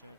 Check.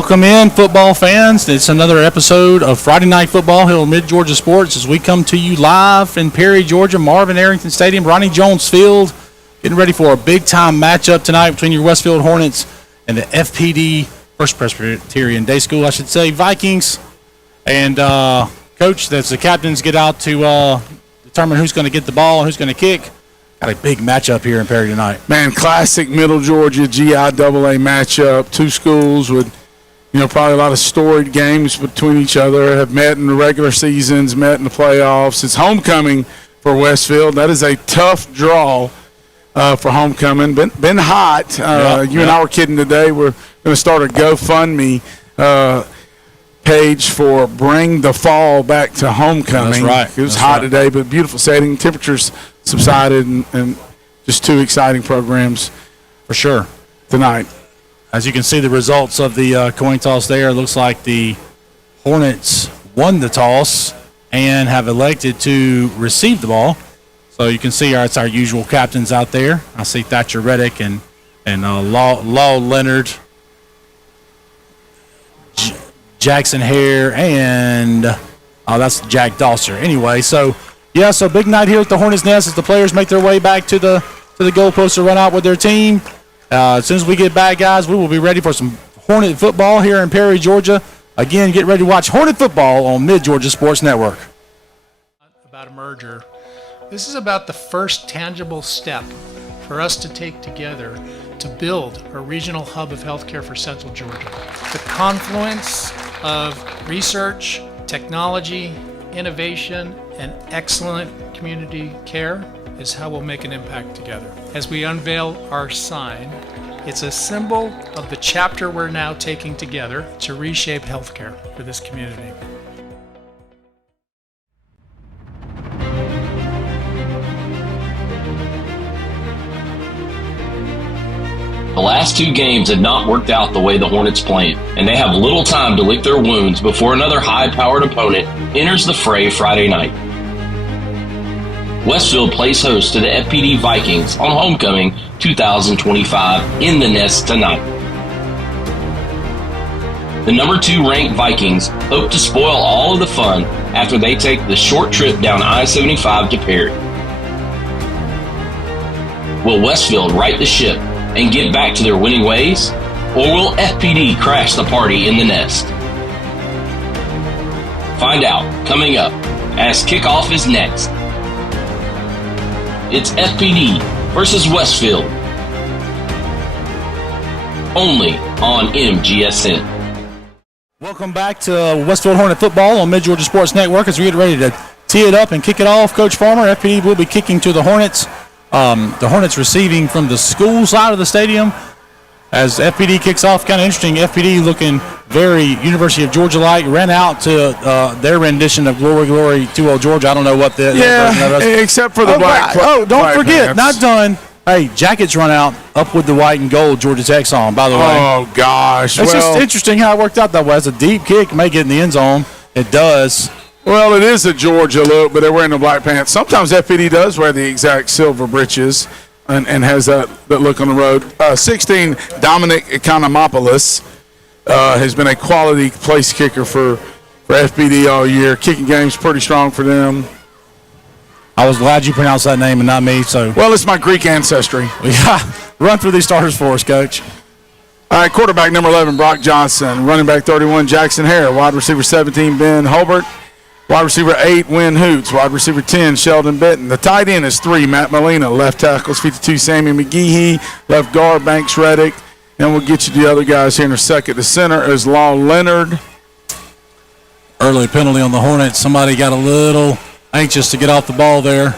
Welcome in, football fans. It's another episode of Friday Night Football here on Mid-Georgia Sports as we come to you live in Perry, Georgia, Marvin Arrington Stadium, Ronnie Jones Field. Getting ready for a big-time matchup tonight between your Westfield Hornets and the FPD, First Presbyterian Day School, I should say, Vikings. And, Coach, as the captains get out to determine who's going to get the ball and who's going to kick, got a big matchup here in Perry tonight. Man, classic Middle Georgia GIAA matchup. Two schools with, probably a lot of storied games between each other, have met in the regular seasons, met in the playoffs. It's homecoming for Westfield. That is a tough draw for homecoming. Been hot. You and I were kidding today. We're going to start a GoFundMe page for Bring the Fall Back to Homecoming. That's right. It was hot today, but beautiful setting. Temperatures subsided, and just two exciting programs for sure tonight. As you can see, the results of the coin toss there, it looks like the Hornets won the toss and have elected to receive the ball. So you can see it's our usual captains out there. I see Thatcher Reddick and Law Leonard, Jackson Hare, and that's Jack Dosser. Anyway, so big night here at the Hornets Nest as the players make their way back to the goalpost to run out with their team. As soon as we get back, guys, we will be ready for some Hornet football here in Perry, Georgia. Again, get ready to watch Hornet football on Mid-Georgia Sports Network. About a merger. This is about the first tangible step for us to take together to build a regional hub of healthcare for Central Georgia. The confluence of research, technology, innovation, and excellent community care is how we'll make an impact together. As we unveil our sign, it's a symbol of the chapter we're now taking together to reshape healthcare for this community. The last two games had not worked out the way the Hornets planned, and they have little time to lick their wounds before another high-powered opponent enters the fray Friday night. Westfield plays host to the FPD Vikings on Homecoming 2025 in the Nest tonight. The number 2 ranked Vikings hope to spoil all of the fun after they take the short trip down I-75 to Perry. Will Westfield right the ship and get back to their winning ways, or will FPD crash the party in the Nest? Find out coming up as kickoff is next. It's FPD versus Westfield, only on MGSN. Welcome back to Westfield Hornet Football on Mid-Georgia Sports Network as we get ready to tee it up and kick it off. Coach Farmer, FPD will be kicking to the Hornets. The Hornets receiving from the school side of the stadium as FPD kicks off. Kind of interesting. FPD looking very University of Georgia-like. Ran out to their rendition of Glory, Glory to Old Georgia. I don't know what the version of it. Except for the black. Don't forget, not done. Hey, Jackets run out up with the white and gold Georgia Tech song, by the way. Oh, gosh. It's just interesting how it worked out that way. It's a deep kick, may get in the end zone. It does. Well, it is a Georgia look, but they're wearing the black pants. Sometimes FPD does wear the exact silver breeches and has that look on the road. 16, Dominic Economopoulos has been a quality place kicker for FPD all year. Kicking game's pretty strong for them. I was glad you pronounced that name and not me. Well, it's my Greek ancestry. Yeah, run through these starters for us, Coach. All right, quarterback number 11, Brock Johnson. Running back 31, Jackson Hare. Wide receiver 17, Ben Holbert. Wide receiver 8, Wynn Hoots. Wide receiver 10, Sheldon Benton. The tight end is 3, Matt Molina. Left tackles 52, Sammy McGehee. Left guard, Banks Reddick. And we'll get you the other guys here in a second. The center is Law Leonard. Early penalty on the Hornets. Somebody got a little anxious to get off the ball there.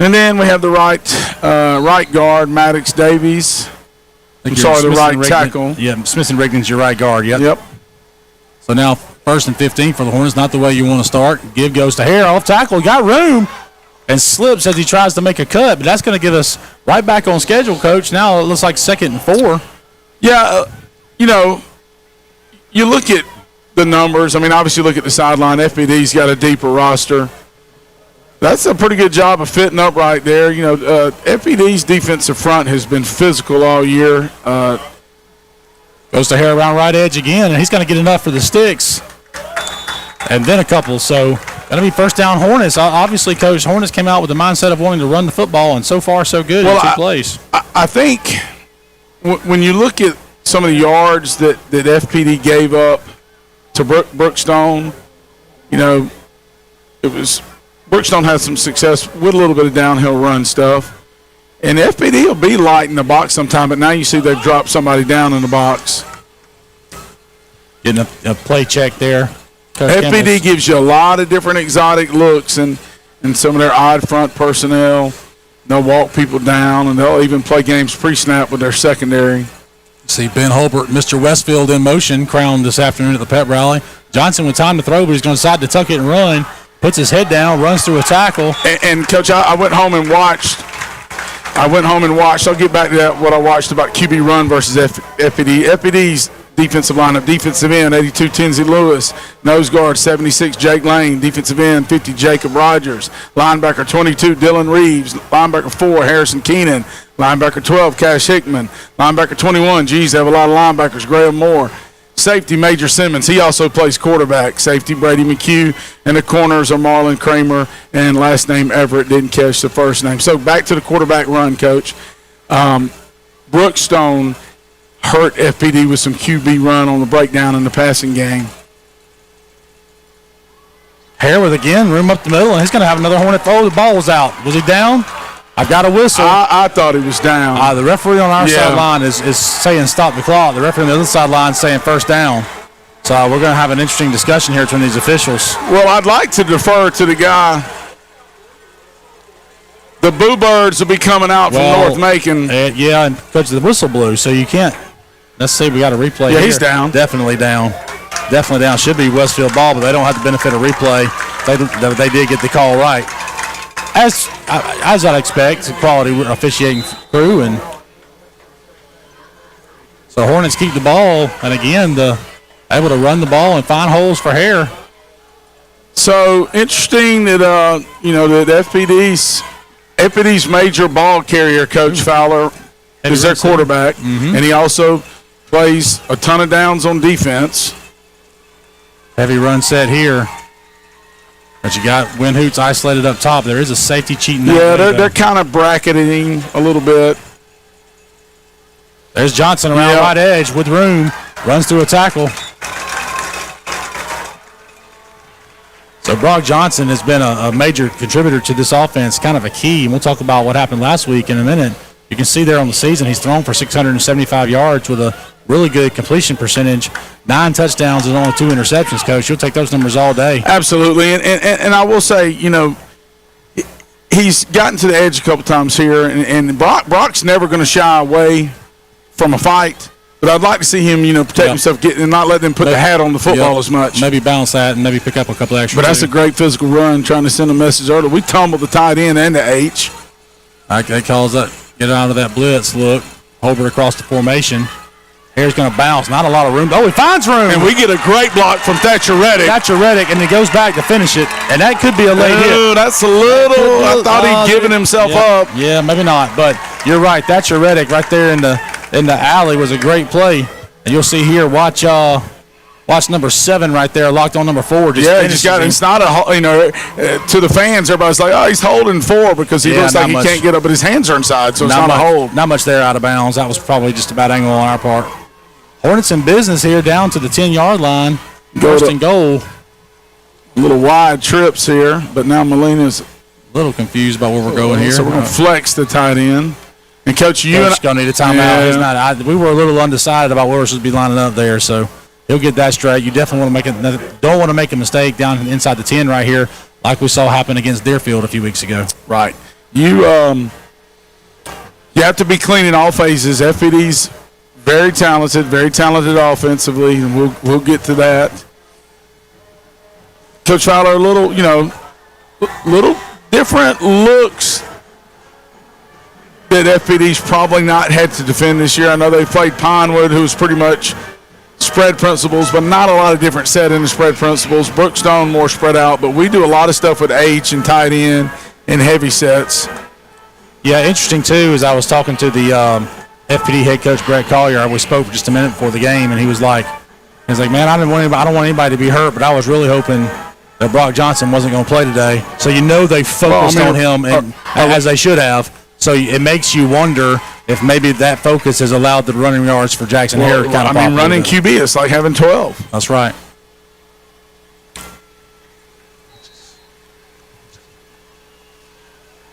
And then we have the right guard, Maddox Davies. The right tackle. Yeah, Smith and Rigdon's your right guard. Yep. So now 1st and 15 for the Hornets. Not the way you want to start. Give goes to Hare. Off tackle. Got room. And slips as he tries to make a cut. But that's going to get us right back on schedule, Coach. Now it looks like 2nd and 4. Yeah, you look at the numbers. I mean, obviously look at the sideline. FPD's got a deeper roster. That's a pretty good job of fitting up right there. You know, FPD's defensive front has been physical all year. Goes to Hare around right edge again, and he's going to get enough for the sticks. And then a couple. So going to be first down Hornets. Obviously, Coach, Hornets came out with the mindset of wanting to run the football, and so far so good in 2 plays. I think when you look at some of the yards that FPD gave up to Brookstone, you know, it was Brookstone had some success with a little bit of downhill run stuff. And FPD will be light in the box sometime, but now you see they've dropped somebody down in the box. Getting a play check there. Coach FPD Campbell's gives you a lot of different exotic looks and some of their odd front personnel. They'll walk people down, and they'll even play games pre-snap with their secondary. See Ben Holbert, Mr. Westfield in motion, crowned this afternoon at the pep rally. Johnson with time to throw, but he's going to decide to tuck it and run. Puts his head down, runs through a tackle. And Coach, I went home and watched. I'll get back to that, what I watched about QB run versus FPD. FPD's defensive lineup, defensive end, 82, Tenzie Lewis. Nose guard, 76, Jake Lane. Defensive end, 50, Jacob Rogers. Linebacker, 22, Dylan Reeves. Linebacker, 4, Harrison Keenan. Linebacker, 12, Cash Hickman. Linebacker, 21, geez, they have a lot of linebackers, Graham Moore. Safety, Major Simmons. He also plays quarterback. Safety, Brady McHugh. And the corners are Marlon Kramer and last name Everett. Didn't catch the first name. So back to the quarterback run, Coach. Brookstone hurt FPD with some QB run on the breakdown in the passing game. Hare with again, room up the middle, and he's going to have another Hornet throw. The ball was out. Was he down? I've got a whistle. I thought he was down. The referee on our sideline is saying stop the clock. The referee on the other sideline is saying first down. So we're going to have an interesting discussion here between these officials. Well, I'd like to defer to the guy. The Boo Birds will be coming out from North Macon. Yeah, and Coach, the whistle blew, so you can't. Let's see, we got a replay here. He's down. Definitely down. Definitely down. Should be Westfield ball, but they don't have the benefit of replay. They did get the call right. As I'd expect, a quality officiating crew, and so Hornets keep the ball, and again, able to run the ball and find holes for Hare. So interesting that that FPD's major ball carrier, Coach Fowler, is their quarterback, and he also plays a ton of downs on defense. Heavy run set here. But you got Win Hoots isolated up top. There is a safety cheating. Yeah, they're kind of bracketing a little bit. There's Johnson around right edge with room. Runs through a tackle. So Brock Johnson has been a major contributor to this offense, kind of a key. And we'll talk about what happened last week in a minute. You can see there on the season he's thrown for 675 yards with a really good completion percentage. 9 touchdowns and only 2 interceptions, Coach. You'll take those numbers all day. Absolutely. And I will say, he's gotten to the edge a couple times here, and Brock's never going to shy away from a fight. But I'd like to see him, protect himself and not let them put the hat on the football as much. Maybe balance that and maybe pick up a couple extra. But that's a great physical run, trying to send a message early. We tumbled the tight end and the H. That calls that, get out of that blitz look. Holbert across the formation. Hare's going to bounce. Not a lot of room. Oh, he finds room. And we get a great block from Thatcher Reddick. And he goes back to finish it. And that could be a late hit. That's a little. I thought he'd given himself up. Yeah, maybe not. But you're right. Thatcher Reddick right there in the alley was a great play. And you'll see here, watch number 7 right there, locked on number 4. He just got it. It's not to the fans, everybody's like, oh, he's holding 4 because he looks like he can't get up, but his hands are inside, so it's not a hold. Not much there out of bounds. That was probably just a bad angle on our part. Hornets in business here down to the 10-yard line. First and goal. Little wide trips here, but now Molina's a little confused about where we're going here. So we're going to flex the tight end. And, Coach, going to need a timeout. We were a little undecided about where we're supposed to be lining up there, so he'll get that straight. You definitely don't want to make a mistake down inside the 10 right here, like we saw happen against Deerfield a few weeks ago. Right. You have to be clean in all phases. FPD's very talented offensively, and we'll get to that. Coach Fowler, little different looks that FPD's probably not had to defend this year. I know they played Pinewood, who was pretty much spread principles, but not a lot of different set in the spread principles. Brookstone more spread out, but we do a lot of stuff with H and tight end and heavy sets. Yeah, interesting too. As I was talking to the FPD head coach Brett Collier, we spoke for just a minute before the game, and he was like, man, I don't want anybody to be hurt, but I was really hoping that Brock Johnson wasn't going to play today. So they focused on him, and as they should have. So it makes you wonder if maybe that focus has allowed the running yards for Jackson Hare to kind of pop. Running QB, it's like having 12. That's right.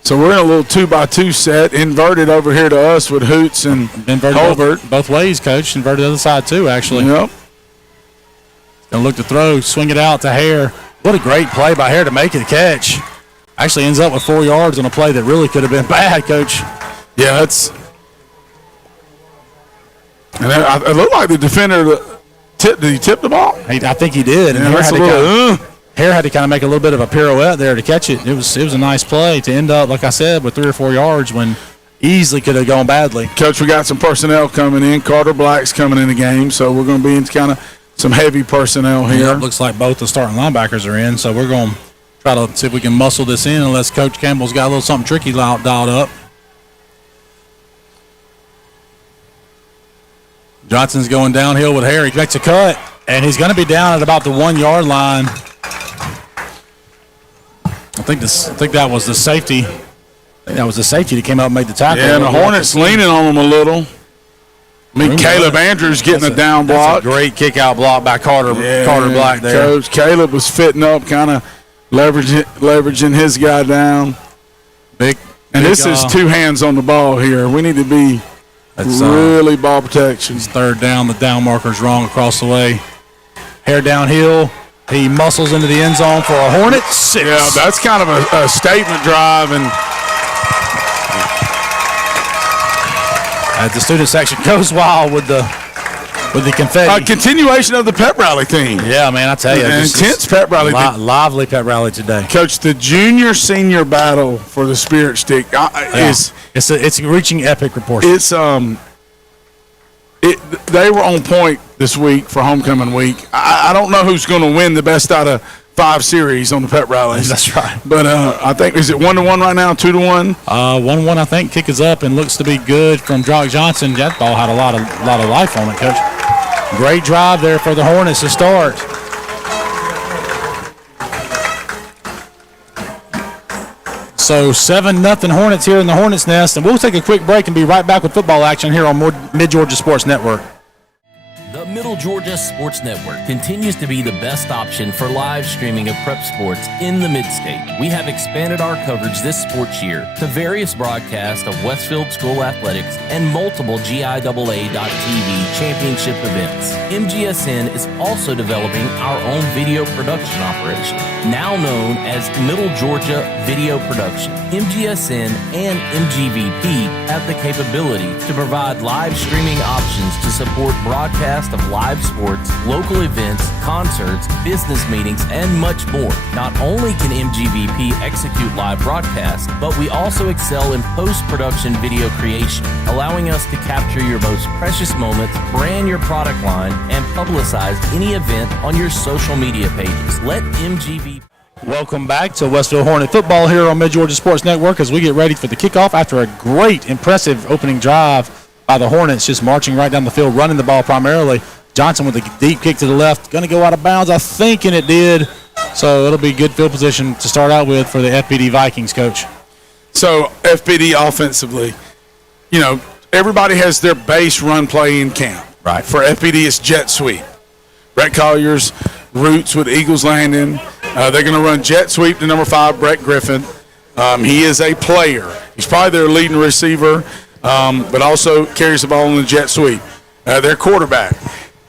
So we're in a little 2x2 set, inverted over here to us with Hoots and Holbert. Both ways, Coach. Inverted the other side too, actually. Yep. Gonna look to throw, swing it out to Hare. What a great play by Hare to make it a catch. Actually ends up with 4 yards on a play that really could have been bad, Coach. Yeah, and it looked like the defender did he tip the ball? I think he did. And Hare had to kind of make a little bit of a pirouette there to catch it. It was a nice play to end up, like I said, with 3 or 4 yards when easily could have gone badly. Coach, we got some personnel coming in. Carter Black's coming in the game, so we're going to be in kind of some heavy personnel here. Yeah, it looks like both the starting linebackers are in, so we're going to try to see if we can muscle this in unless Coach Campbell's got a little something tricky dialed up. Johnson's going downhill with Hare. He makes a cut, and he's going to be down at about the 1 yard line. I think that was the safety. I think that was the safety that came up and made the tackle. Yeah, and the Hornets leaning on him a little. Caleb Andrews getting a down block. That's a great kick-out block by Carter Black there. Coach Caleb was fitting up, kind of leveraging his guy down. This is 2 hands on the ball here. We need to be really ball protection. It's 3rd down. The down marker's wrong across the way. Hare downhill. He muscles into the end zone for a Hornet 6. Yeah, that's kind of a statement drive. And as the student section goes wild with the confetti. Continuation of the pep rally theme. Yeah, man, I tell you. An intense pep rally. Lively pep rally today. Coach, the junior-senior battle for the Spirit Stick it's reaching epic proportions. They were on point this week for homecoming week. I don't know who's going to win the best out of 5 series on the pep rallies. That's right. But I think, is it 1-1 right now, 2-1? 1-1, I think. Kick is up and looks to be good from Brock Johnson. That ball had a lot of life on it, Coach. Great drive there for the Hornets to start. So 7-0 Hornets here in the Hornets Nest, and we'll take a quick break and be right back with football action here on Mid-Georgia Sports Network. The Middle Georgia Sports Network continues to be the best option for live streaming of prep sports in the Mid-State. We have expanded our coverage this sports year to various broadcasts of Westfield School athletics and multiple GIAA.TV championship events. MGSN is also developing our own video production operation, now known as Middle Georgia Video Production. MGSN and MGVP have the capability to provide live streaming options to support broadcast of live sports, local events, concerts, business meetings, and much more. Not only can MGVP execute live broadcasts, but we also excel in post-production video creation, allowing us to capture your most precious moments, brand your product line, and publicize any event on your social media pages. Let MGVP... Welcome back to Westfield Hornet Football here on Mid-Georgia Sports Network as we get ready for the kickoff after a great, impressive opening drive by the Hornets, just marching right down the field, running the ball primarily. Johnson with a deep kick to the left, going to go out of bounds, I think, and it did. So it'll be good field position to start out with for the FPD Vikings, Coach. So FPD offensively, everybody has their base run play in camp. Right. For FPD, it's jet sweep. Brett Collier's roots with Eagles Landing. They're going to run jet sweep to number 5, Brett Griffin. He is a player. He's probably their leading receiver, but also carries the ball in the jet sweep. Their quarterback,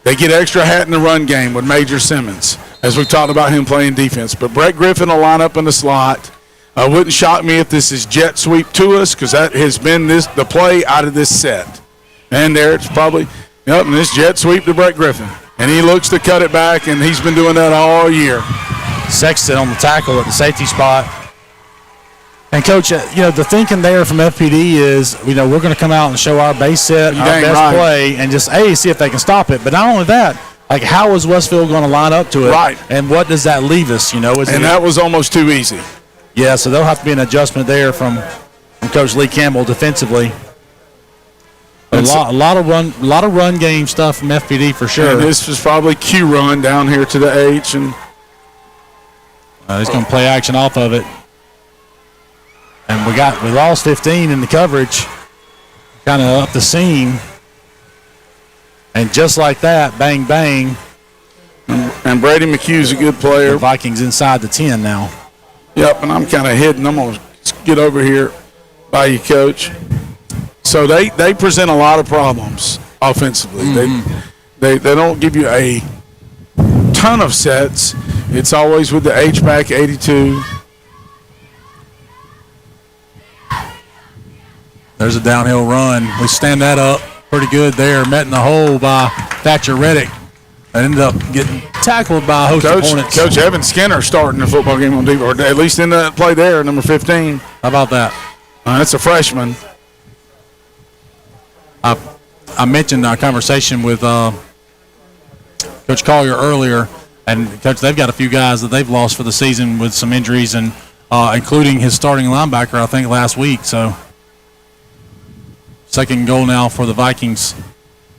they get extra hat in the run game with Major Simmons, as we've talked about him playing defense. But Brett Griffin will line up in the slot. Wouldn't shock me if this is jet sweep to us, because that has been the play out of this set. And there it's probably, and this jet sweep to Brett Griffin. And he looks to cut it back, and he's been doing that all year. Sexton on the tackle at the safety spot. And, Coach, the thinking there from FPD is, we're going to come out and show our base set, our best play, and just, see if they can stop it. But not only that, Like, how is Westfield going to line up to it? Right. And what does that leave us, you know? That was almost too easy. Yeah, so there'll have to be an adjustment there from Coach Lee Campbell defensively. A lot of run game stuff from FPD for sure. And this was probably Q run down here to the H, and he's going to play action off of it. And we lost 15 in the coverage, kind of up the seam. And just like that, bang, bang. And Brady McHugh's a good player. The Vikings inside the 10 now. Yep, and I'm kind of hidden. I'm going to get over here by you, Coach. So they present a lot of problems offensively. Mm-hmm. They don't give you a ton of sets. It's always with the H-back 82. There's a downhill run. We stand that up pretty good there. Met in the hole by Thatcher Reddick. I ended up getting tackled by a host of Hornets. Coach Evan Skinner starting the football game on deep, or at least in that play there, number 15. How about that? That's a freshman. I mentioned our conversation with Coach Collier earlier, and Coach, they've got a few guys that they've lost for the season with some injuries, and including his starting linebacker, I think, last week. So, second goal now for the Vikings.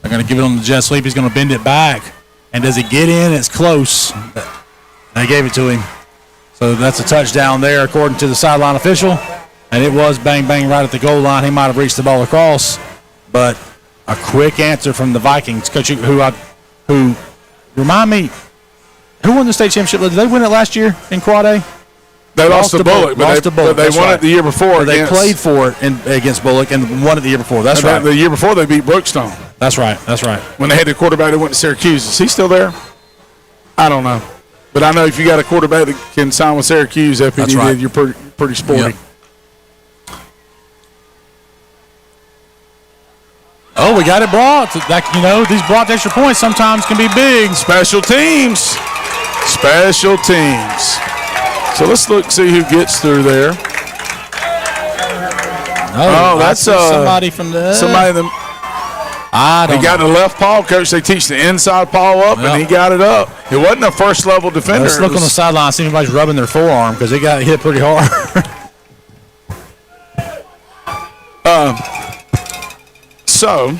They're going to give it on the jet sweep. He's going to bend it back, and does it get in? It's close. They gave it to him. So that's a touchdown there, according to the sideline official, and it was bang, bang right at the goal line. He might have reached the ball across. But a quick answer from the Vikings, Coach, who remind me, who won the state championship? Did they win it last year in Quad A? They lost to Bullock, but they won it the year before. They played for it against Bullock and won it the year before. That's right. The year before they beat Brookstone. That's right. When they had the quarterback that went to Syracuse. Is he still there? I don't know. But I know if you got a quarterback that can sign with Syracuse, FPD right. did, you're pretty sporty. Yep. Oh, we got it brought. These brought extra points sometimes can be big. Special teams. So let's see who gets through there. Oh, that's somebody from the. He got the left paw, Coach. They teach the inside paw up, and he got it up. It wasn't a first level defender. Let's look on the sideline, see if anybody's rubbing their forearm because they got hit pretty hard. So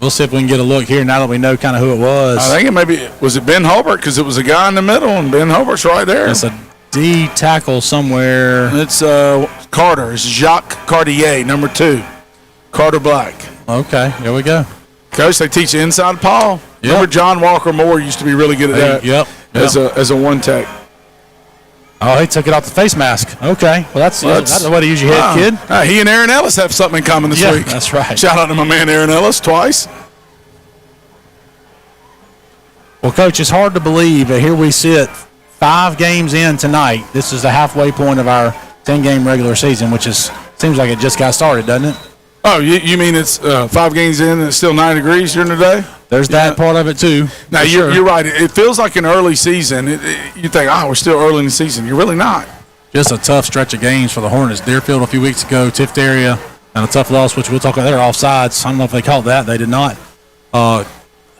we'll see if we can get a look here now that we know kind of who it was. I think was it Ben Holbert, because it was a guy in the middle, and Ben Holbert's right there. It's a D tackle somewhere. It's Carter. It's Jacques Cartier, number 2. Carter Black. Okay, here we go. Coach, they teach inside paw. Yep. Remember John Walker Moore used to be really good at that. Yep. As a one tech. Oh, he took it off the face mask. Okay. Well, that's the way to use your head, kid. He and Aaron Ellis have something in common this week. That's right. Shout out to my man Aaron Ellis twice. Well, Coach, it's hard to believe that here we sit 5 games in tonight. This is the halfway point of our 10-game regular season, which seems like it just got started, doesn't it? Oh, you mean it's 5 games in and it's still 9 degrees during the day? There's that part of it, too. Now, you're right. It feels like an early season. You think, we're still early in the season. You're really not. Just a tough stretch of games for the Hornets. Deerfield a few weeks ago, Tift area, and a tough loss, which we'll talk about. They're offsides. I don't know if they called that. They did not.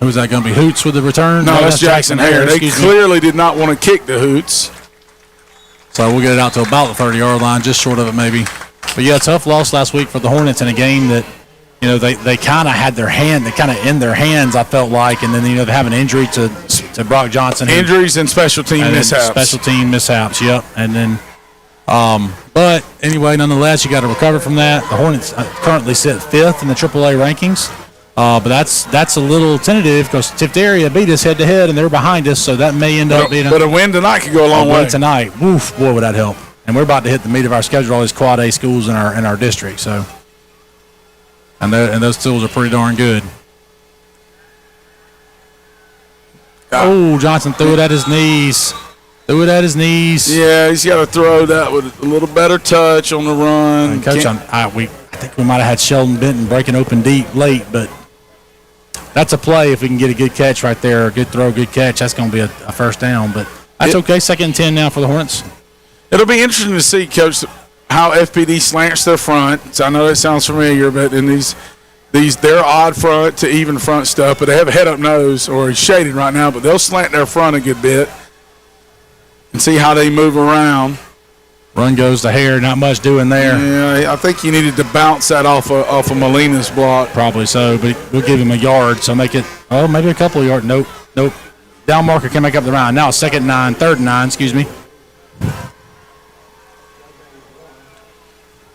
Who's that going to be? Hoots with the return? No, that's Jackson Hare. They clearly did not want to kick the Hoots. So we'll get it out to about the 30-yard line, just short of it maybe. But, yeah, tough loss last week for the Hornets in a game that, they kind of had in their hands, I felt like. And then, they have an injury to Brock Johnson. Injuries and special team mishaps. Special team mishaps, yep. And then, but anyway, nonetheless, you got to recover from that. The Hornets currently sit 5th in the AAA rankings. But that's a little tentative because Tift area beat us head-to-head, and they're behind us, so that may end up being But a win tonight could go a long way. Win tonight, woof, boy, would that help. And we're about to hit the meat of our schedule, all these Quad A schools in our district. So, and those schools are pretty darn good. Oh, Johnson threw it at his knees. Yeah, he's got to throw that with a little better touch on the run. And Coach, I think we might have had Sheldon Benton breaking open deep late, but that's a play if we can get a good catch right there, a good throw, good catch. That's going to be a first down, but that's okay. 2nd and 10 now for the Hornets. It'll be interesting to see, Coach, how FPD slants their front. So I know that sounds familiar, but in these They're odd front to even front stuff, but they have a head up nose, or he's shaded right now, but they'll slant their front a good bit and see how they move around. Run goes to Hare, not much doing there. Yeah, I think he needed to bounce that off of Molina's block. Probably so, but we'll give him a yard, so make it, maybe a couple of yards. Nope. Down marker can make up the round. Now 3rd and 9, excuse me.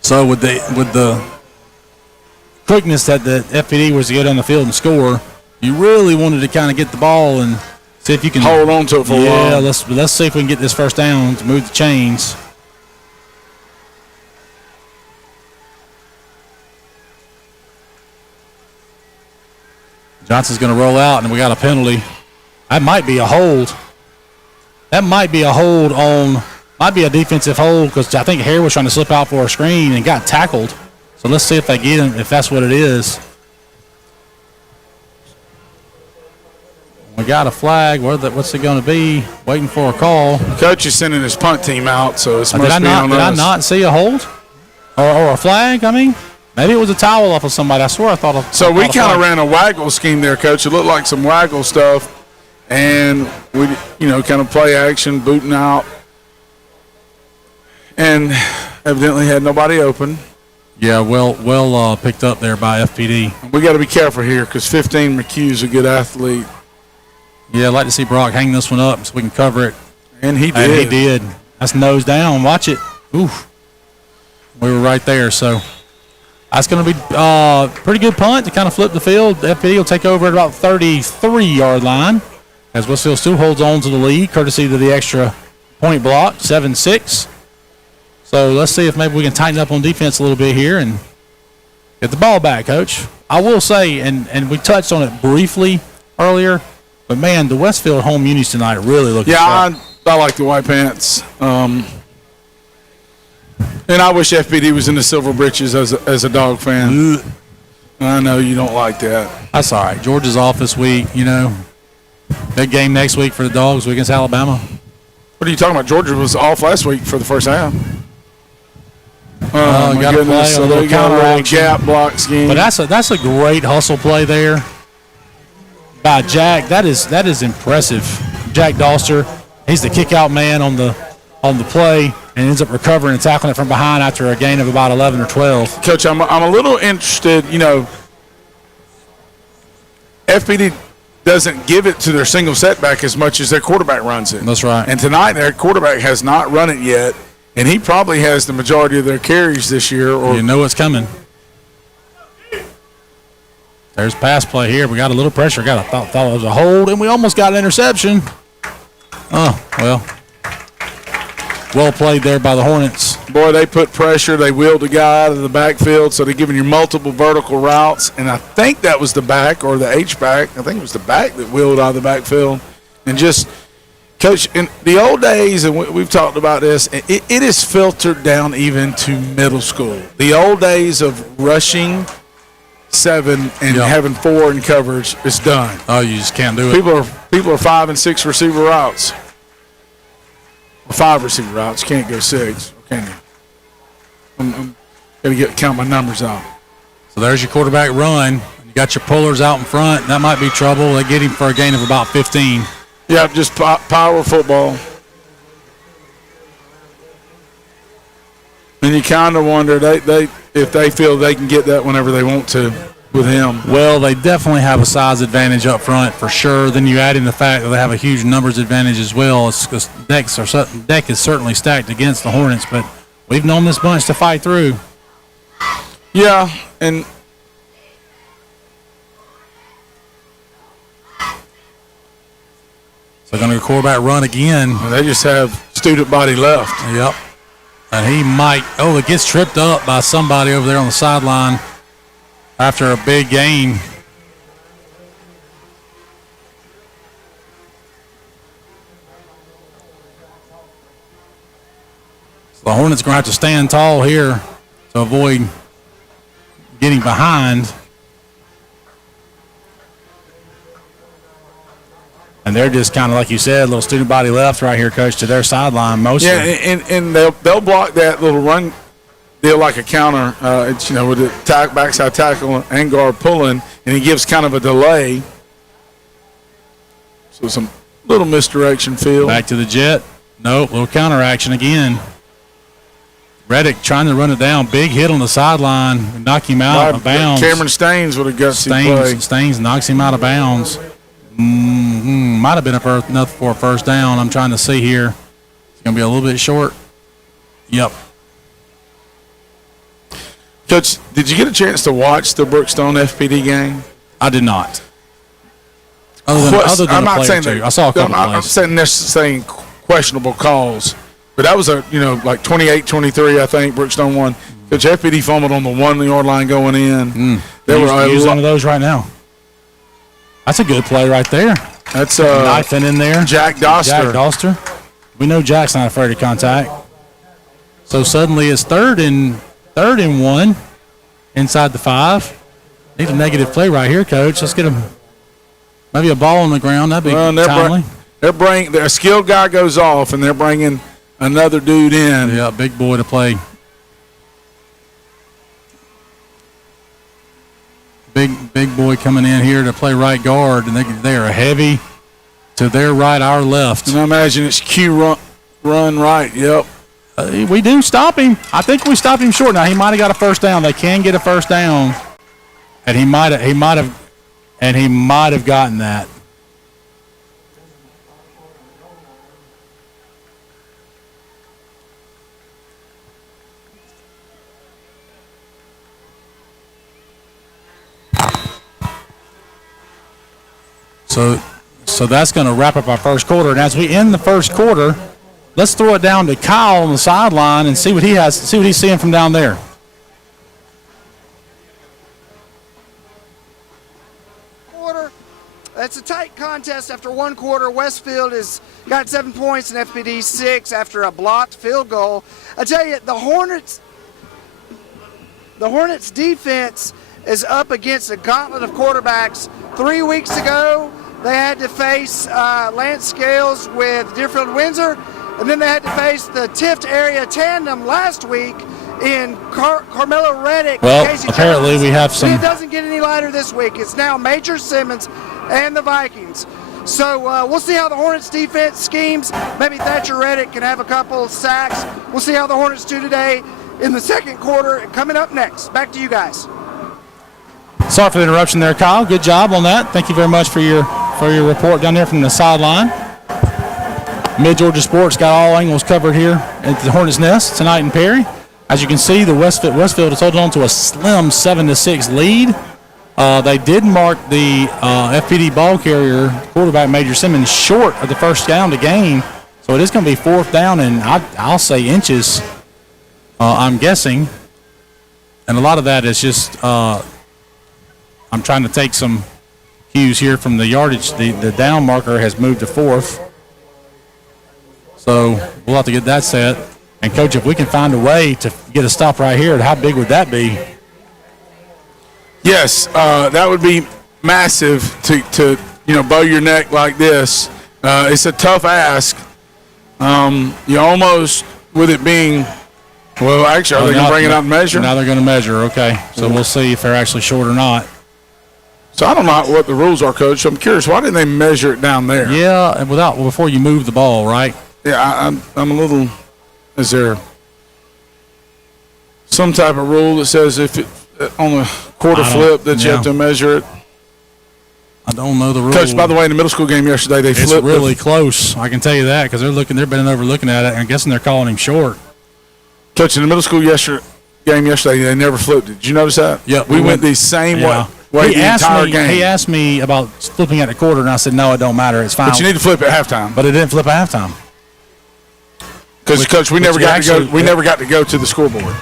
So with the quickness that the FPD was to get on the field and score, you really wanted to kind of get the ball and see if you can hold on to it for a while. Yeah, let's see if we can get this first down to move the chains. Johnson's going to roll out, and we got a penalty. That might be a hold. Might be a defensive hold, because I think Hare was trying to slip out for a screen and got tackled. So let's see if they get him, if that's what it is. We got a flag. What's it going to be? Waiting for a call. Coach is sending his punt team out, so it's must be on us. Did I not see a hold? Or a flag, I mean? Maybe it was a towel off of somebody. I swear I thought. So we kind of ran a waggle scheme there, Coach. It looked like some waggle stuff, and we, kind of play action, booting out, and evidently had nobody open. Yeah, well picked up there by FPD. We got to be careful here because 15 McHugh's a good athlete. Yeah, I'd like to see Brock hang this one up so we can cover it. And he did. That's nose down. Watch it. Oof. We were right there, so. That's going to be a pretty good punt to kind of flip the field. FPD will take over at about 33-yard line as Westfield still holds on to the lead, courtesy of the extra point block, 7-6. So let's see if maybe we can tighten up on defense a little bit here and get the ball back, Coach. I will say, and we touched on it briefly earlier, but, man, the Westfield home unis tonight really look sharp. I like the white pants. And I wish FPD was in the silver britches as a dog fan. I know you don't like that. That's all right. Georgia's off this week, Big game next week for the Dogs against Alabama. What are you talking about? Georgia was off last week for the first half. Oh, my goodness. Play a little counter gap block scheme. But that's a great hustle play there by Jack. That is impressive. Jack Doster, he's the kick-out man on the play, and ends up recovering and tackling it from behind after a gain of about 11 or 12. Coach, I'm a little interested, FPD doesn't give it to their single setback as much as their quarterback runs it. That's right. And tonight their quarterback has not run it yet, and he probably has the majority of their carries this year. Or you know what's coming. There's pass play here. We got a little pressure. Thought it was a hold, and we almost got an interception. Oh, well. Well played there by the Hornets. Boy, they put pressure. They wheeled a guy out of the backfield, so they're giving you multiple vertical routes. And I think that was the back or the H-back. I think it was the back that wheeled out of the backfield. And just, Coach, in the old days, and we've talked about this, it is filtered down even to middle school. The old days of rushing 7 and having 4 in coverage is done. Oh, you just can't do it. People are 5 and 6 receiver routes. 5 receiver routes. Can't go 6, can you? I'm got to count my numbers out. So there's your quarterback run. You got your pullers out in front. That might be trouble. They get him for a gain of about 15. Yeah, just power football. And you kind of wonder if they feel they can get that whenever they want to with him. Well, they definitely have a size advantage up front for sure. Then you add in the fact that they have a huge numbers advantage as well. It's deck is certainly stacked against the Hornets, but we've known this bunch to fight through. Yeah, and so they're going to go quarterback run again. They just have student body left. Yep. And he might, it gets tripped up by somebody over there on the sideline after a big gain. So the Hornets are going to have to stand tall here to avoid getting behind. And they're just kind of, like you said, a little student body left right here, Coach, to their sideline mostly. Yeah, and they'll block that little run deal like a counter. It's, with the backside tackle and guard pulling, and he gives kind of a delay. So some little misdirection feel. Back to the jet. Nope, little counter action again. Reddick trying to run it down. Big hit on the sideline. Knock him out of bounds. Cameron Staines would have gutsy play. Staines knocks him out of bounds. Might have been enough for a first down. I'm trying to see here. It's going to be a little bit short. Yep. Coach, did you get a chance to watch the Brookstone FPD game? I did not. Other than I'm a not play saying or two. I saw a couple I'm saying questionable calls, but that was like 28-23. I think Brookstone won. Coach, FPD fumbled on the 1 yard line going in. They were using one of those right now. That's a good play right there. That's knifing in there. Jack Doster. We know Jack's not afraid of contact. So suddenly it's third and 1 inside the 5. Need a negative play right here, Coach. Let's get him. Maybe a ball on the ground. That'd be timely. Their skilled guy goes off, and they're bringing another dude in. Yeah, big boy to play. Big boy coming in here to play right guard, and they are heavy to their right, our left. And I imagine it's Q run right. Yep. We do stop him. I think we stopped him short. Now he might have got a first down. They can get a first down, and he might have gotten that. So that's going to wrap up our first quarter. And as we end the first quarter, let's throw it down to Kyle on the sideline and see what he has. See what he's seeing from down there. Quarter. It's a tight contest after one quarter. Westfield has got 7 points and FPD 6 after a blocked field goal. I tell you, the Hornets defense is up against a gauntlet of quarterbacks. 3 weeks ago, they had to face Lance Scales with Deerfield Windsor, and then they had to face the Tift area tandem last week in Carmelo Reddick and Casey apparently Jones. We have some. And it doesn't get any lighter this week. It's now Major Simmons and the Vikings. So we'll see how the Hornets defense schemes. Maybe Thatcher Reddick can have a couple of sacks. We'll see how the Hornets do today in the second quarter. Coming up next, back to you guys. Sorry for the interruption there, Kyle. Good job on that. Thank you very much for your report down there from the sideline. Mid-Georgia Sports got all angles covered here at the Hornets Nest tonight in Perry. As you can see, the Westfield has holding on to a slim 7-6 lead. They did mark the FPD ball carrier quarterback Major Simmons short of the first down to gain. So it is going to be fourth down and I'll say inches, I'm guessing. And a lot of that is just I'm trying to take some cues here from the yardage. The down marker has moved to fourth. So we'll have to get that set. And, Coach, if we can find a way to get a stop right here, how big would that be? Yes, that would be massive to bow your neck like this. It's a tough ask. You almost, with it being, well, actually, are they going to bring it out and measure? Now they're going to measure, okay. So we'll see if they're actually short or not. So I don't know what the rules are, Coach. I'm curious, why didn't they measure it down there? Yeah, and before you move the ball, right? Yeah, I'm a little. Is there some type of rule that says if it on the quarter flip that you have to measure it? I don't know the rule. Coach, by the way, in the middle school game yesterday, they flipped. It's really close. I can tell you that because they're bending over looking at it. And I'm guessing they're calling him short. Coach, in the middle school game yesterday, they never flipped it. Did you notice that? Yeah, we went the same way the entire game. He asked me about flipping at the quarter, and I said, no, it don't matter. It's fine. But you need to flip at halftime. But it didn't flip at halftime. Because, Coach, we never got to go to the scoreboard.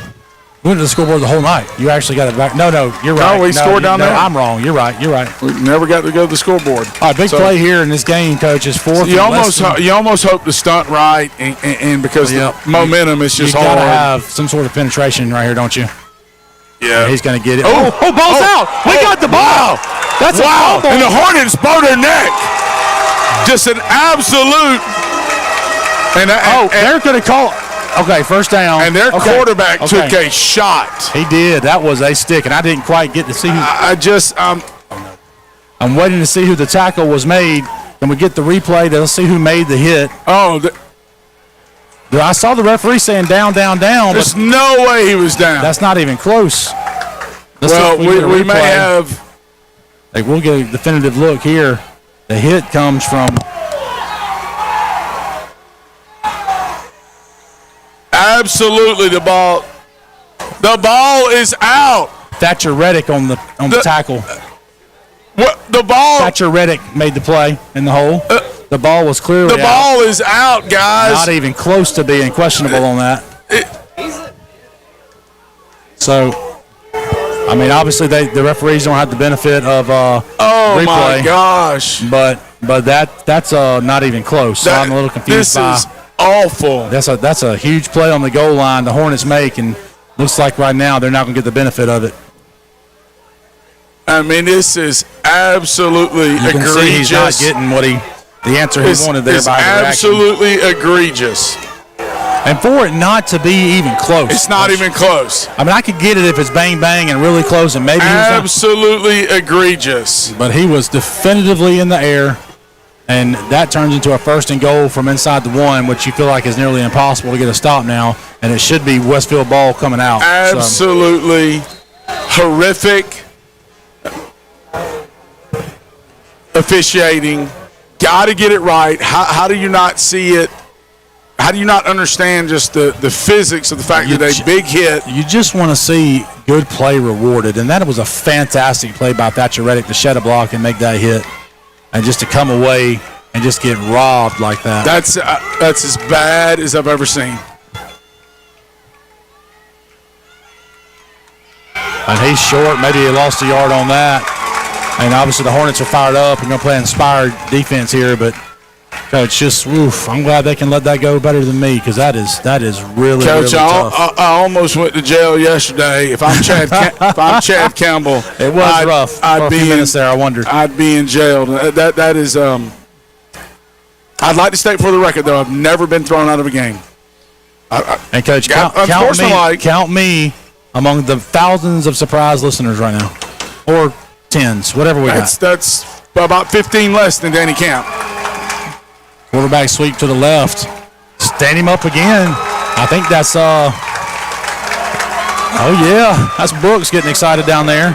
We went to the scoreboard the whole night. You actually got it back. No, you're right. No, we scored down there. I'm wrong. You're right. We never got to go to the scoreboard. All right, big play here in this game, Coach, is fourth. You almost hope to stunt right, and because the momentum is just hard. You got to have some sort of penetration right here, don't you? Yeah. He's going to get it. Ball's out. We got the ball. That's a fumble. And the Hornets bow their neck. Just an absolute. They're going to call. Okay, first down. And their quarterback took a shot. He did. That was a stick, and I didn't quite get to see who. I'm waiting to see who the tackle was made. Can we get the replay to see who made the hit? I saw the referee saying down. There's no way he was down. That's not even close. We may have. We'll get a definitive look here. The hit comes from. Absolutely, the ball is out. Thatcher Reddick on the tackle. The ball. Thatcher Reddick made the play in the hole. The ball was clearly out. The ball is out, guys. Not even close to being questionable on that. So, I mean, obviously the referees don't have the benefit of replay. My gosh! But that's not even close. So I'm a little confused. This is awful. That's a huge play on the goal line the Hornets make, and looks like right now they're not going to get the benefit of it. I mean, this is absolutely egregious. You can see he's not getting the answer he wanted there by the reaction. Absolutely egregious. And for it not to be even close. It's not even close. I mean, I could get it if it's bang bang and really close, and maybe absolutely egregious. But he was definitively in the air, and that turns into a 1st and goal from inside the 1, which you feel like is nearly impossible to get a stop now, and it should be Westfield ball coming out. Absolutely horrific officiating. Got to get it right. How do you not see it? How do you not understand just the physics of the fact that a big hit? You just want to see good play rewarded, and that was a fantastic play by Thatcher Reddick to shed a block and make that hit, and just to come away and just get robbed like that. That's as bad as I've ever seen. And he's short. Maybe he lost a yard on that. And obviously the Hornets are fired up and going to play inspired defense here, but Coach, just I'm glad they can let that go better than me, because that is really, Coach, really tough. I almost went to jail yesterday. If I'm Chad It Campbell, was rough. I'd for a be few minutes there. I wondered. I'd be in jail. That is. I'd like to state for the record, though, I've never been thrown out of a game. And Coach, count me among the thousands of surprise listeners right now, or tens, whatever we got. That's about 15 less than Danny Camp. Quarterback sweep to the left. Stand him up again. I think that's oh yeah, that's Brooks getting excited down there.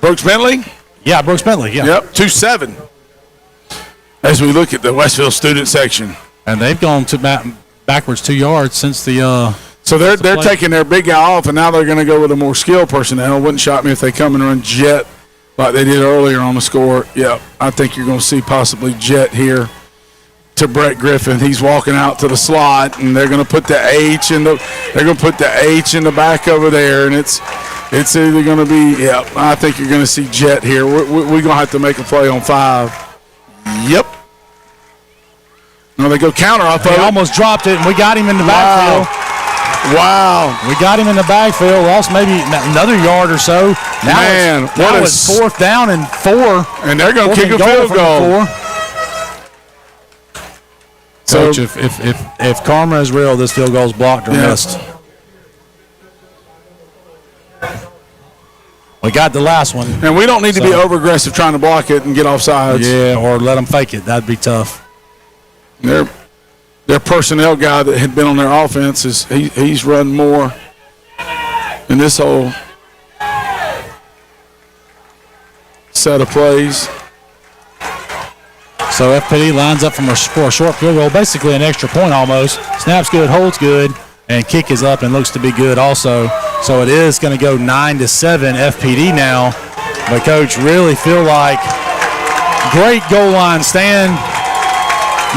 Brooks Bentley? Yeah, Brooks Bentley, yeah. Yep, 2-7. As we look at the Westfield student section. And they've gone backwards 2 yards since the so they're taking their big guy off, and now they're going to go with a more skilled personnel. Wouldn't shock me if they come and run jet like they did earlier on the score. Yeah, I think you're going to see possibly jet here to Brett Griffin. He's walking out to the slot, and they're going to put the H in the back over there, and it's either going to be I think you're going to see jet here. We're going to have to make a play on 5. Yep. No, they go counter off of it. Almost dropped it, and we got him in the backfield. Wow. We got him in the backfield. Lost maybe another yard or so. Now it's 4th down and 4. And they're going to kick a field goal. So, Coach, if karma is real, this field goal is blocked or missed. We got the last one. And we don't need to be over-aggressive trying to block it and get off sides. Yeah, or let them fake it. That'd be tough. Their personnel guy that had been on their offense, he's run more in this whole set of plays. So FPD lines up for a short field goal, basically an extra point almost. Snap's good, holds good, and kick is up and looks to be good also. So it is going to go 9-7 FPD now. But, Coach, really feel like great goal line stand,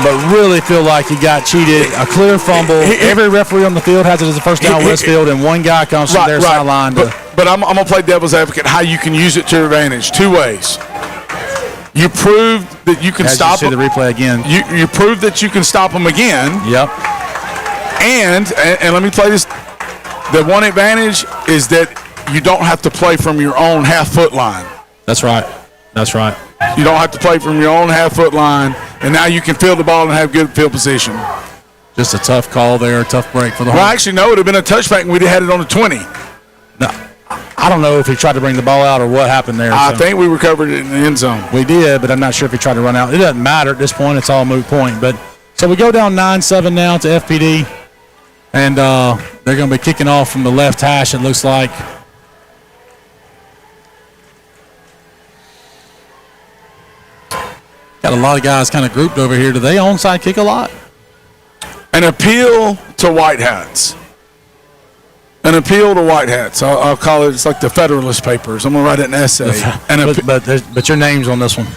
but really feel like he got cheated. A clear fumble. Every referee on the field has it as a first down Westfield, and one guy comes from their sideline. But I'm going to play devil's advocate how you can use it to your advantage. 2 ways. You proved that you can stop them. See the replay again. You proved that you can stop them again. Yep. And let me play this. The one advantage is that you don't have to play from your own half-foot line. That's right. That's right. You don't have to play from your own half-foot line and now you can field the ball and have good field position. Just a tough call there, a tough break for the Well, Hornets. actually, no, it would have been a touchback and we'd have had it on the 20. No, I don't know if he tried to bring the ball out or what happened there. I think we recovered it in the end zone. We did, but I'm not sure if he tried to run out. It doesn't matter at this point. It's all a moot point. But so we go down 9-7 now to FPD, and they're going to be kicking off from the left hash, it looks like. Got a lot of guys kind of grouped over here. Do they onside kick a lot? An appeal to white hats. An appeal to white hats. I'll call it. It's like the Federalist Papers. I'm gonna write an essay. But your name's on this one.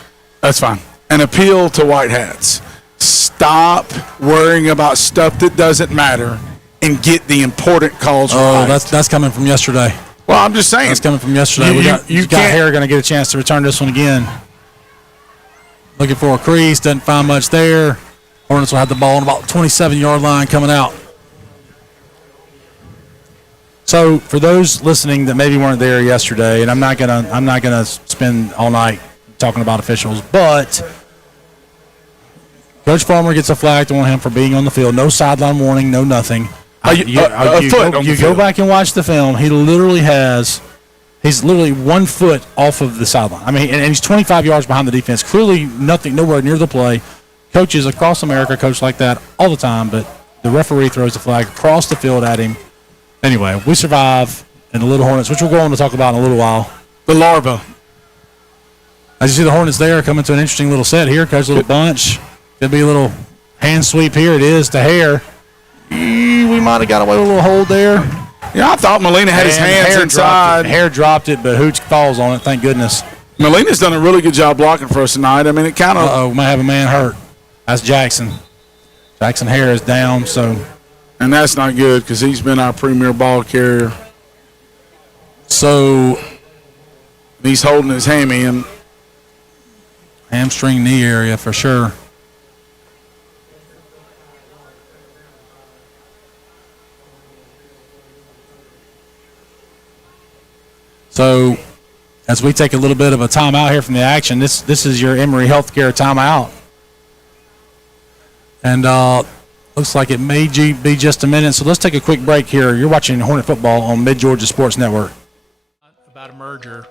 That's fine. An appeal to white hats. Stop worrying about stuff that doesn't matter and get the important calls right. That's coming from yesterday. Well, I'm just saying. That's coming from yesterday. You got Harry going to get a chance to return this one again. Looking for a crease. Doesn't find much there. Hornets will have the ball on about 27-yard line coming out. So for those listening that maybe weren't there yesterday, and I'm not gonna spend all night talking about officials, but Coach Farmer gets a flag on him for being on the field. No sideline warning, no nothing. You go back and watch the film. He's literally 1 foot off of the sideline. I mean, and he's 25 yards behind the defense. Clearly nowhere near the play. Coaches across America coach like that all the time, but the referee throws the flag across the field at him. Anyway, we survive in the Little Hornets, which we'll go on to talk about in a little while. The larva. As you see the Hornets there coming to an interesting little set here. Coach, a little bunch. Could be a little hand sweep here. It is to Hare. We might have got away with a little hold there. Yeah, I thought Molina had his hands inside. Hare dropped it, but Hooch falls on it, thank goodness. Molina's done a really good job blocking for us tonight. I mean, it kind of... we might have a man hurt. That's Jackson. Jackson Hare is down, so... And that's not good because he's been our premier ball carrier. So... He's holding his hammy and... Hamstring knee area for sure. So, as we take a little bit of a timeout here from the action, this is your Emory Healthcare timeout. And looks like it may be just a minute, so let's take a quick break here. You're watching Hornet Football on Mid-Georgia Sports Network. About a merger.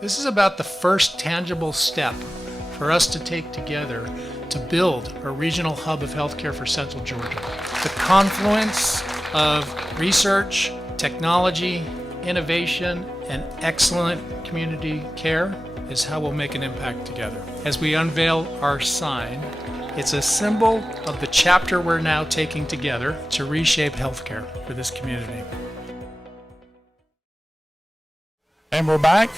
This is about the first tangible step for us to take together to build a regional hub of healthcare for Central Georgia. The confluence of research, technology, innovation, and excellent community care is how we'll make an impact together. As we unveil our sign, it's a symbol of the chapter we're now taking together to reshape healthcare for this community. And we're back.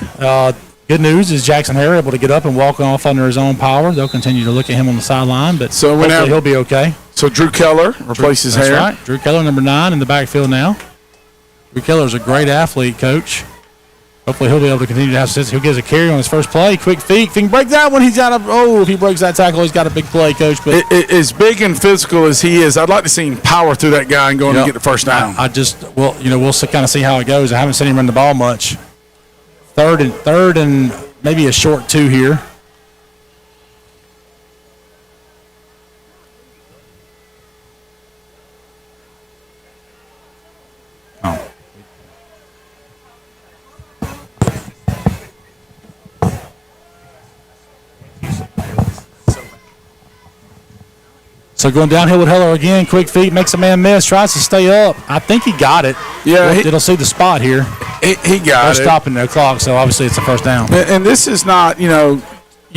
Good news is Jackson Hare able to get up and walk off under his own power. They'll continue to look at him on the sideline, but hopefully he'll be okay. So Drew Keller replaces Hare. That's right. Drew Keller, number 9 in the backfield now. Drew Keller's a great athlete, Coach. Hopefully he'll be able to continue to have success. He'll get a carry on his first play. Quick feet. If he can break that one, if he breaks that tackle, he's got a big play, Coach. But as big and physical as he is, I'd like to see him power through that guy and go in and get the first down. We'll kind of see how it goes. I haven't seen him run the ball much. Third and maybe a short 2 here. So going downhill with Heller again, quick feet, makes a man miss, tries to stay up. I think he got it. Yeah. It'll see the spot here. He got They're it. stopping the clock, so obviously it's a first down. And this is not, you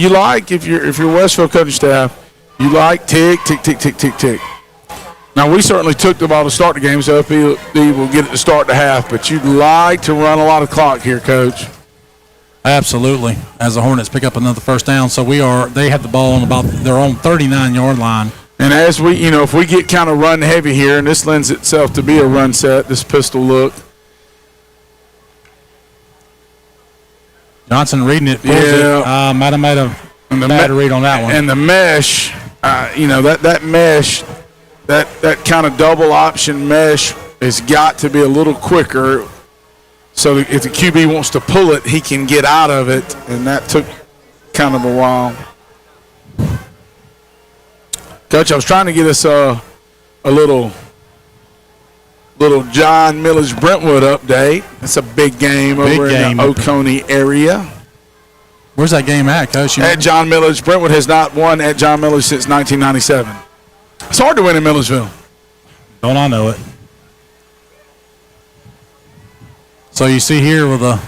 like, if you're Westfield coaching staff, you like tick, tick, tick, tick, tick, tick. Now, we certainly took the ball to start the game, so FPD will get it to start the half, but you'd like to run a lot of clock here, Coach. Absolutely, as the Hornets pick up another first down. So they have the ball on about their own 39-yard line. And as we, if we get kind of run heavy here, and this lends itself to be a run set, this pistol look. Johnson reading it. Yeah. Might have made a bad read on that one. And the mesh, that mesh, that kind of double option mesh has got to be a little quicker. So if the QB wants to pull it, he can get out of it. And that took kind of a while. Coach, I was trying to get us a little John Millage Brentwood update. It's a big game over in the Oconee area. Where's that game at, Coach? At John Millage. Brentwood has not won at John Millage since 1997. It's hard to win in Milledgeville. Don't I know it? So you see here with a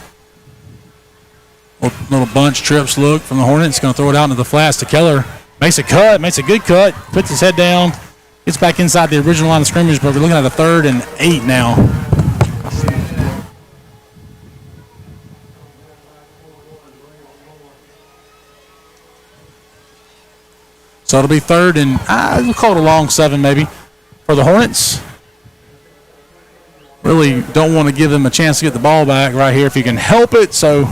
little bunch trips look from the Hornets. Going to throw it out into the flats to Keller. Makes a cut, makes a good cut, puts his head down, gets back inside the original line of scrimmage, but we're looking at a 3rd and 8 now. So it'll be 3rd and we'll call it a long 7 maybe for the Hornets. Really don't want to give them a chance to get the ball back right here if you can help it. So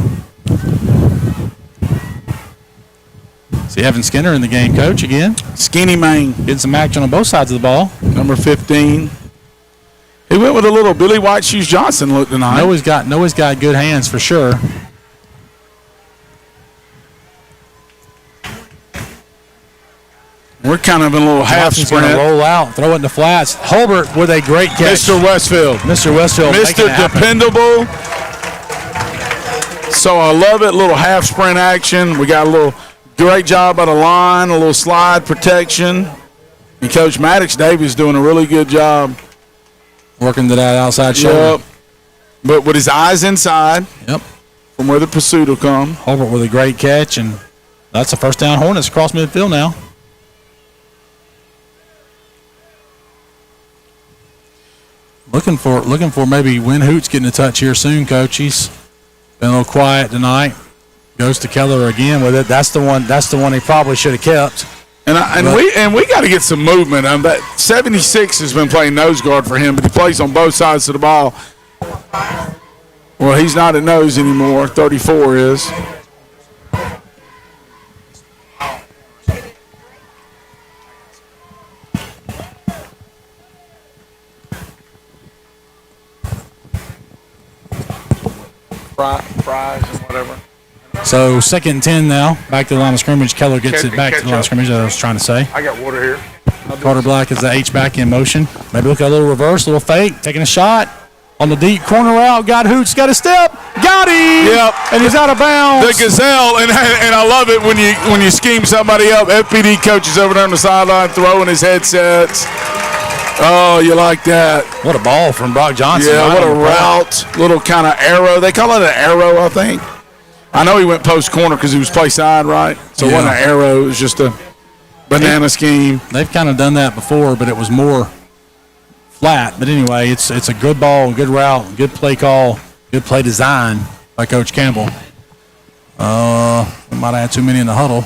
see Evan Skinner in the game, Coach, again. Skinny man. Getting some action on both sides of the ball. Number 15. He went with a little Billy White Shoes Johnson look tonight. Noah's got good hands for sure. We're kind of in a little half sprint. Going to roll out, throw it in the flats. Holbert with a great catch. Mr. Westfield. Mr. Dependable. So I love it. Little half sprint action. We got a little great job at the line, a little slide protection. And Coach Maddox Davies doing a really good job. Working to that outside shoulder. Yep. But with his eyes inside. Yep. From where the pursuit will come. Holbert with a great catch, and that's a first down Hornets across midfield now. Looking for maybe Win Hoots getting a touch here soon, Coach. He's been a little quiet tonight. Goes to Keller again with it. That's the one he probably should have kept. And we got to get some movement. That 76 has been playing nose guard for him, but he plays on both sides of the ball. Well, he's not at nose anymore. 34 is. Fries and whatever. So 2nd and 10 now. Back to the line of scrimmage. Keller gets it back to the line of scrimmage, as I was trying to say. I got water here. Carter Black is the H back in motion. Maybe look at a little reverse, a little fake, taking a shot on the deep corner route. Got Hoots, got a step, got him. Yep. And he's out of bounds. The Gazelle, and I love it when you scheme somebody up. FPD coaches over there on the sideline throwing his headsets. Oh, you like that. What a ball from Brock Johnson. Yeah, what a route. Little kind of arrow. They call it an arrow, I think. I know he went post corner because he was play side, right? So it wasn't an arrow. It was just a banana scheme. They've kind of done that before, but it was more flat. But anyway, it's a good ball, good route, good play call, good play design by Coach Campbell. We might have had too many in the huddle.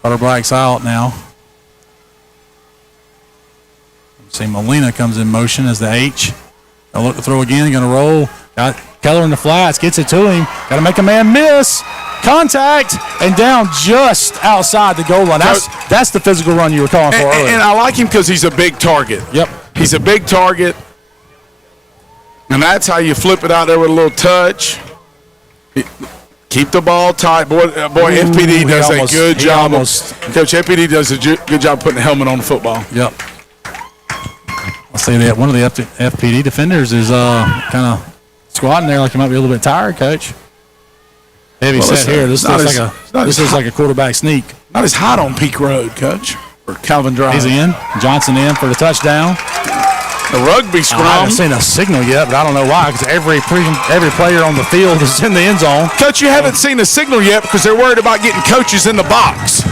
Carter Black's out now. See, Molina comes in motion as the H. They'll look to throw again. Going to roll. Got Keller in the flats. Gets it to him. Got to make a man miss. Contact. And down just outside the goal line. That's the physical run you were calling for earlier. And I like him because he's a big target. Yep. He's a big target. And that's how you flip it out there with a little touch. Keep the ball tight. Boy, FPD does a good job. Coach, FPD does a good job putting the helmet on the football. Yep. Let's say that one of the FPD defenders is kind of squatting there like he might be a little bit tired, Coach. Heavy set here. This looks like a quarterback sneak. Not as hot on Peak Road, Coach, or Calvin Drive. He's in. Johnson in for the touchdown. The rugby scrum. I haven't seen a signal yet, but I don't know why, because every player on the field is in the end zone. Coach, you haven't seen a signal yet because they're worried about getting coaches in the box.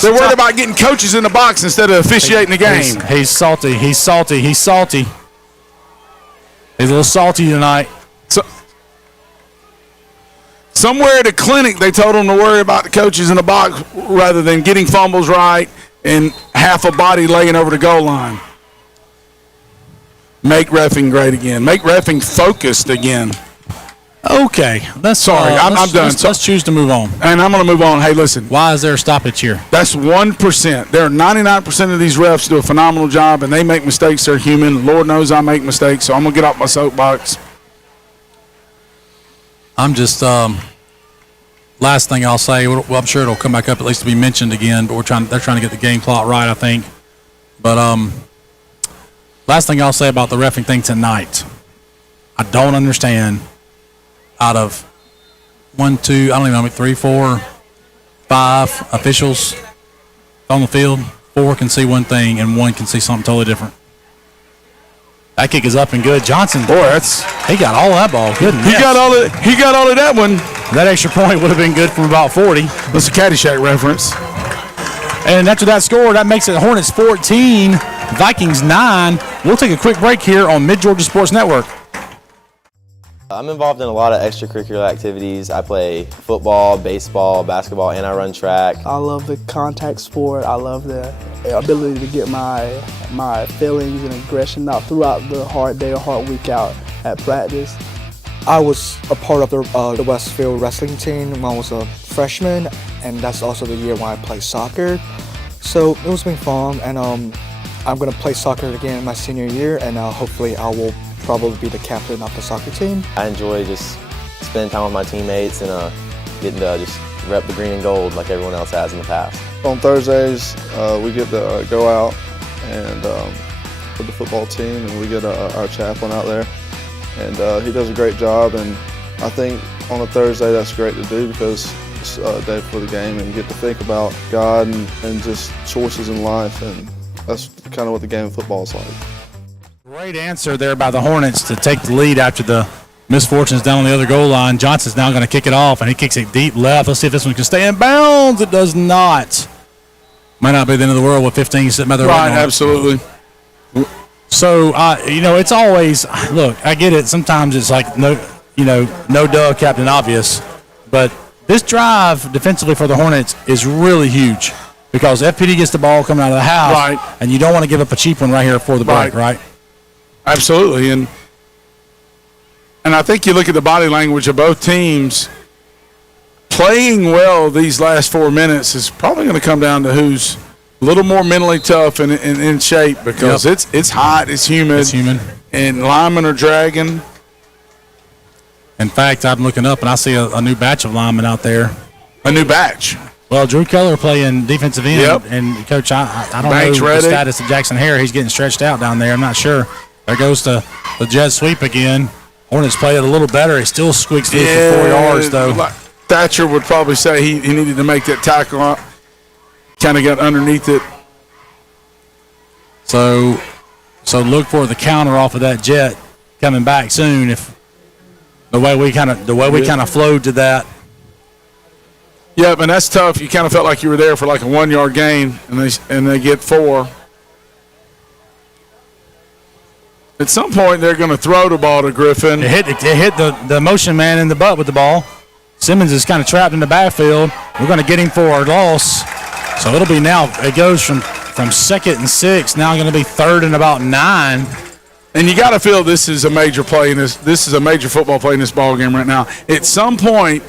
They're worried about getting coaches in the box instead of officiating the game. He's salty. He's salty. He's salty. He's a little salty tonight. So, somewhere at a clinic, they told him to worry about the coaches in the box rather than getting fumbles right and half a body laying over the goal line. Make reffing great again. Make reffing focused again. Okay. I'm done. Let's choose to move on. And I'm going to move on. Hey, listen. Why is there a stoppage here? That's 1%. There are 99% of these refs do a phenomenal job, and they make mistakes. They're human. Lord knows I make mistakes, so I'm going to get off my soapbox. I'm just last thing I'll say, well, I'm sure it'll come back up at least to be mentioned again, but they're trying to get the game clock right, I think. But last thing I'll say about the reffing thing tonight, I don't understand. Out of 1, 2, I don't even know, 3, 4, 5 officials on the field, 4 can see one thing and 1 can see something totally different. That kick is up and good. Johnson, Boy, he got all of that ball. Goodness. he got all of that one. That extra point would have been good from about 40. That's a Caddyshack reference. And after that score, that makes it Hornets 14, Vikings 9. We'll take a quick break here on Mid-Georgia Sports Network. I'm involved in a lot of extracurricular activities. I play football, baseball, basketball, and I run track. I love the contact sport. I love the ability to get my feelings and aggression out throughout the hard day or hard week out at practice. I was a part of the Westfield wrestling team when I was a freshman, and that's also the year when I played soccer. So it was been fun, and I'm going to play soccer again in my senior year, and hopefully I will probably be the captain of the soccer team. I enjoy just spending time with my teammates and getting to just rep the green and gold like everyone else has in the past. On Thursdays, we get to go out and with the football team, and we get our chaplain out there, and he does a great job. And I think on a Thursday that's great to do because it's a day before the game, and you get to think about God and just choices in life, and that's kind of what the game of football is like. Great answer there by the Hornets to take the lead after the misfortunes down on the other goal line. Johnson's now going to kick it off, and he kicks it deep left. Let's see if this one can stay in bounds. It does not. Might not be the end of the world with 15 sitting by the Right, absolutely. So, it's always, look, I get it. Sometimes it's like, no duh, Captain Obvious. But this drive defensively for the Hornets is really huge because FPD gets the ball coming out of the house, right, and you don't want to give up a cheap one right here before the break, right? Absolutely, and I think you look at the body language of both teams. Playing well these last 4 minutes is probably going to come down to who's a little more mentally tough and in shape because it's hot, it's humid, and linemen are dragging. In fact, I'm looking up and I see a new batch of linemen out there. A new batch. Well, Drew Keller playing defensive end, and Coach, I don't know the status of Jackson Hare. He's getting stretched out down there. I'm not sure. There goes the jet sweep again. Hornets play it a little better. He still squeaks through for 4 yards, though. Thatcher would probably say he needed to make that tackle. Kind of got underneath it. So look for the counter off of that jet coming back soon. If the way we kind of flowed to that. Yep, and that's tough. You kind of felt like you were there for like a 1 yard gain, and they get 4. At some point, they're going to throw the ball to Griffin. It hit the motion man in the butt with the ball. Simmons is kind of trapped in the backfield. We're going to get him for a loss. So it'll be now, it goes from 2nd and 6, now going to be 3rd and about 9. And you got to feel this is a major play in this. This is a major football play in this ball game right now. At some point,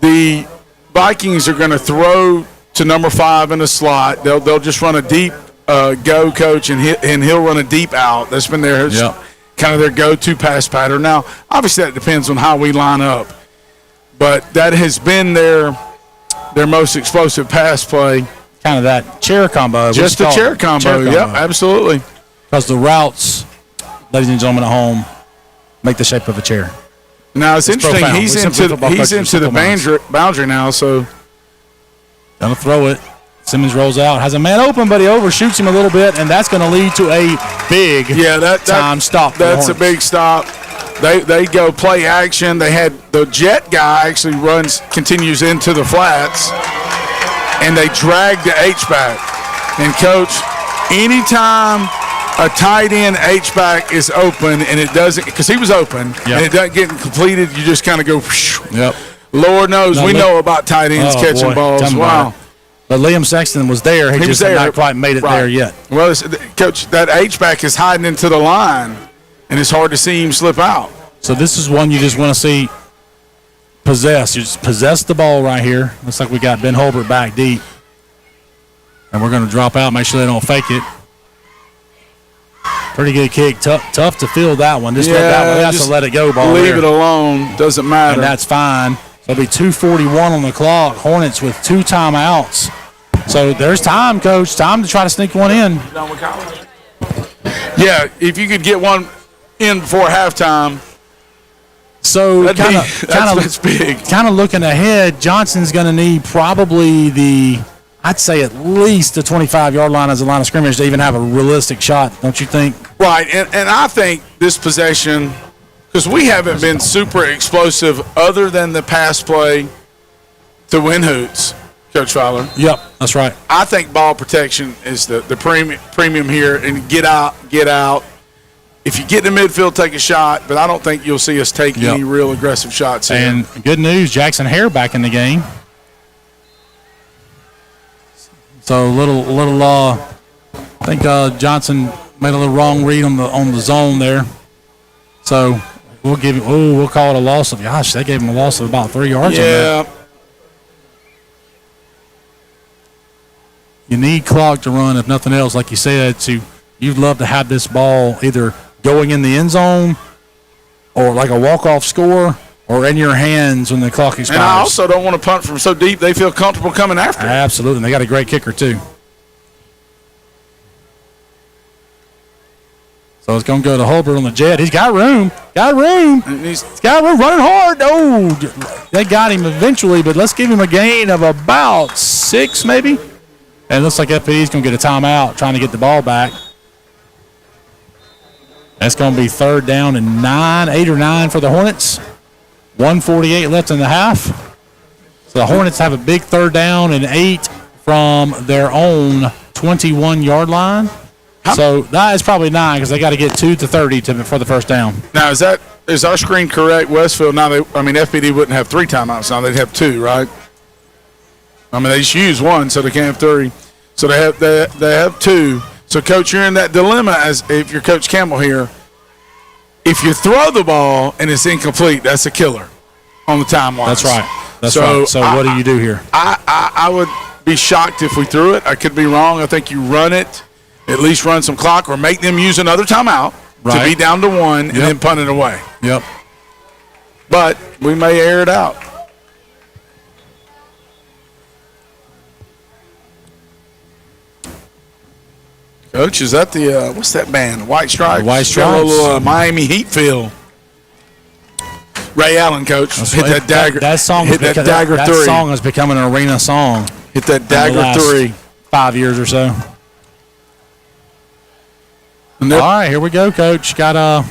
the Vikings are going to throw to number 5 in the slot. They'll just run a deep go, coach, and he'll run a deep out. That's been their kind of their go-to pass pattern. Now, obviously, that depends on how we line up, but that has been their most explosive pass play. Kind of that chair combo. Just a chair combo. Yep, absolutely. Because the routes, ladies and gentlemen at home, make the shape of a chair. Now it's interesting. Profound. He's into the boundary now. So gonna throw it. Simmons rolls out, has a man open, but he overshoots him a little bit, and that's going to lead to a big time stop. That's a big stop. They go play action. They had the jet guy actually continues into the flats, and they drag the H-back. And, Coach, anytime a tight end H-back is open and it doesn't – because he was open and it doesn't get completed, you just kind of go – Yep. Lord knows we know about tight ends catching balls. Wow. But Liam Sexton was there. He just had not quite made it there yet. Well, Coach, that H-back is hiding into the line, and it's hard to see him slip out. So this is one you just want to see possess. You just possess the ball right here. Looks like we got Ben Holbert back deep. And we're going to drop out, make sure they don't fake it. Pretty good kick. Tough to field that one. Just let that one. That's a let it go ball. Leave it alone. Doesn't matter. And that's fine. It'll be 2:41 on the clock. Hornets with 2 timeouts. So there's time, Coach. Time to try to sneak one in. Yeah, if you could get one in before halftime. So that's big. Kind of looking ahead, Johnson's going to need probably I'd say at least the 25-yard line as a line of scrimmage to even have a realistic shot, don't you think? Right, and I think this possession, because we haven't been super explosive other than the pass play to win hoots, Coach Fowler. Yep, that's right. I think ball protection is the premium here, and get out. If you get in the midfield, take a shot, but I don't think you'll see us take any real aggressive shots here. And good news, Jackson Hare back in the game. So I think Johnson made a little wrong read on the zone there. So we'll call it a loss of, gosh, they gave him a loss of about 3 yards on that. You need clock to run, if nothing else, like you said, you'd love to have this ball either going in the end zone or like a walk-off score or in your hands when the clock expires. And I also don't want to punt from so deep they feel comfortable coming after it. Absolutely. And they got a great kicker, too. So it's going to go to Holbert on the jet. He's got room. He's got room. Running hard. Oh, they got him eventually, but let's give him a gain of about 6 maybe. And it looks like FPD's going to get a timeout trying to get the ball back. That's going to be 3rd down and 8 or 9 for the Hornets. 1:48 left in the half. So the Hornets have a big 3rd down and 8 from their own 21-yard line. So that is probably 9 because they got to get 2 to 30 for the first down. Now, is our screen correct? Westfield, FPD wouldn't have 3 timeouts now. They'd have 2, right? They just use 1, so they can't have 3. So they have 2. So, Coach, you're in that dilemma as if you're Coach Campbell here. If you throw the ball and it's incomplete, that's a killer on the timeline. That's right. So what do you do here? I would be shocked if we threw it. I could be wrong. I think you run it, at least run some clock, or make them use another timeout to be down to 1 and then punt it away. Yep. But we may air it out. Coach, is that the what's that band? White Stripes. The White Stripes. A little Miami Heat feel. Ray Allen, Coach. Hit that dagger. That song. Hit that dagger 3. That song is becoming an arena song. Hit that dagger 3. 5 years or so. All right, here we go, Coach. Got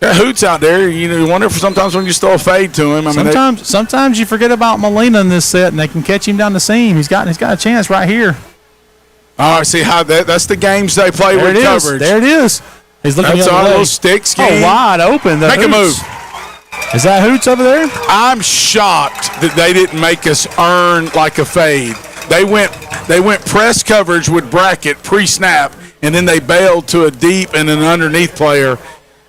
hoots out there. You wonder if sometimes when you throw a fade to him. Sometimes you forget about Molina in this set, and they can catch him down the seam. He's got a chance right here. All right, see how that's the games they play with coverage. There it is. He's looking that's the other our way. little stick scheme. Oh, wide open. Make a move. Is that Hoots over there? I'm shocked that they didn't make us earn like a fade. They went press coverage with bracket pre-snap, and then they bailed to a deep and an underneath player,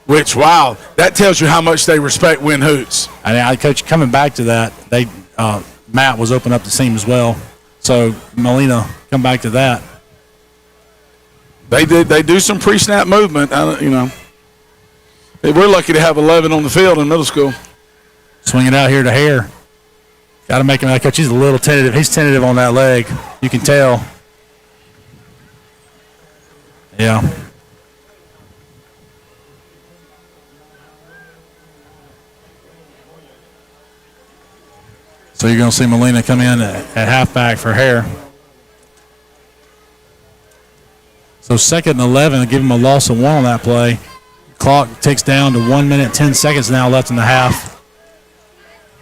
which, wow, that tells you how much they respect Win Hoots. And Coach, coming back to that, Matt was open up the seam as well. So Molina, come back to that. They do some pre-snap movement, We're lucky to have 11 on the field in middle school. Swing it out here to Hare. Got to make him. Coach, he's a little tentative. He's tentative on that leg. You can tell. Yeah. So you're going to see Molina come in at halfback for Hare. So 2nd and 11, give him a loss of 1 on that play. Clock ticks down to 1 minute, 10 seconds now left in the half.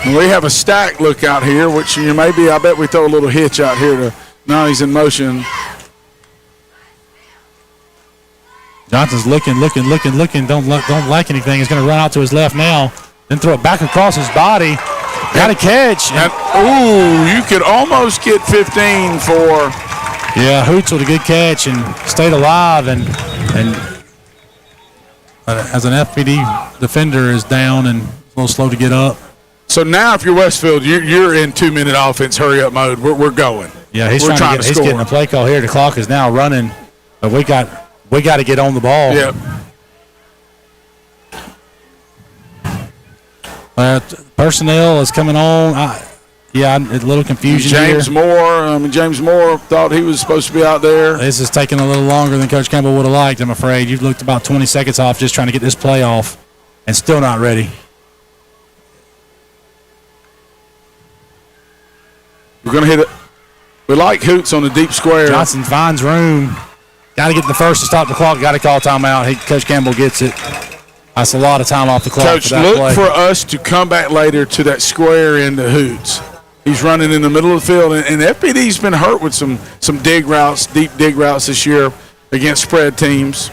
And we have a stack look out here, which maybe I bet we throw a little hitch out here. Now he's in motion. Johnson's looking. Don't like anything. He's going to run out to his left now. Then throw it back across his body. Got a catch. You could almost get 15 for. Yeah, Hoots with a good catch and stayed alive. And as an FPD defender is down and a little slow to get up. So now if you're Westfield, you're in 2-minute offense, hurry-up mode. We're going. Yeah, he's getting a play call here. The clock is now running, but we got to get on the ball. Yep. Personnel is coming on. Yeah, a little confusion James here. Moore. James Moore thought he was supposed to be out there. This is taking a little longer than Coach Campbell would have liked, I'm afraid. You've looked about 20 seconds off just trying to get this play off and still not ready. We're going to hit it. We like Hoots on the deep square. Johnson finds room. Got to get the first to stop the clock. Got to call timeout. Coach Campbell gets it. That's a lot of time off the clock. Coach, for that look play. for us to come back later to that square in the Hoots. He's running in the middle of the field, and FPD's been hurt with some dig routes, deep dig routes this year against spread teams.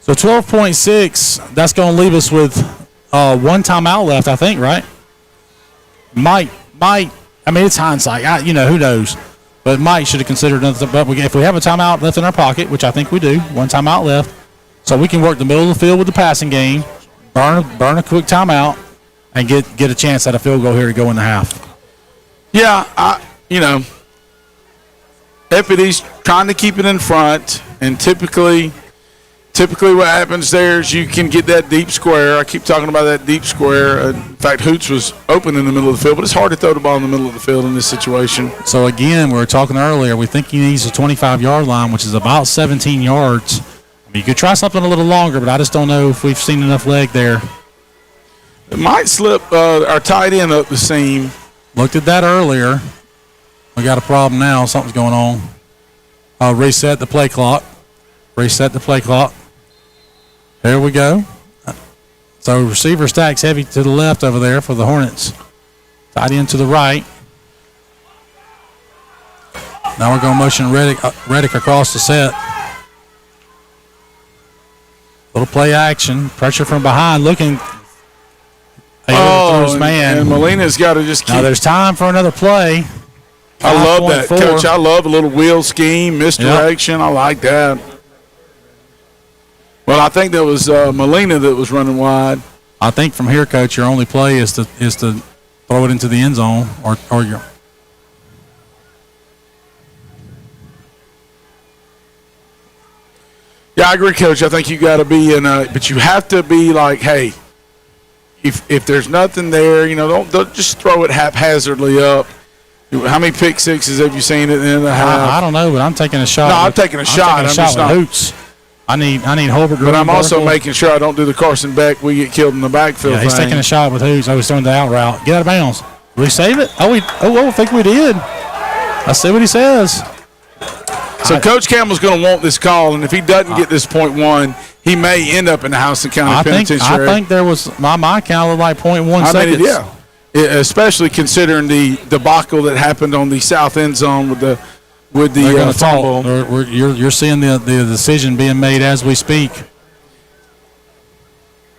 So 12.6, that's going to leave us with one timeout left, I think, right? Might. I mean, it's hindsight. Who knows? But Mike should have considered another. But if we have a timeout left in our pocket, which I think we do, one timeout left, so we can work the middle of the field with the passing game, burn a quick timeout, and get a chance at a field goal here to go in the half. Yeah, FPD's trying to keep it in front, and typically what happens there is you can get that deep square. I keep talking about that deep square. In fact, Hoots was open in the middle of the field, but it's hard to throw the ball in the middle of the field in this situation. So, again, we were talking earlier, we think he needs a 25-yard line, which is about 17 yards. I mean, you could try something a little longer, but I just don't know if we've seen enough leg there. It might slip our tight end up the seam. Looked at that earlier. We got a problem now. Something's going on. Reset the play clock. There we go. So receiver stacks heavy to the left over there for the Hornets. Tight end to the right. Now we're going to motion Reddick across the set. Little play action. Pressure from behind. Looking. Man. And Molina's got to just keep. Now there's time for another play. I love that, Coach. I love a little wheel scheme, misdirection. Yep. I like that. Well, I think that was Molina that was running wide. I think from here, Coach, your only play is to throw it into the end zone or your. Yeah, I agree, Coach. I think you got to be but you have to be like, hey, if there's nothing there, don't just throw it haphazardly up. How many pick sixes have you seen in the half? I don't know, but I'm taking a shot. No, I'm taking a shot. I'm just not Hoots. I need Holbert. But I'm also making sure I don't do the Carson Beck, we get killed in the backfield. Yeah, he's taking a shot with Hoots. I was throwing the out route. Get out of bounds. Did we save it? I think we did. Let's see what he says. So Coach Campbell's going to want this call, and if he doesn't get this .1, he may end up in the Houston County Penitentiary. I think there was my count looked like .1 seconds. Yeah, especially considering the debacle that happened on the south end zone with the fumble. You're seeing the decision being made as we speak.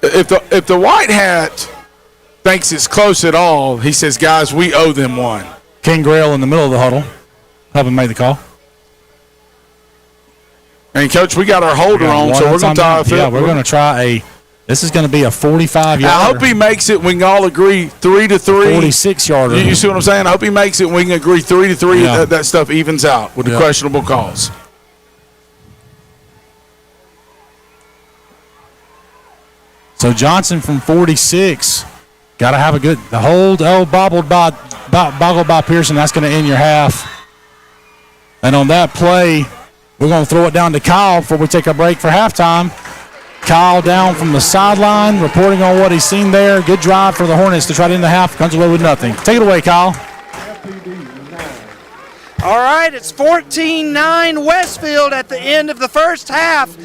If the white hat thinks it's close at all, he says, guys, we owe them one. King Grail in the middle of the huddle, helping make the call. And, Coach, we got our holder on, so we're going to tie a field. Yeah, we're going to try this is going to be a 45-yarder. I hope he makes it. We can all agree 3-3. 46-yarder. You see what I'm saying? I hope he makes it. We can agree 3-3. Yeah. That stuff evens out with the questionable calls. So Johnson from 46. Got to have the hold. Boggled by Pearson. That's going to end your half. And on that play, we're going to throw it down to Kyle before we take a break for halftime. Kyle down from the sideline, reporting on what he's seen there. Good drive for the Hornets to try to end the half. Comes away with nothing. Take it away, Kyle. All right, it's 14-9 Westfield at the end of the first half.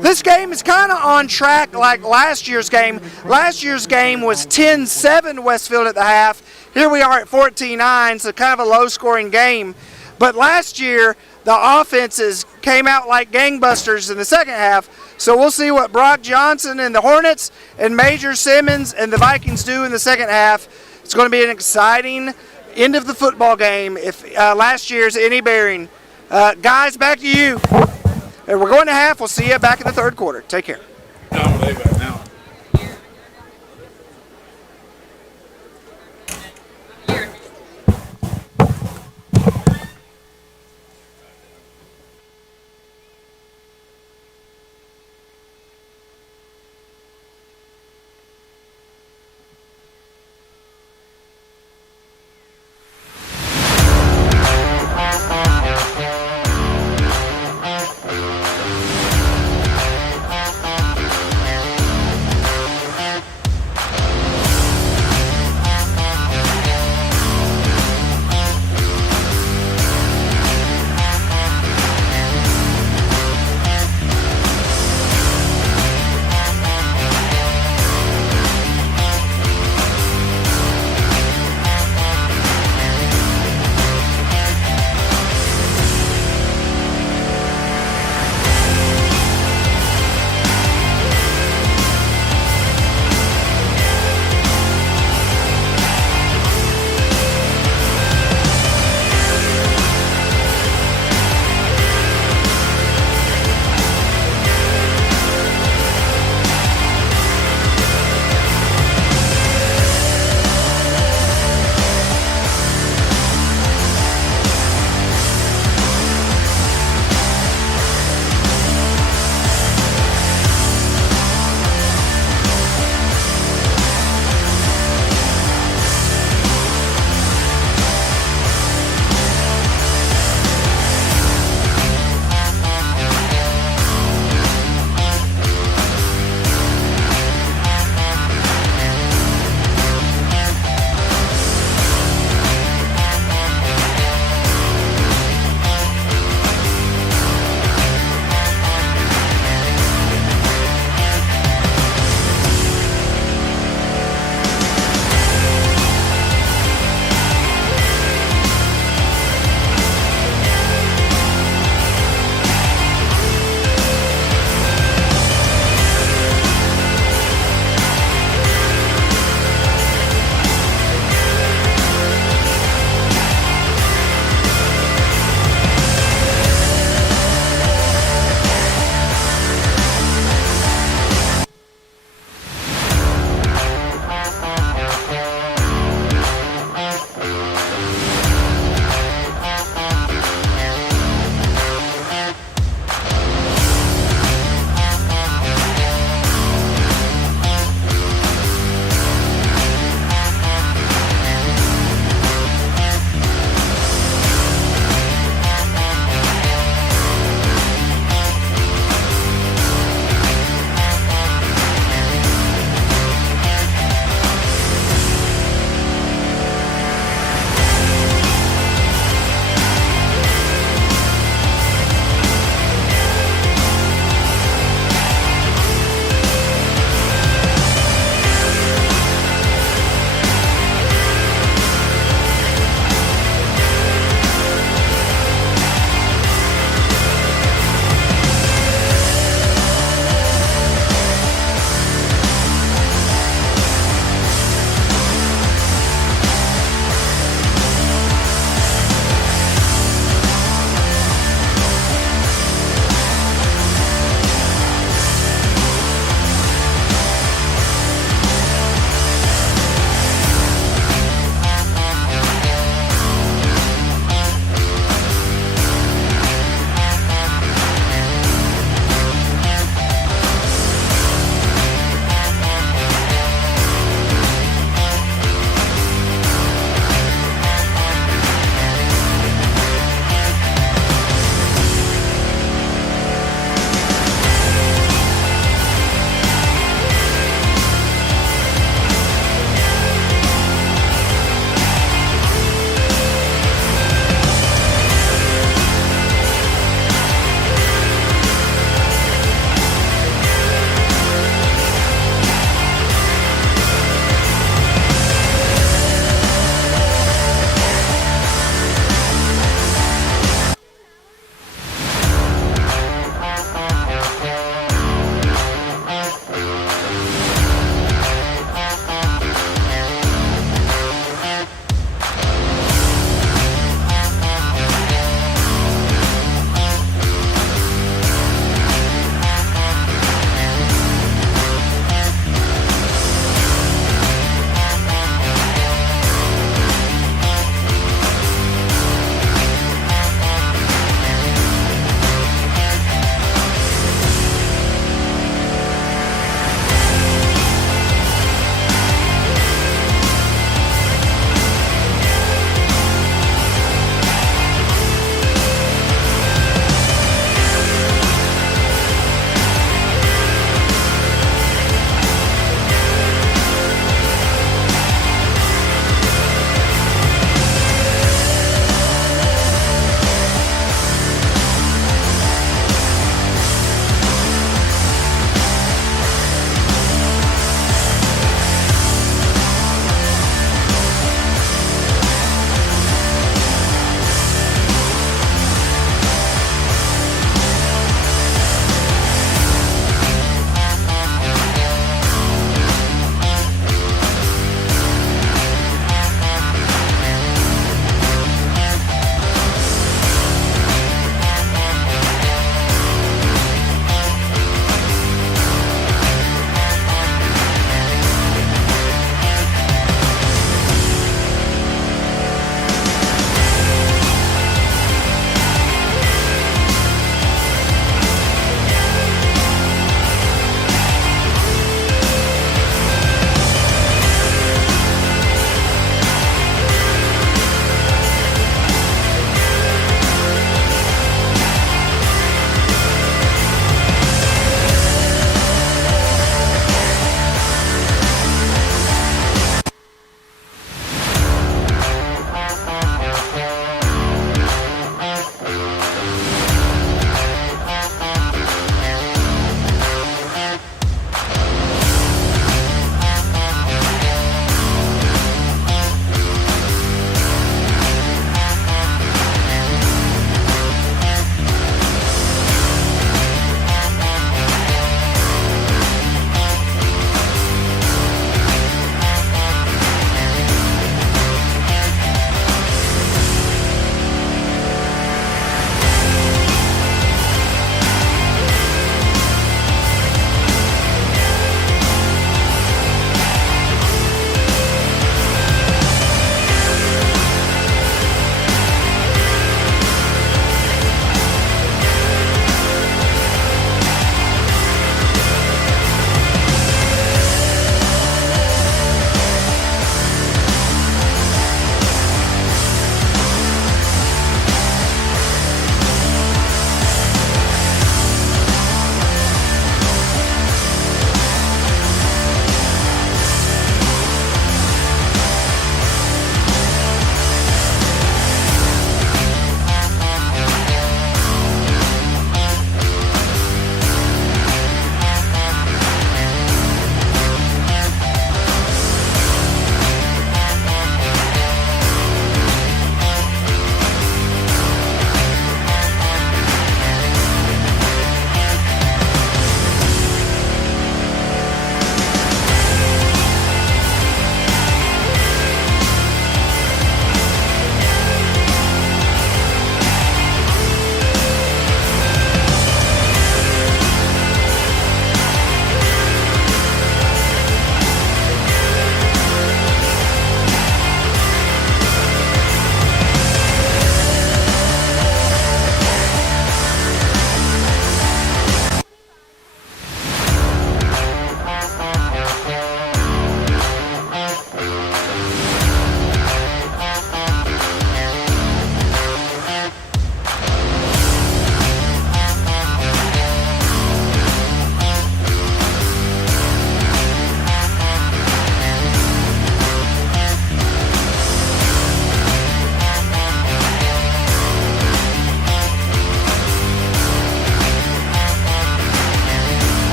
This game is kind of on track like last year's game. Last year's game was 10-7 Westfield at the half. Here we are at 14-9, so kind of a low-scoring game. But last year, the offenses came out like gangbusters in the second half. So we'll see what Brock Johnson and the Hornets and Major Simmons and the Vikings do in the second half. It's going to be an exciting end of the football game if last year's any bearing. Guys, back to you. We're going to half. We'll see you back in the third quarter. Take care.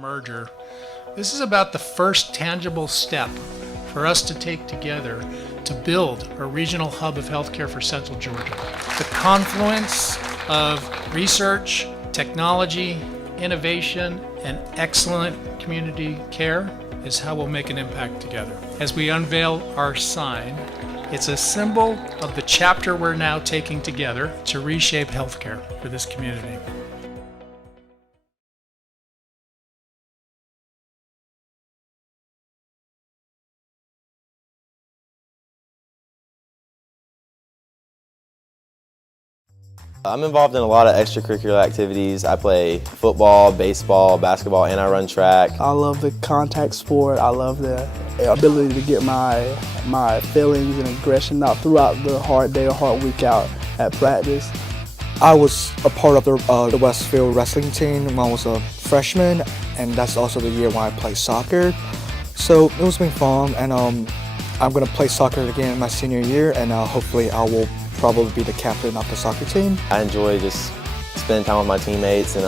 merger. This is about the first tangible step for us to take together to build a regional hub of healthcare for Central Georgia. The confluence of research, technology, innovation, and excellent community care is how we'll make an impact together. As we unveil our sign, it's a symbol of the chapter we're now taking together to reshape healthcare for this community. I'm involved in a lot of extracurricular activities. I play football, baseball, basketball, and I run track. I love the contact sport. I love the ability to get my feelings and aggression out throughout the hard day or hard week out at practice. I was a part of the Westfield wrestling team when I was a freshman, and that's also the year when I played soccer. So it was been fun, and I'm going to play soccer again in my senior year, and hopefully I will probably be the captain of the soccer team. I enjoy just spending time with my teammates and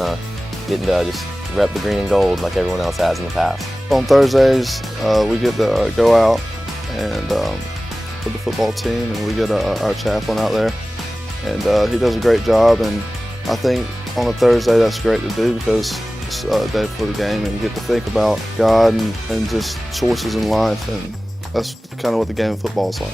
getting to just rep the green and gold like everyone else has in the past. On Thursdays, we get to go out and with the football team, and we get our chaplain out there, and he does a great job. And I think on a Thursday that's great to do because it's a day before the game, and you get to think about God and just choices in life, and that's kind of what the game of football is like.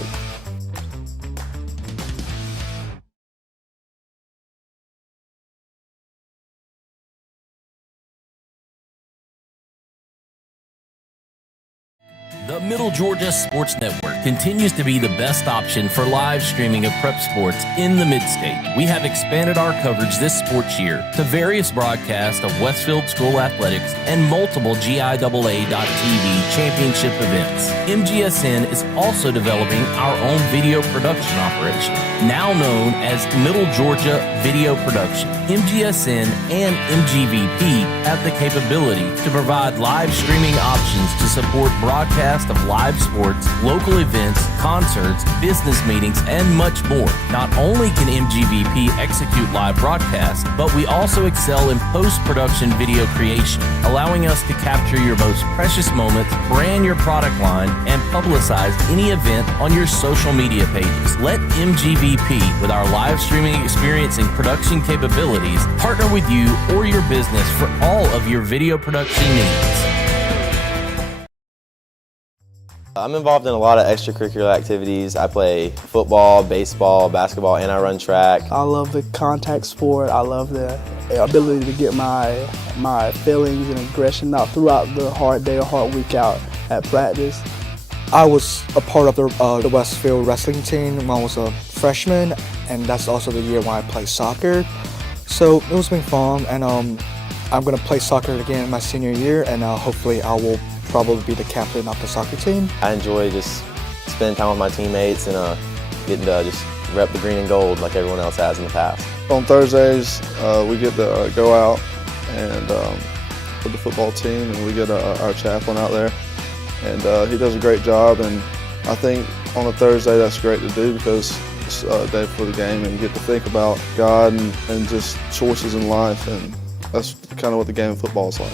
The Middle Georgia Sports Network continues to be the best option for live streaming of prep sports in the Mid-State. We have expanded our coverage this sports year to various broadcasts of Westfield School athletics and multiple GIAA.TV championship events. MGSN is also developing our own video production operation, now known as Middle Georgia Video Production. MGSN and MGVP have the capability to provide live streaming options to support broadcast of live sports, local events, concerts, business meetings, and much more. Not only can MGVP execute live broadcasts, but we also excel in post-production video creation, allowing us to capture your most precious moments, brand your product line, and publicize any event on your social media pages. Let MGVP, with our live streaming experience and production capabilities, partner with you or your business for all of your video production needs. I'm involved in a lot of extracurricular activities. I play football, baseball, basketball, and I run track. I love the contact sport. I love the ability to get my feelings and aggression out throughout the hard day or hard week out at practice. I was a part of the Westfield wrestling team when I was a freshman, and that's also the year when I played soccer. So it was been fun, and I'm going to play soccer again in my senior year, and hopefully I will probably be the captain of the soccer team. I enjoy just spending time with my teammates and getting to just rep the green and gold like everyone else has in the past. On Thursdays, we get to go out and with the football team, and we get our chaplain out there, and he does a great job. And I think on a Thursday that's great to do because it's a day before the game, and you get to think about God and just choices in life, and that's kind of what the game of football is like.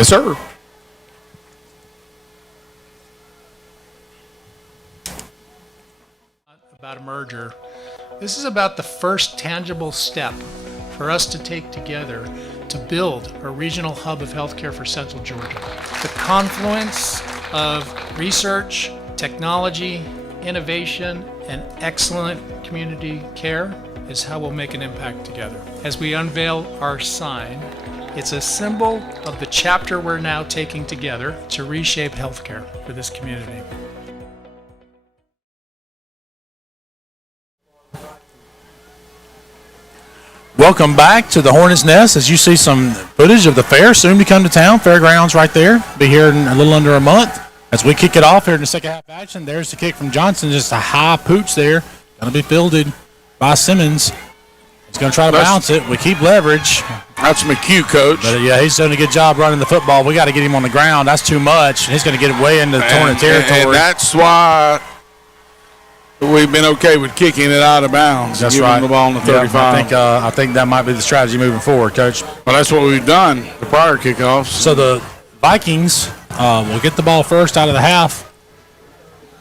Yes, sir. About a merger. This is about the first tangible step for us to take together to build a regional hub of healthcare for Central Georgia. The confluence of research, technology, innovation, and excellent community care is how we'll make an impact together. As we unveil our sign, it's a symbol of the chapter we're now taking together to reshape healthcare for this community. Welcome back to the Hornets Nest. As you see some footage of the fair soon to come to town. Fairgrounds right there. Be here in a little under a month. As we kick it off here in the second half action, there's the kick from Johnson. Just a high pooch there. Going to be fielded by Simmons. He's going to try to bounce it. We keep leverage. That's McHugh, coach. But, yeah, he's doing a good job running the football. We got to get him on the ground. That's too much. He's going to get way into the Hornet territory. And that's why we've been okay with kicking it out of bounds. That's giving right. the ball on the 35. I think that might be the strategy moving forward, Coach. Well, that's what we've done the prior kickoffs. So the Vikings will get the ball first out of the half.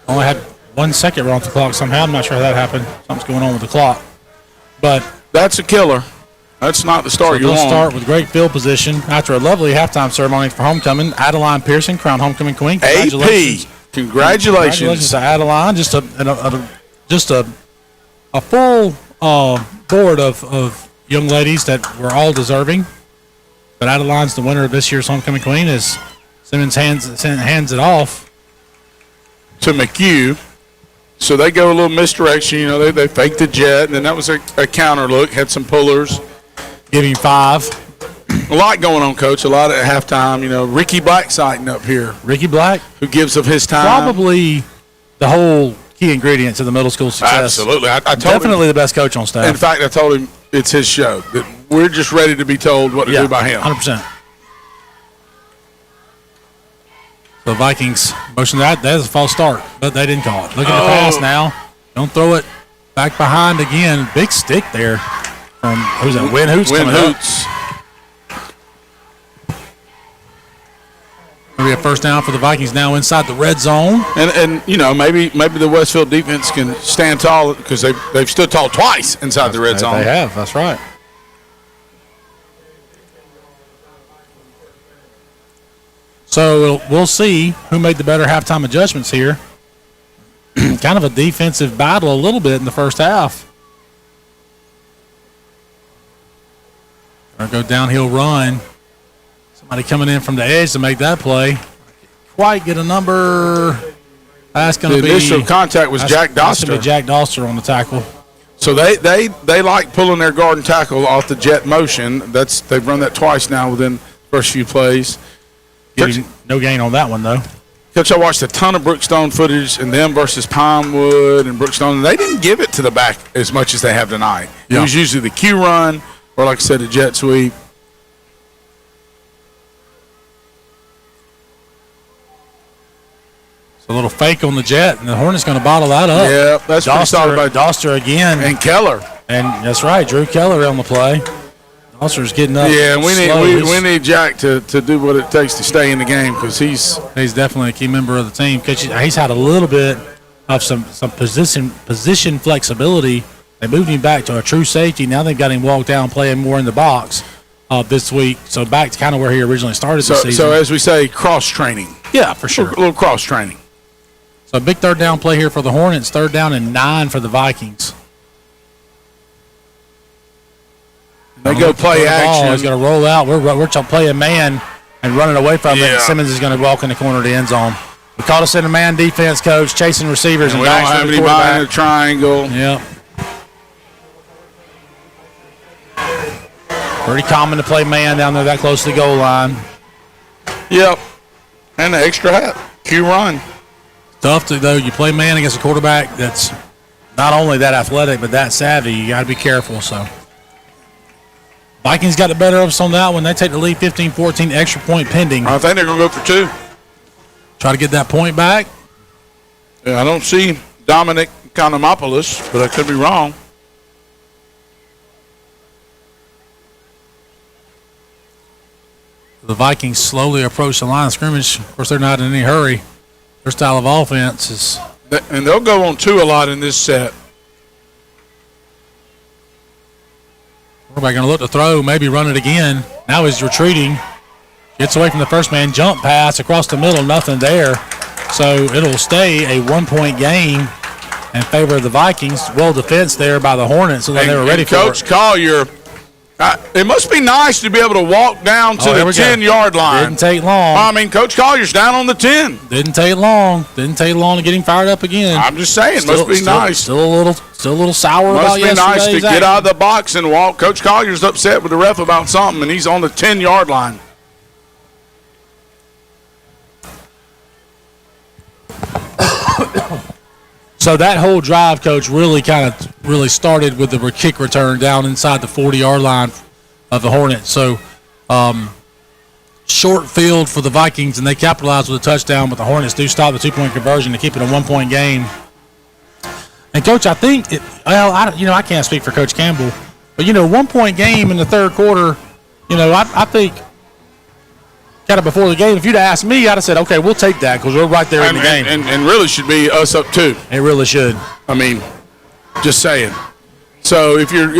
Only had 1 second off the clock somehow. I'm not sure how that happened. Something's going on with the clock. But that's a killer. That's not the start so you want. They'll start with great field position after a lovely halftime ceremony for homecoming. Adeline Pearson, crowned homecoming queen. Congratulations. Congratulations to Adeline. Just a full board of young ladies that were all deserving. But Adeline's the winner of this year's homecoming queen as Simmons hands it off to McHugh. So they go a little misdirection. You know, they fake the jet, and then that was a counter look. Had some pullers. Giving 5. A lot going on, Coach. A lot at halftime. You know, Ricky Black sighting up here. Ricky Black, who gives of his time. Probably the whole key ingredient to the middle school success. Absolutely. I told Definitely him, the best coach on staff. In fact, I told him it's his show. That we're just ready to be told what to do by him. 100%. The Vikings motion that is a false start, but they didn't call it. Look at the pass now. Don't throw it back behind again. Big stick there from who's that? Win Hoots coming Hoots. Maybe a first down for the Vikings now inside the red zone. And you know, maybe the Westfield defense can stand tall because they've stood tall twice inside the red zone. They have. That's right. So we'll see who made the better halftime adjustments here. Kind of a defensive battle a little bit in the first half. Or go downhill run. Somebody coming in from the edge to make that play. Quite get a number. That's going to be. The initial contact was Jack Doster. That's going to be Jack Doster on the tackle. So they like pulling their guard and tackle off the jet motion. They've run that twice now within the first few plays. No gain on that one, though. Coach, I watched a ton of Brookstone footage and them versus Pinewood and Brookstone, and they didn't give it to the back as much as they have tonight. It was usually the Q run or, like I said, the jet sweep. A little fake on the jet, and the Hornets going to bottle that up. Yeah, that's pretty solid by Doster again. And Keller. And that's right, Drew Keller on the play. Doster's getting up. Yeah, we need Jack to do what it takes to stay in the game because he's definitely a key member of the team. He's had a little bit of some position flexibility. They moved him back to a true safety. Now they've got him walk down playing more in the box this week. So back to kind of where he originally started the season. So as we say, cross-training. Yeah, for sure. A little cross-training. So a big third down play here for the Hornets. 3rd down and 9 for the Vikings. They go play action. He's going to roll out. We're playing man and running away from it. And Simmons is going to walk in the corner of the end zone. We caught us in a man defense, Coach, chasing receivers and we don't have anybody in a triangle. Yep. Pretty common to play man down there that close to the goal line. Yep. And the extra hat. Q run. Tough to, though. You play man against a quarterback that's not only that athletic but that savvy. You got to be careful. So Vikings got the better of us on that one. They take the lead 15-14, extra point pending. I think they're going to go for 2. Try to get that point back. Yeah, I don't see Dominic Konomopoulos, but I could be wrong. The Vikings slowly approach the line of scrimmage. Of course, they're not in any hurry. Their style of offense is. And they'll go on 2 a lot in this set. Quarterback going to look to throw, maybe run it again. Now he's retreating. Gets away from the first man. Jump pass across the middle, nothing there. So it'll stay a 1-point game in favor of the Vikings. Well defense there by the Hornets, so they were ready for it. Coach Collier, it must be nice to be able to walk down to the 10-yard line. Didn't take long. I mean, Coach Collier's down on the 10. Didn't take long. Didn't take long to get him fired up again. I'm just saying, must be nice. Still a little sour about yesterday's yesterday. Must be nice to get out of the box and walk. Coach Collier's upset with the ref about something, and he's on the 10-yard line. So that whole drive, Coach, really started with the kick return down inside the 40-yard line of the Hornets. So short field for the Vikings, and they capitalized with a touchdown, but the Hornets do stop the 2-point conversion to keep it a 1-point game. And, Coach, I think I can't speak for Coach Campbell, but, 1-point game in the third quarter, I think kind of before the game, if you'd asked me, I'd have said, okay, we'll take that because we're right there in the game. And really should be us up 2. It really should. I mean, just saying. So if you're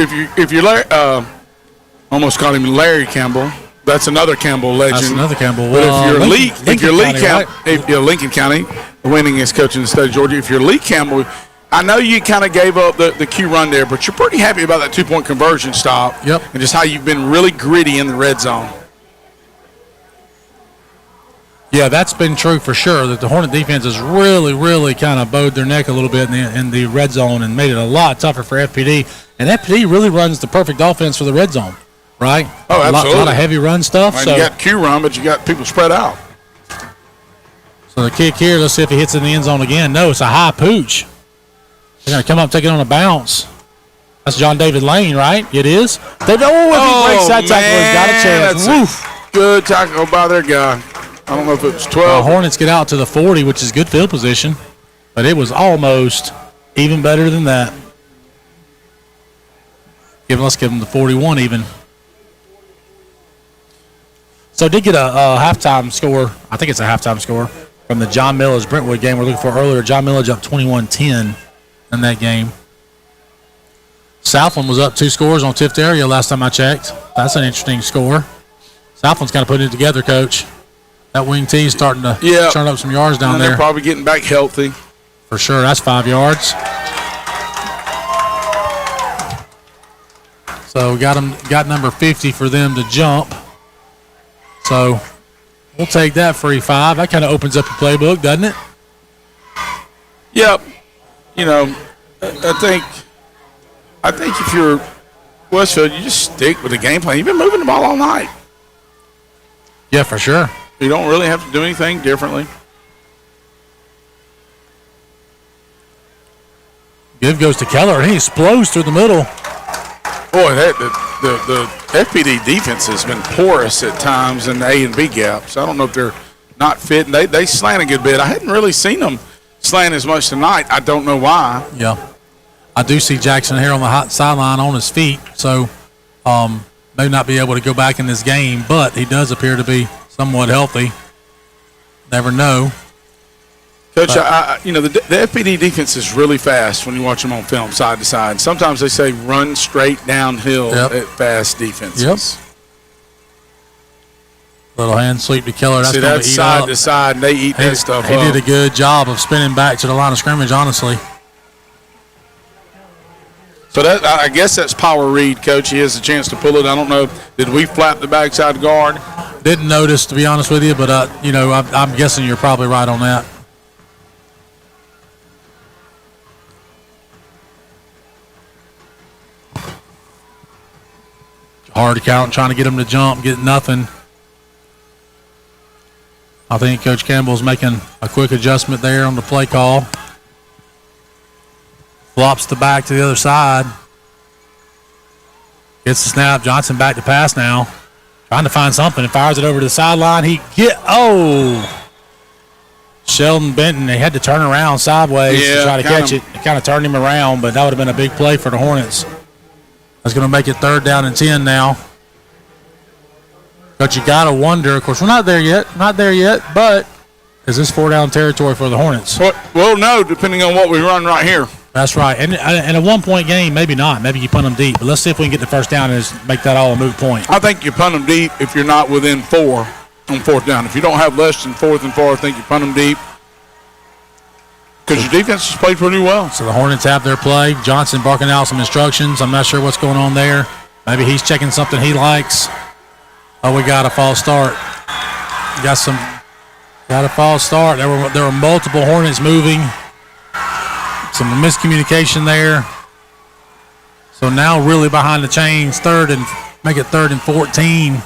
almost called him Larry Campbell. That's another Campbell legend. That's another Campbell. But if you're Lincoln County, the winningest coach in the state of Georgia, if you're Lee Campbell, I know you kind of gave up the Q run there, but you're pretty happy about that 2-point conversion stop. Yep. And just how you've been really gritty in the red zone. Yeah, that's been true for sure, that the Hornet defense has really, really kind of bowed their neck a little bit in the red zone and made it a lot tougher for FPD. And FPD really runs the perfect offense for the red zone, right? Oh, absolutely. A lot of heavy run stuff. You got Q run, but you got people spread out. So the kick here, let's see if he hits in the end zone again. No, it's a high pooch. They're going to come up, take it on a bounce. That's John David Lane, right? It is. If he breaks that tackle, he's got a chance. Woof. Good tackle by their guy. I don't know if it was 12. Hornets get out to the 40, which is good field position, but it was almost even better than that. Let's give them the 41 even. So I did get a halftime score. I think it's a halftime score from the John Milledge Brentwood game we were looking for earlier. John Milledge up 21-10 in that game. Southland was up 2 scores on Tift area last time I checked. That's an interesting score. Southland's kind of putting it together, Coach. That wing T is starting to turn up some yards down there. They're probably getting back healthy. For sure. That's 5 yards. So we got number 50 for them to jump. So we'll take that free 5. That kind of opens up the playbook, doesn't it? Yep. I think if you're Westfield, you just stick with the game plan. You've been moving the ball all night. Yeah, for sure. You don't really have to do anything differently. Give goes to Keller, and he explodes through the middle. Boy, the FPD defense has been porous at times in the A and B gaps. I don't know if they're not fitting. They slant a good bit. I hadn't really seen them slant as much tonight. I don't know why. Yeah. I do see Jackson here on the hot sideline on his feet, so may not be able to go back in this game, but he does appear to be somewhat healthy. Never know. Coach, the FPD defense is really fast when you watch them on film side to side. Sometimes they say run straight downhill at fast defenses. Yep. Little hand sweep to Keller. See, that's side to side, and they eat that stuff up. He did a good job of spinning back to the line of scrimmage, honestly. So I guess that's power read, Coach. He has a chance to pull it. I don't know. Did we flap the backside guard? Didn't notice, to be honest with you, but I'm guessing you're probably right on that. Hard count, trying to get him to jump, get nothing. I think Coach Campbell's making a quick adjustment there on the play call. Flops the back to the other side. Gets the snap. Johnson back to pass now. Trying to find something and fires it over to the sideline. Sheldon Benton, they had to turn around sideways to try to catch it. It kind of turned him around, but that would have been a big play for the Hornets. That's going to make it 3rd down and 10 now. But you got to wonder, of course, we're not there yet, but is this 4-down territory for the Hornets? Well, no, depending on what we run right here. That's right. And a 1-point game, maybe not. Maybe you punt them deep. But let's see if we can get the first down and just make that all a moot point. I think you punt them deep if you're not within 4 on fourth down. If you don't have less than 4th and 4, I think you punt them deep. Because your defense has played pretty well. So the Hornets have their play. Johnson barking out some instructions. I'm not sure what's going on there. Maybe he's checking something he likes. Oh, we got a false start. Got a false start. There were multiple Hornets moving. Some miscommunication there. So now really behind the chains, make it 3rd and 14.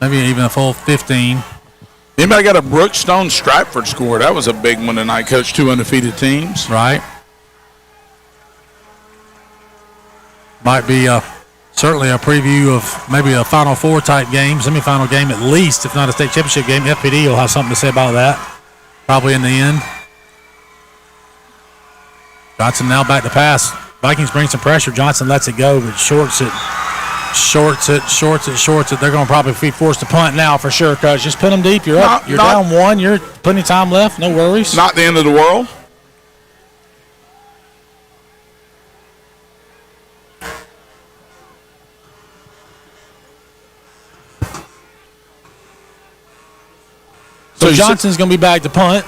Maybe even a full 15. Anybody got a Brookstone Stratford score? That was a big one tonight, Coach. 2 undefeated teams. Right. Might be certainly a preview of maybe a Final Four type game, semifinal game at least, if not a state championship game. FPD will have something to say about that probably in the end. Johnson now back to pass. Vikings bring some pressure. Johnson lets it go, but shorts it. They're going to probably be forced to punt now for sure, Coach. Just pin them deep. You're up. You're down 1. You're plenty of time left. No worries. Not the end of the world. So Johnson's going to be back to punt.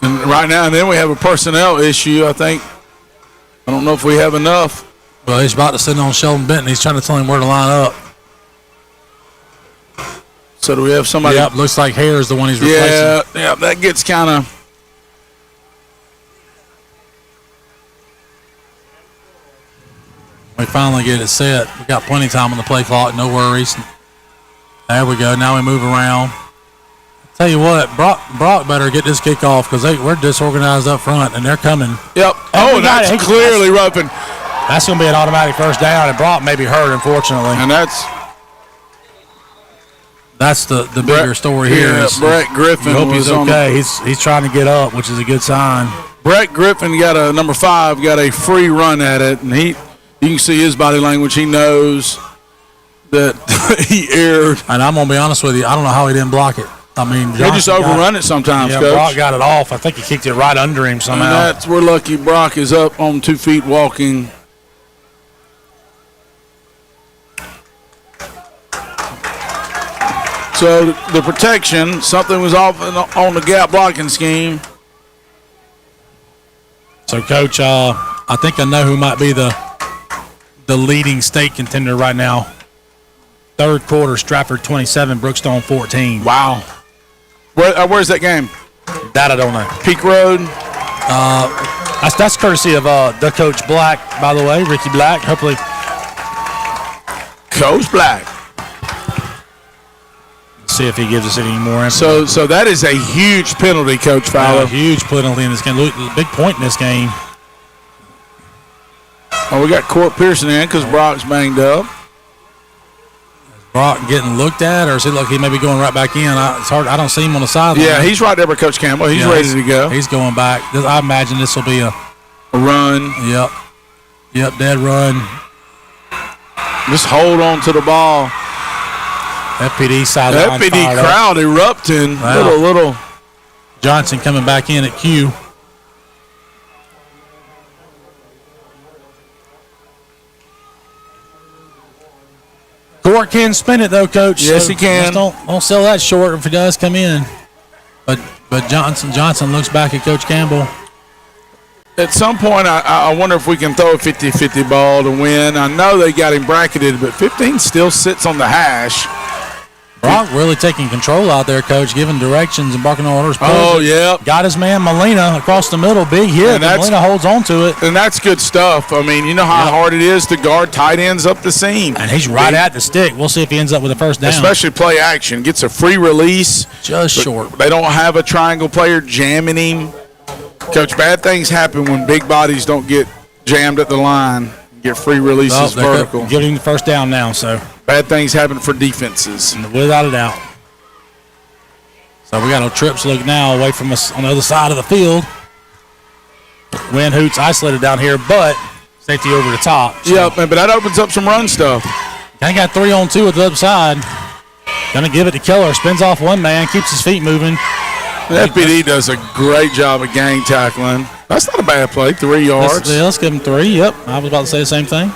And right now, and then we have a personnel issue, I think. I don't know if we have enough. Well, he's about to sit on Sheldon Benton. He's trying to tell him where to line up. So do we have somebody? Yep, looks like Hare is the one he's replacing. Yeah, that gets kind of. We finally get it set. We got plenty of time on the play clock. No worries. There we go. Now we move around. Tell you what, Brock better get this kickoff because we're disorganized up front, and they're coming. Yep. Oh, that's clearly roughing. That's going to be an automatic first down, and Brock may be hurt, unfortunately. And that's the bigger story here. Yeah, Brett Griffin. I hope he's okay. He's trying to get up, which is a good sign. Brett Griffin got a number 5, got a free run at it, and you can see his body language. He knows that he erred. And I'm going to be honest with you, I don't know how he didn't block it. I mean, they just overrun it sometimes, Coach. Brock got it off. I think he kicked it right under him somehow. And we're lucky Brock is up on 2 feet walking. So the protection, something was off on the gap blocking scheme. So, Coach, I think I know who might be the leading state contender right now. 3rd quarter, Stratford 27, Brookstone 14. Wow. Where's that game? That I don't know. Peak Road. That's courtesy of the Coach Black, by the way, Ricky Black. Hopefully, Coach Black. See if he gives us any more info. So that is a huge penalty, Coach Fowler. A huge penalty in this game. Big point in this game. Oh, we got Court Pearson in because Brock's banged up. Brock getting looked at, or is it like he may be going right back in? It's hard. I don't see him on the sideline. Yeah, he's right there by Coach Campbell. He's ready to go. He's going back. I imagine this will be a run. Yep, dead run. Just hold on to the ball. FPD sideline. FPD crowd erupting. Wow. Little. Johnson coming back in at Q. Court can spin it though, Coach. Yes, he can. Don't sell that short if he does come in. But Johnson looks back at Coach Campbell. At some point, I wonder if we can throw a 50-50 ball to win. I know they got him bracketed, but 15 still sits on the hash. Brock really taking control out there, Coach, giving directions and barking orders. Oh, yeah. Got his man Molina across the middle. Big hit. Molina holds on to it. And that's good stuff. I mean, you know how hard it is to guard tight ends up the seam. And he's right at the stick. We'll see if he ends up with a first down. Especially play action. Gets a free release. Just short. They don't have a triangle player jamming him. Coach, bad things happen when big bodies don't get jammed at the line. Get free releases vertical. Getting the first down now, so. Bad things happen for defenses. Without a doubt. So we got a trips look now away from us on the other side of the field. Win Hoots isolated down here, but Safety over the top. So. Yep, but that opens up some run stuff. Kind of got 3-on-2 with the other side. Gonna give it to Keller. Spins off one man, keeps his feet moving. The FPD does a great job of gang tackling. That's not a bad play. 3 yards. Let's give him 3. Yep, I was about to say the same thing.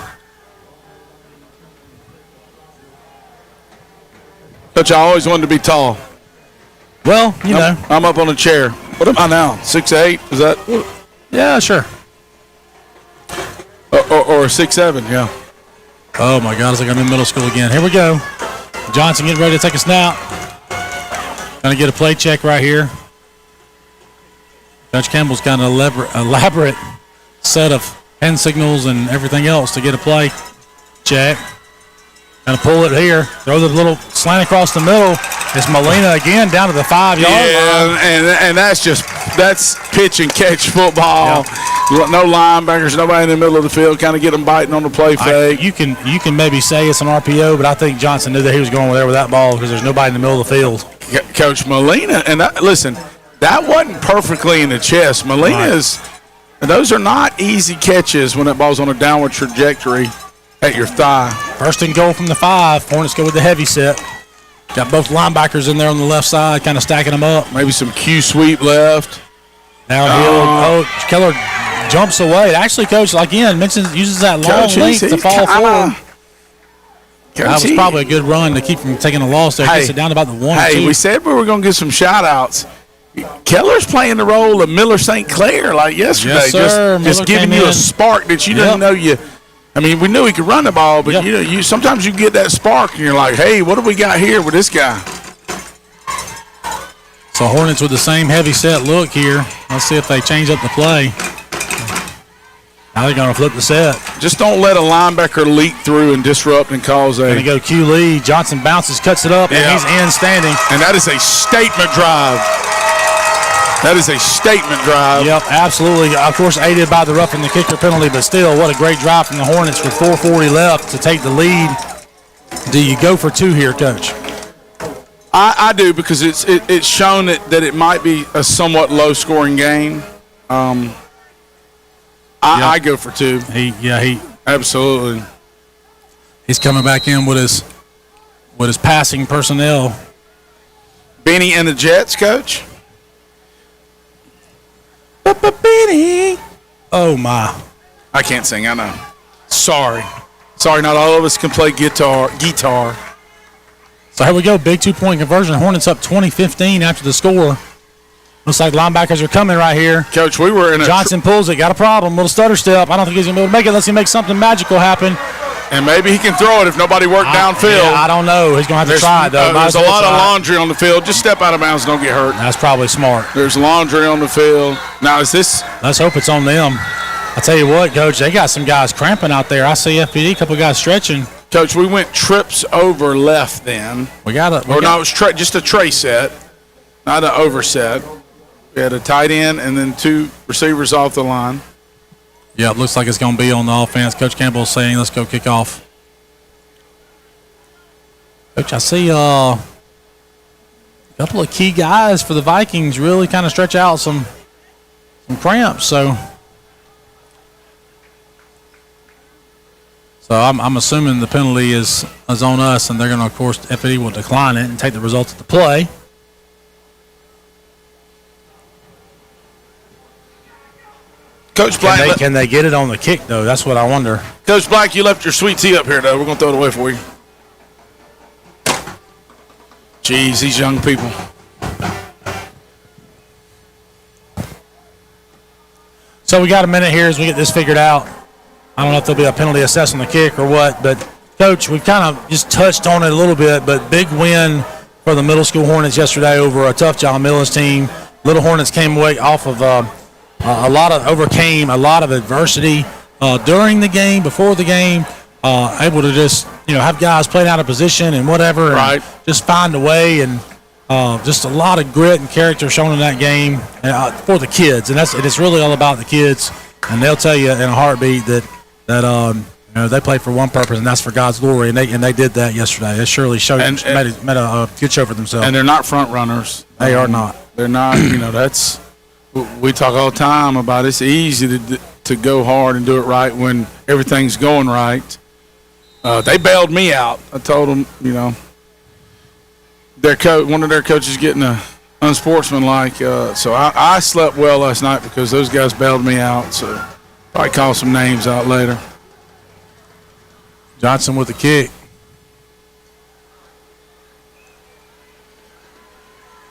Coach, I always wanted to be tall. Well, you know. I'm up on a chair. What am I now? 6'8"? Is that? Yeah, sure. Or 6'7", yeah. Oh, my God. It's like I'm in middle school again. Here we go. Johnson getting ready to take a snap. Going to get a play check right here. Coach Campbell's got an elaborate set of hand signals and everything else to get a play check. Going to pull it here. Throw the little slant across the middle. It's Molina again down to the 5-yard line. And that's pitch and catch football. Yeah. No linebackers, nobody in the middle of the field. Kind of get them biting on the play fake. You can maybe say it's an RPO, but I think Johnson knew that he was going there with that ball because there's nobody in the middle of the field. Coach Molina, and listen, that wasn't perfectly in the chest. Molina's, those are not easy catches when that ball's on a downward trajectory at your thigh. First and goal from the 5. Hornets go with the heavy set. Got both linebackers in there on the left side, kind of stacking them up. Maybe some Q sweep left. Downhill. Keller jumps away. Actually, Coach, again, uses that long length to fall forward. That was probably a good run to keep from taking a loss there. Gets it down about the 1 or 2. Hey, we said we were going to get some shout-outs. Keller's playing the role of Miller St. Clair like yesterday. Yes, sir. Just giving you a spark that you didn't know you – I mean, we knew he could run the ball, but you sometimes you get that spark and you're like, hey, what do we got here with this guy? So Hornets with the same heavy set look here. Let's see if they change up the play. Now they're going to flip the set. Just don't let a linebacker leak through and disrupt and cause a – Going to go Q lead. Johnson bounces, cuts it up, and he's in standing. And that is a statement drive. That is a statement drive. Yep, absolutely. Of course, aided by the roughing the kicker penalty, but still, what a great drive from the Hornets with 4:40 left to take the lead. Do you go for 2 here, Coach? I do, because it's shown that it might be a somewhat low-scoring game. I go for 2. He absolutely. He's coming back in with his passing personnel. Benny and the Jets, Coach. Oh, my. I can't sing, I know. Sorry, not all of us can play guitar. So here we go, big 2-point conversion. Hornets up 20-15 after the score. Looks like linebackers are coming right here. Coach, we were in a Johnson pulls it, got a problem, little stutter step. I don't think he's going to be able to make it unless he makes something magical happen. And maybe he can throw it if nobody worked downfield. Yeah, I don't know. He's going to have to try, though. There's a lot of laundry on the field. Just step out of bounds and don't get hurt. That's probably smart. There's laundry on the field. Now, is this? Let's hope it's on them. I tell you what, Coach, they got some guys cramping out there. I see FPD, a couple guys stretching. Coach, we went trips over left then. No, it was just a tray set, not an overset. We had a tight end and then 2 receivers off the line. Yeah, it looks like it's going to be on the offense. Coach Campbell's saying, let's go kick off. Coach, I see a couple of key guys for the Vikings really kind of stretch out some cramps. So I'm assuming the penalty is on us, and they're going to, of course, FPD will decline it and take the results of the play. Coach Black, can they get it on the kick, though? That's what I wonder. Coach Black, you left your sweet tea up here, though. We're going to throw it away for you. Jeez, these young people. So we got a minute here as we get this figured out. I don't know if there'll be a penalty assessed on the kick or what, but, Coach, we've kind of just touched on it a little bit, but big win for the middle school Hornets yesterday over a tough John Mills team. Little Hornets came away off of overcame a lot of adversity during the game, before the game, able to just, have guys playing out of position and whatever, right, and just find a way, and just a lot of grit and character shown in that game for the kids, and it's really all about the kids, and they'll tell you in a heartbeat that they play for one purpose, and that's for God's glory, and they did that yesterday. They surely made a good show for themselves. And they're not front runners. They are not. They're not. That's. We talk all the time about it's easy to go hard and do it right when everything's going right. They bailed me out. I told them, one of their coaches getting unsportsmanlike. So I slept well last night because those guys bailed me out. So probably call some names out later. Johnson with the kick.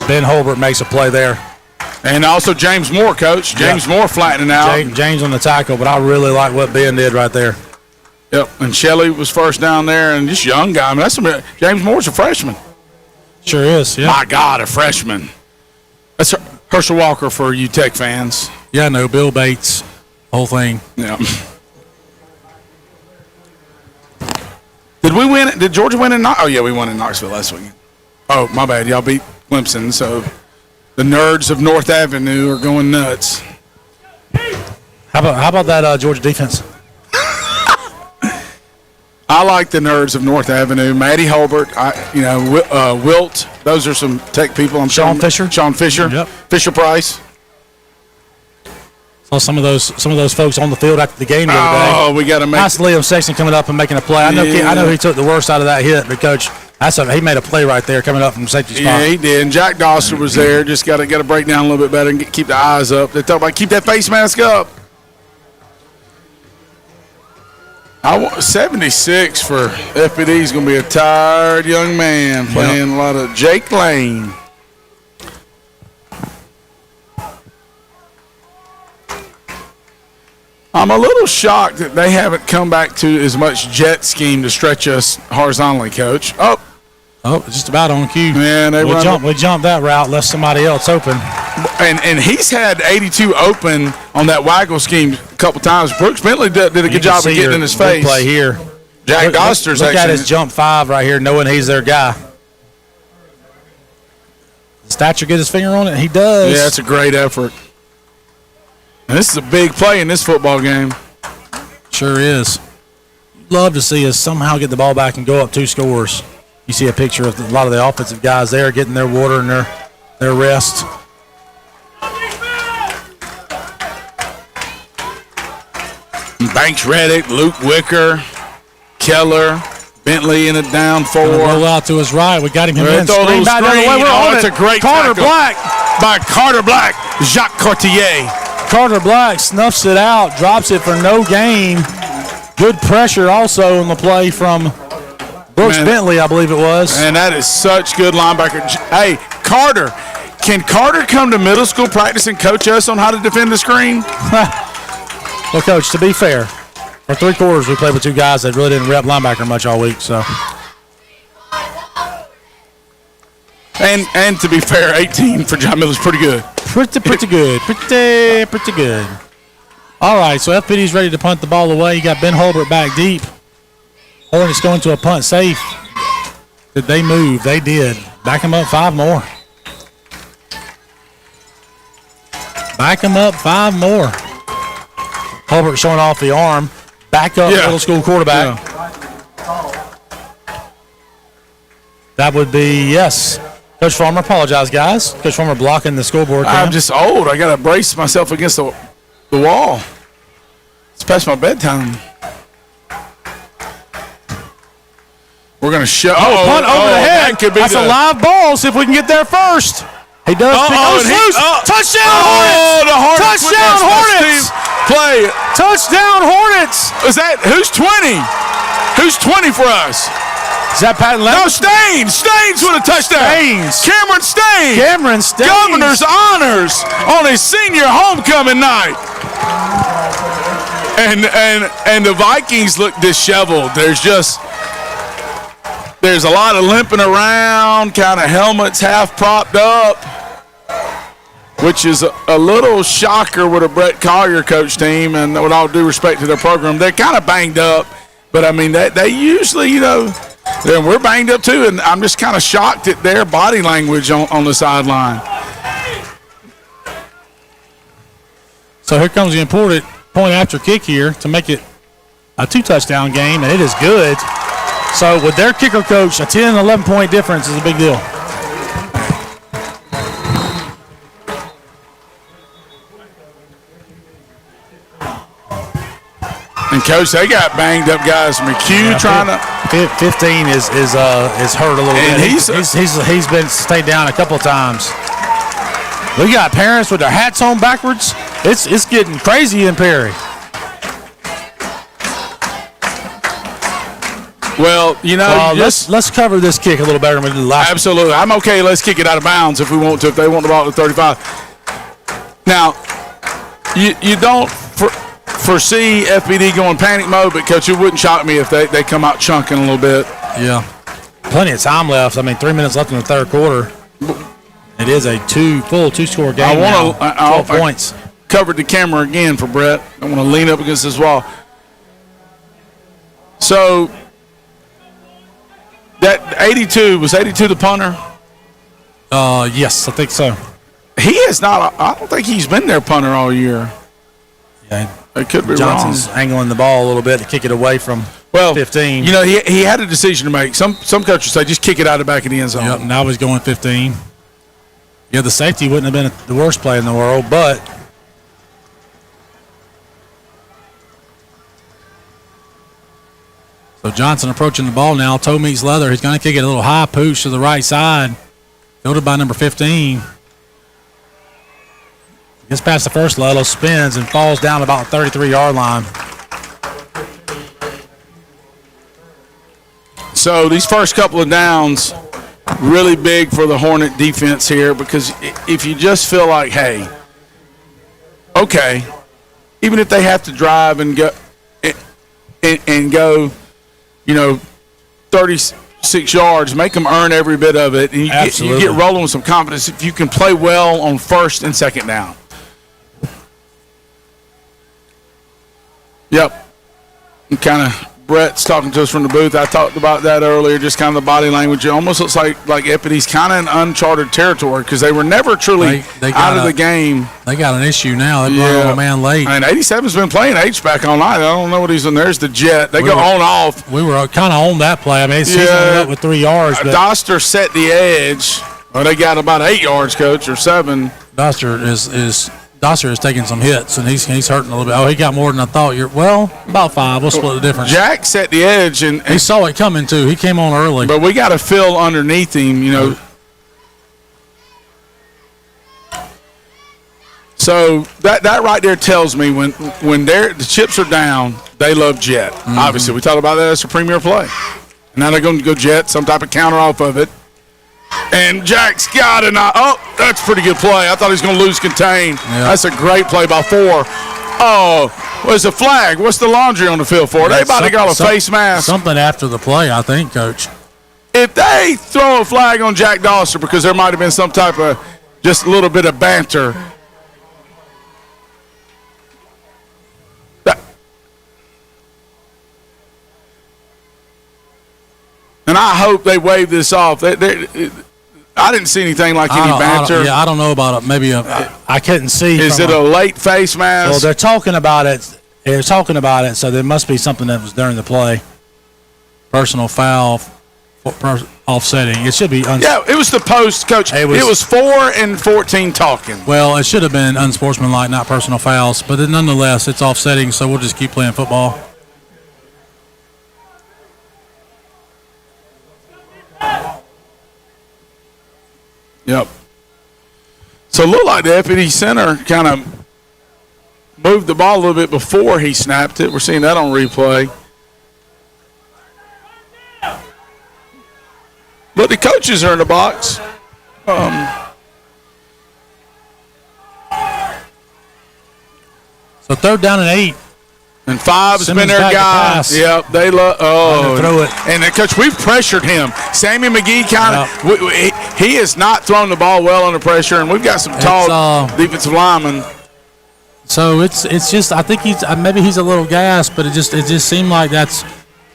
Ben Holbert makes a play there. And also James Moore, Coach. James Moore flattening out. James on the tackle, but I really like what Ben did right there. Yep, and Shelley was first down there, and this young guy. I mean, James Moore's a freshman. Sure is, yeah. My God, a freshman. That's Herschel Walker for you Tech fans. Yeah, no, Bill Bates, whole thing. Yeah. Did we win? Did Georgia win in Knoxville? Oh, yeah, we won in Knoxville last weekend. Oh, my bad. Y'all beat Clemson, so the nerds of North Avenue are going nuts. How about that Georgia defense? I like the nerds of North Avenue. Maddie Holbert, Wilt. Those are some Tech people. Sean Fisher. Yep. Fisher Price. Saw some of those folks on the field after the game the other day. Oh, we got to make. Nice Liam Sexton coming up and making a play. I know he took the worst out of that hit, but Coach, he made a play right there coming up from safety spot. Yeah, he did. And Jack Doster was there. Just got to break down a little bit better and keep the eyes up. They talk about keep that face mask up. 76 for FPD is going to be a tired young man playing a lot of Jake Lane. I'm a little shocked that they haven't come back to as much jet scheme to stretch us horizontally, Coach. Oh, just about on cue. Man, we jumped that route, left somebody else open. And he's had 82 open on that waggle scheme a couple times. Brooks Bentley did a good job of getting in his face. Play here. Jack Doster's look at his jump 5 right here, knowing he's their guy. Stature get his finger on it? He does. Yeah, it's a great effort. And this is a big play in this football game. Sure is. Love to see us somehow get the ball back and go up 2 scores. You see a picture of a lot of the offensive guys there getting their water and their rest. Banks Reddick, Luke Wicker, Keller, Bentley in a down 4. Roll out to his right. We got him in. Screen back down the way. We're on it. It's a great Carter tackle Black. By Carter Black. Jacques Cartier. Carter Black snuffs it out, drops it for no gain. Good pressure also on the play from Brooks Bentley, I believe it was. And that is such good linebacker. Hey, Carter. Can Carter come to middle school practice and coach us on how to defend the screen? Well, Coach, to be fair, for 3 quarters we played with 2 guys that really didn't rep linebacker much all week. So, and to be fair, 18 for John Miller's pretty good. Pretty good. Pretty good. All right, so FPD's ready to punt the ball away. You got Ben Holbert back deep. Hornets going to a punt safe. Did they move? They did. Back them up 5 more. Back them up 5 more. Holbert showing off the arm. Back up middle school quarterback. Yeah. That would be, yes. Coach Farmer, apologize, guys. Coach Farmer blocking the scoreboard. I'm just old. I got to brace myself against the wall. It's past my bedtime. We're going to show. Punt over the head. That's a live ball. See if we can get there first. He does. Loose. Touchdown, Hornets. The Hornets. Touchdown, Hornets. Play. Touchdown, Hornets. Who's 20? Who's 20 for us? Is that Patton No, Levin? Staines with a touchdown. Cameron Staines. Governor's honors on his senior homecoming night. And the Vikings look disheveled. There's a lot of limping around, kind of helmets half propped up, which is a little shocker with a Brett Collier coach team. And with all due respect to their program, they're kind of banged up. But, I mean, they usually, we're banged up too. And I'm just kind of shocked at their body language on the sideline. So here comes the important point after kick here to make it a 2-touchdown game, and it is good. So with their kicker coach, a 10, 11-point difference is a big deal. And Coach, they got banged up guys. McHugh trying to 15 is hurt a little and bit. He's been stayed down a couple of times. We got parents with their hats on backwards. It's getting crazy in Perry. Well, let's cover this kick a little better than we did last. Absolutely. I'm okay. Let's kick it out of bounds if we want to. If they want the ball at the 35. Now, you don't foresee FPD going panic mode, but Coach, it wouldn't shock me if they come out chunking a little bit. Yeah. Plenty of time left. 3 minutes left in the third quarter. It is a full two-score game. 12 points. Covered the camera again for Brett. I want to lean up against this wall. So that 82 was 82 the punter. Yes, I think so. He is not. I don't think he's been their punter all year. Yeah. It could be Johnson's wrong. angling the ball a little bit to kick it away from 15. He had a decision to make. Some coaches say just kick it out of the back of the end zone. Yep, now he's going 15. Yeah, the safety wouldn't have been the worst play in the world, but so Johnson approaching the ball now. Toe meets leather. He's going to kick it a little high pooch to the right side. Fielded by number 15. Gets past the first level, spins, and falls down about the 33-yard line. So these first couple of downs, really big for the Hornet defense here, because if you just feel like, hey, okay, even if they have to drive and go, 36 yards, make them earn every bit of it, and you get rolling with some confidence if you can play well on first and second down. Yep. And kind of Brett's talking to us from the booth. I talked about that earlier, just kind of the body language. It almost looks like FPD's kind of in uncharted territory because they were never truly out of the game. They got an issue now. They're running a man late. And 87's been playing H-back all night. I don't know what he's in. There's the jet. They go on off. We were kind of on that play. I mean, he's up with 3 yards. Doster set the edge. Well, they got about 8 yards, Coach, or 7. Doster is taking some hits, and he's hurting a little bit. Oh, he got more than I thought. About 5. We'll split the difference. Jack set the edge, and he saw it coming too. He came on early. But we got to fill underneath him, So that right there tells me when the chips are down, they love jet. Mm-hmm. Obviously, we talked about that as a premier play. Now they're going to go jet, some type of counter off of it. And Jack's got it. That's a pretty good play. I thought he was going to lose contain. Yeah. That's a great play by 4. Oh, where's the flag? What's the laundry on the field for? They about to got a face mask. Something after the play, I think, Coach. If they throw a flag on Jack Doster because there might have been some type of just a little bit of banter. And I hope they wave this off. I didn't see anything like any banter. I don't know about it. Maybe I couldn't see. Is it a late face mask? Well, they're talking about it. So there must be something that was during the play. Personal foul, offsetting. It should be. Yeah, it was the post, Coach. It was 4 and 14 talking. Well, it should have been unsportsmanlike, not personal fouls. But nonetheless, it's offsetting, so we'll just keep playing football. Yep. So it looked like the FPD center kind of moved the ball a little bit before he snapped it. We're seeing that on replay. But the coaches are in the box. So 3rd down and 8. And 5 has been their guy. Yep, they love. Throw it. And Coach, we've pressured him. Sammy McGee he has not thrown the ball well under pressure, and we've got some tall defensive linemen. So it's just I think maybe he's a little gassed, but it just seemed like that's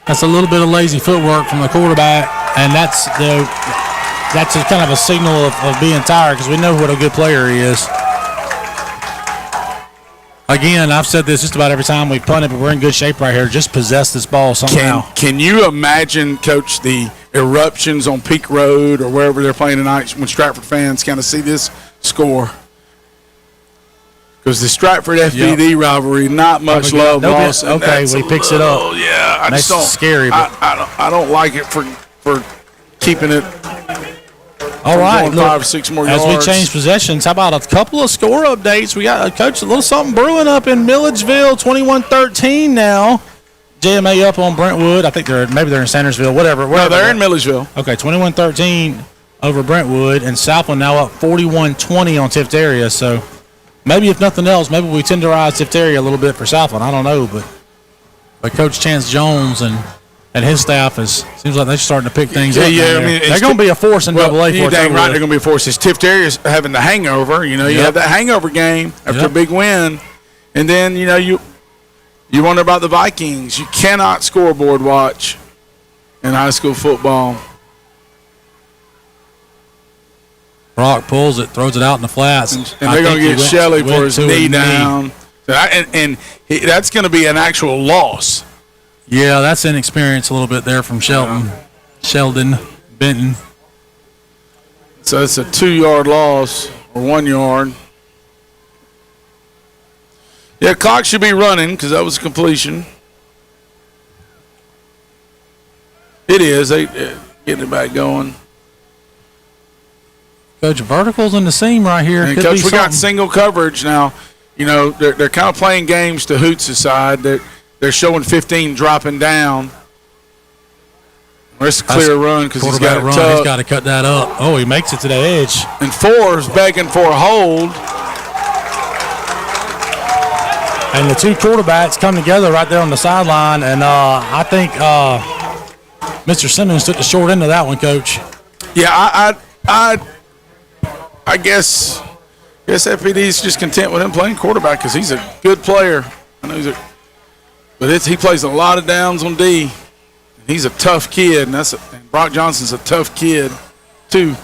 a little bit of lazy footwork from the quarterback, and that's a kind of a signal of being tired because we know what a good player he is. Again, I've said this just about every time we punt it, but we're in good shape right here. Just possess this ball somehow. Can you imagine, Coach, the eruptions on Peak Road or wherever they're playing tonight when Stratford fans kind of see this score? Because the Stratford FPD rivalry, not much love lost. Okay, he picks it up. Oh, yeah. I That's just don't. scary. But I don't like it for keeping it. All right, going 5 or 6 more as yards. we change possessions, how about a couple of score updates? We got, Coach, a little something brewing up in Milledgeville, 21-13 now. JMA up on Brentwood. I think they're in Sandersville, whatever. No, they're in Milledgeville. Okay, 21-13 over Brentwood, and Southland now up 41-20 on Tifteria. So maybe if nothing else, maybe we tenderize Tifteria a little bit for Southland. I don't know, but Coach Chance Jones and his staff seems like they're starting to pick things up. Yeah, I mean, they're going to be a force in Double A. You're dang right, they're going to be a force. It's Tiftaria's having the hangover. You have that hangover game after a big win, and then you wonder about the Vikings. You cannot scoreboard watch in high school football. Brock pulls it, throws it out in the flats, and they're going to get Shelley for his knee down. And that's going to be an actual loss. Yeah, that's inexperience a little bit there from Sheldon Benton. So it's a 2-yard loss or 1 yard. Yeah, clock should be running because that was completion. It is. They getting it back going. Coach, verticals in the seam right here. And Coach, we got single coverage now. They're kind of playing games to Hoots' side. They're showing 15 dropping down. It's a clear run because he's got it tucked. He's got to cut that up. Oh, he makes it to the edge. And 4 is begging for a hold. And the two quarterbacks come together right there on the sideline. And I think Mr. Simmons took the short end of that one, Coach. Yeah, I guess FPD's just content with him playing quarterback because he's a good player. I know but he plays a lot of downs on D. He's a tough kid, and Brock Johnson's a tough kid too.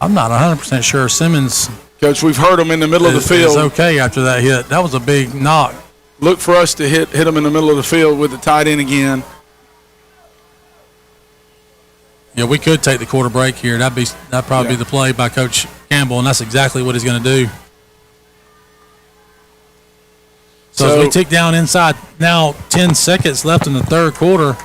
I'm not 100% sure Simmons. Coach, we've heard him in the middle of the field. It's okay after that hit. That was a big knock. Look for us to hit him in the middle of the field with the tight end again. Yeah, we could take the quarter break here. That'd probably be the play by Coach Campbell, and that's exactly what he's going to do. So as we tick down inside, now 10 seconds left in the third quarter.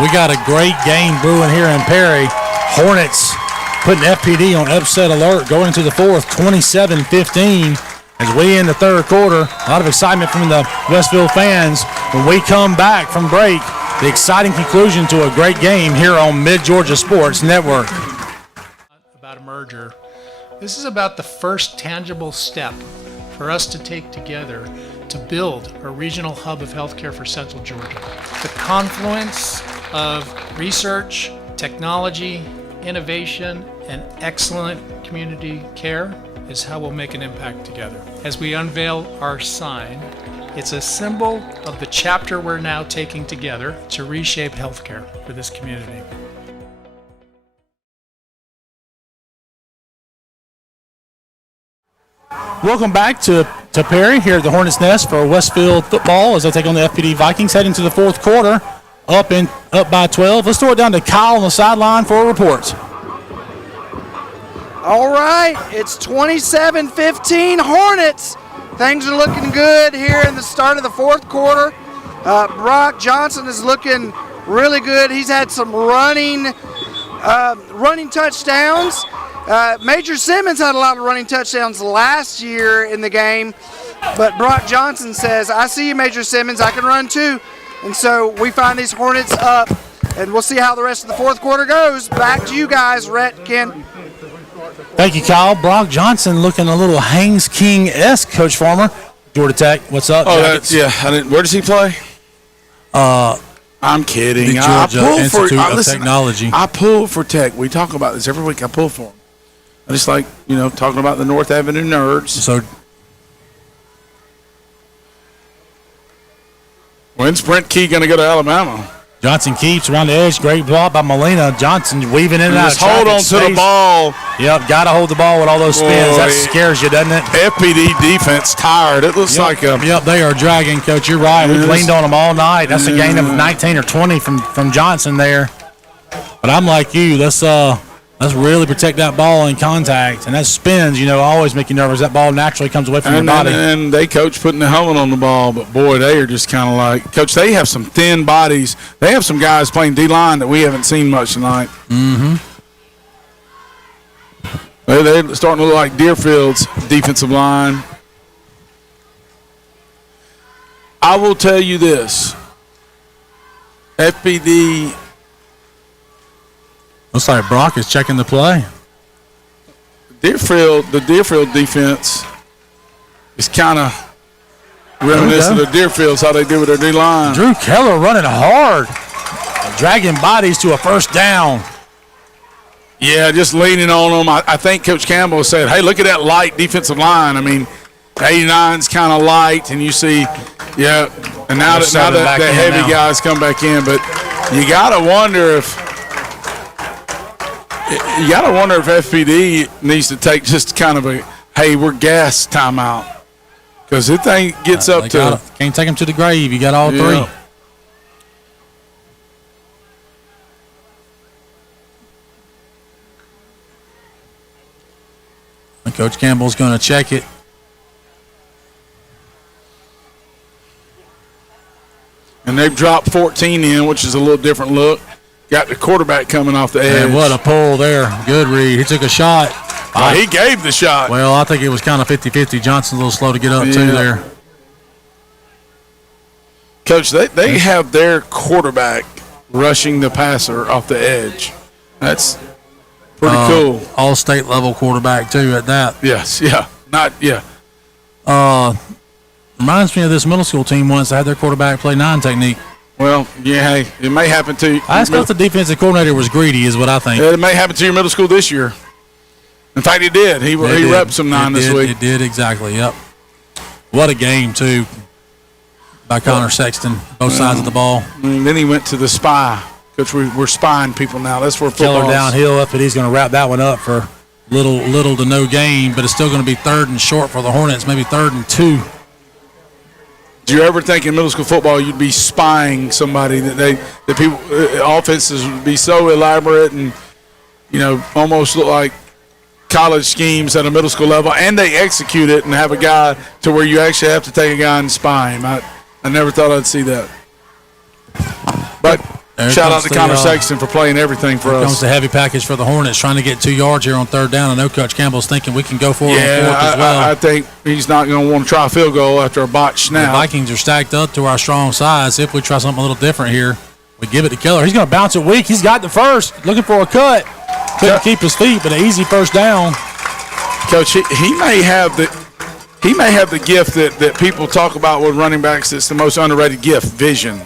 We got a great game brewing here in Perry. Hornets putting FPD on upset alert going into the fourth, 27-15. As we end the third quarter, a lot of excitement from the Westfield fans. When we come back from break, the exciting conclusion to a great game here on Mid-Georgia Sports Network. About a merger. This is about the first tangible step for us to take together to build a regional hub of healthcare for Central Georgia. The confluence of research, technology, innovation, and excellent community care is how we'll make an impact together. As we unveil our sign, it's a symbol of the chapter we're now taking together to reshape healthcare for this community. Welcome back to Perry here at the Hornets Nest for Westfield football as they take on the FPD Vikings heading to the fourth quarter, up by 12. Let's throw it down to Kyle on the sideline for a report. All right, it's 27-15 Hornets. Things are looking good here in the start of the fourth quarter. Brock Johnson is looking really good. He's had some running touchdowns. Major Simmons had a lot of running touchdowns last year in the game, but Brock Johnson says, I see you, Major Simmons, I can run too. And so we find these Hornets up, and we'll see how the rest of the fourth quarter goes. Back to you guys, Rhett, Ken. Thank you, Kyle. Brock Johnson looking a little Haynes King-esque, Coach Farmer. Georgia Tech, what's up? Where does he play? I'm kidding. The Georgia Institute of Technology. I pull for Tech. We talk about this every week. I pull for him. I just like, talking about the North Avenue nerds. So, when's Brent Key going to go to Alabama? Johnson keeps around the edge. Great block by Molina. Johnson weaving in and out. Just hold on to the ball. Yep, got to hold the ball with all those spins. That scares you, doesn't it? FPD defense tired. It looks like a... Yep, they are dragging, Coach. You're right. We've leaned on them all night. That's a gain of 19 or 20 from Johnson there. But I'm like you. Let's Let's really protect that ball in contact. And that spins, always make you nervous. That ball naturally comes away from your body. And they coach putting the helmet on the ball, but boy, they are just kind of like, Coach, they have some thin bodies. They have some guys playing D-line that we haven't seen much tonight. Mm-hmm. They're starting to look like Deerfield's defensive line. I will tell you this. FPD. Looks like Brock is checking the play. The Deerfield defense is kind of reminiscent of Deerfield's, how they do with their D-line. Drew Keller running hard, dragging bodies to a first down. Yeah, just leaning on them. I think Coach Campbell said, hey, look at that light defensive line. I mean, 89's kind of light, and you see, and now that the heavy guys come back in. But you got to wonder if FPD needs to take just kind of a, hey, we're gas timeout. Because if thing gets up to. Can't take them to the grave. You got all three. And Coach Campbell's going to check it. And they've dropped 14 in, which is a little different look. Got the quarterback coming off the edge. And what a pull there. Good read. He took a shot. He gave the shot. Well, I think it was kind of 50-50. Johnson's a little slow to get up, too, there. Coach, they have their quarterback rushing the passer off the edge. That's pretty cool. All-state level quarterback, too, at that. Yes, Reminds me of this middle school team once. They had their quarterback play 9 technique. Well, hey, it may happen to you. I thought the defensive coordinator was greedy, is what I think. It may happen to your middle school this year. In fact, it did. He repped some 9 this week. It did, exactly, yep. What a game, too, by Connor Sexton, both sides of the ball. And then he went to the spy. Coach, we're spying people now. That's where football Keller downhill up, and he's going to wrap that one up for little to no gain, but it's still going to be 3rd and short for the Hornets, maybe 3rd and 2. Do you ever think in middle school football you'd be spying somebody that people offenses would be so elaborate and almost look like college schemes at a middle school level, and they execute it and have a guy to where you actually have to take a guy and spy him? I never thought I'd see that. But shout out to Connor Sexton for playing everything for us. Comes the heavy package for the Hornets, trying to get 2 yards here on 3rd down. I know Coach Campbell's thinking we can go for it on 4th as well. I think he's not going to want to try a field goal after a botched snap. The Vikings are stacked up to our strong side. See if we try something a little different here. We give it to Keller. He's going to bounce it weak. He's got the first, looking for a cut. Couldn't keep his feet, but an easy first down. Coach, he may have the gift that people talk about with running backs. It's the most underrated gift, vision.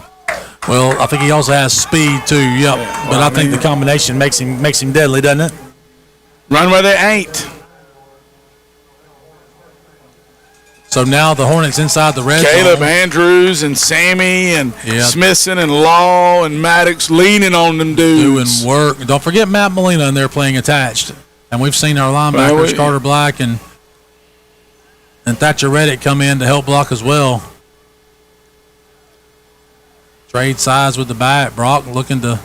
Well, I think he also has speed too. Yep, yeah, but I think the combination makes him deadly, doesn't it? Run where they ain't. So now the Hornets inside the red zone. Caleb Andrews and Sammy and Smithson and Law and Maddox leaning on them dudes. Doing work. Don't forget Matt Molina in there playing attached. And we've seen our linebackers, Carter Black and Thatcher Reddick, come in to help block as well. Trade sides with the back. Brock looking to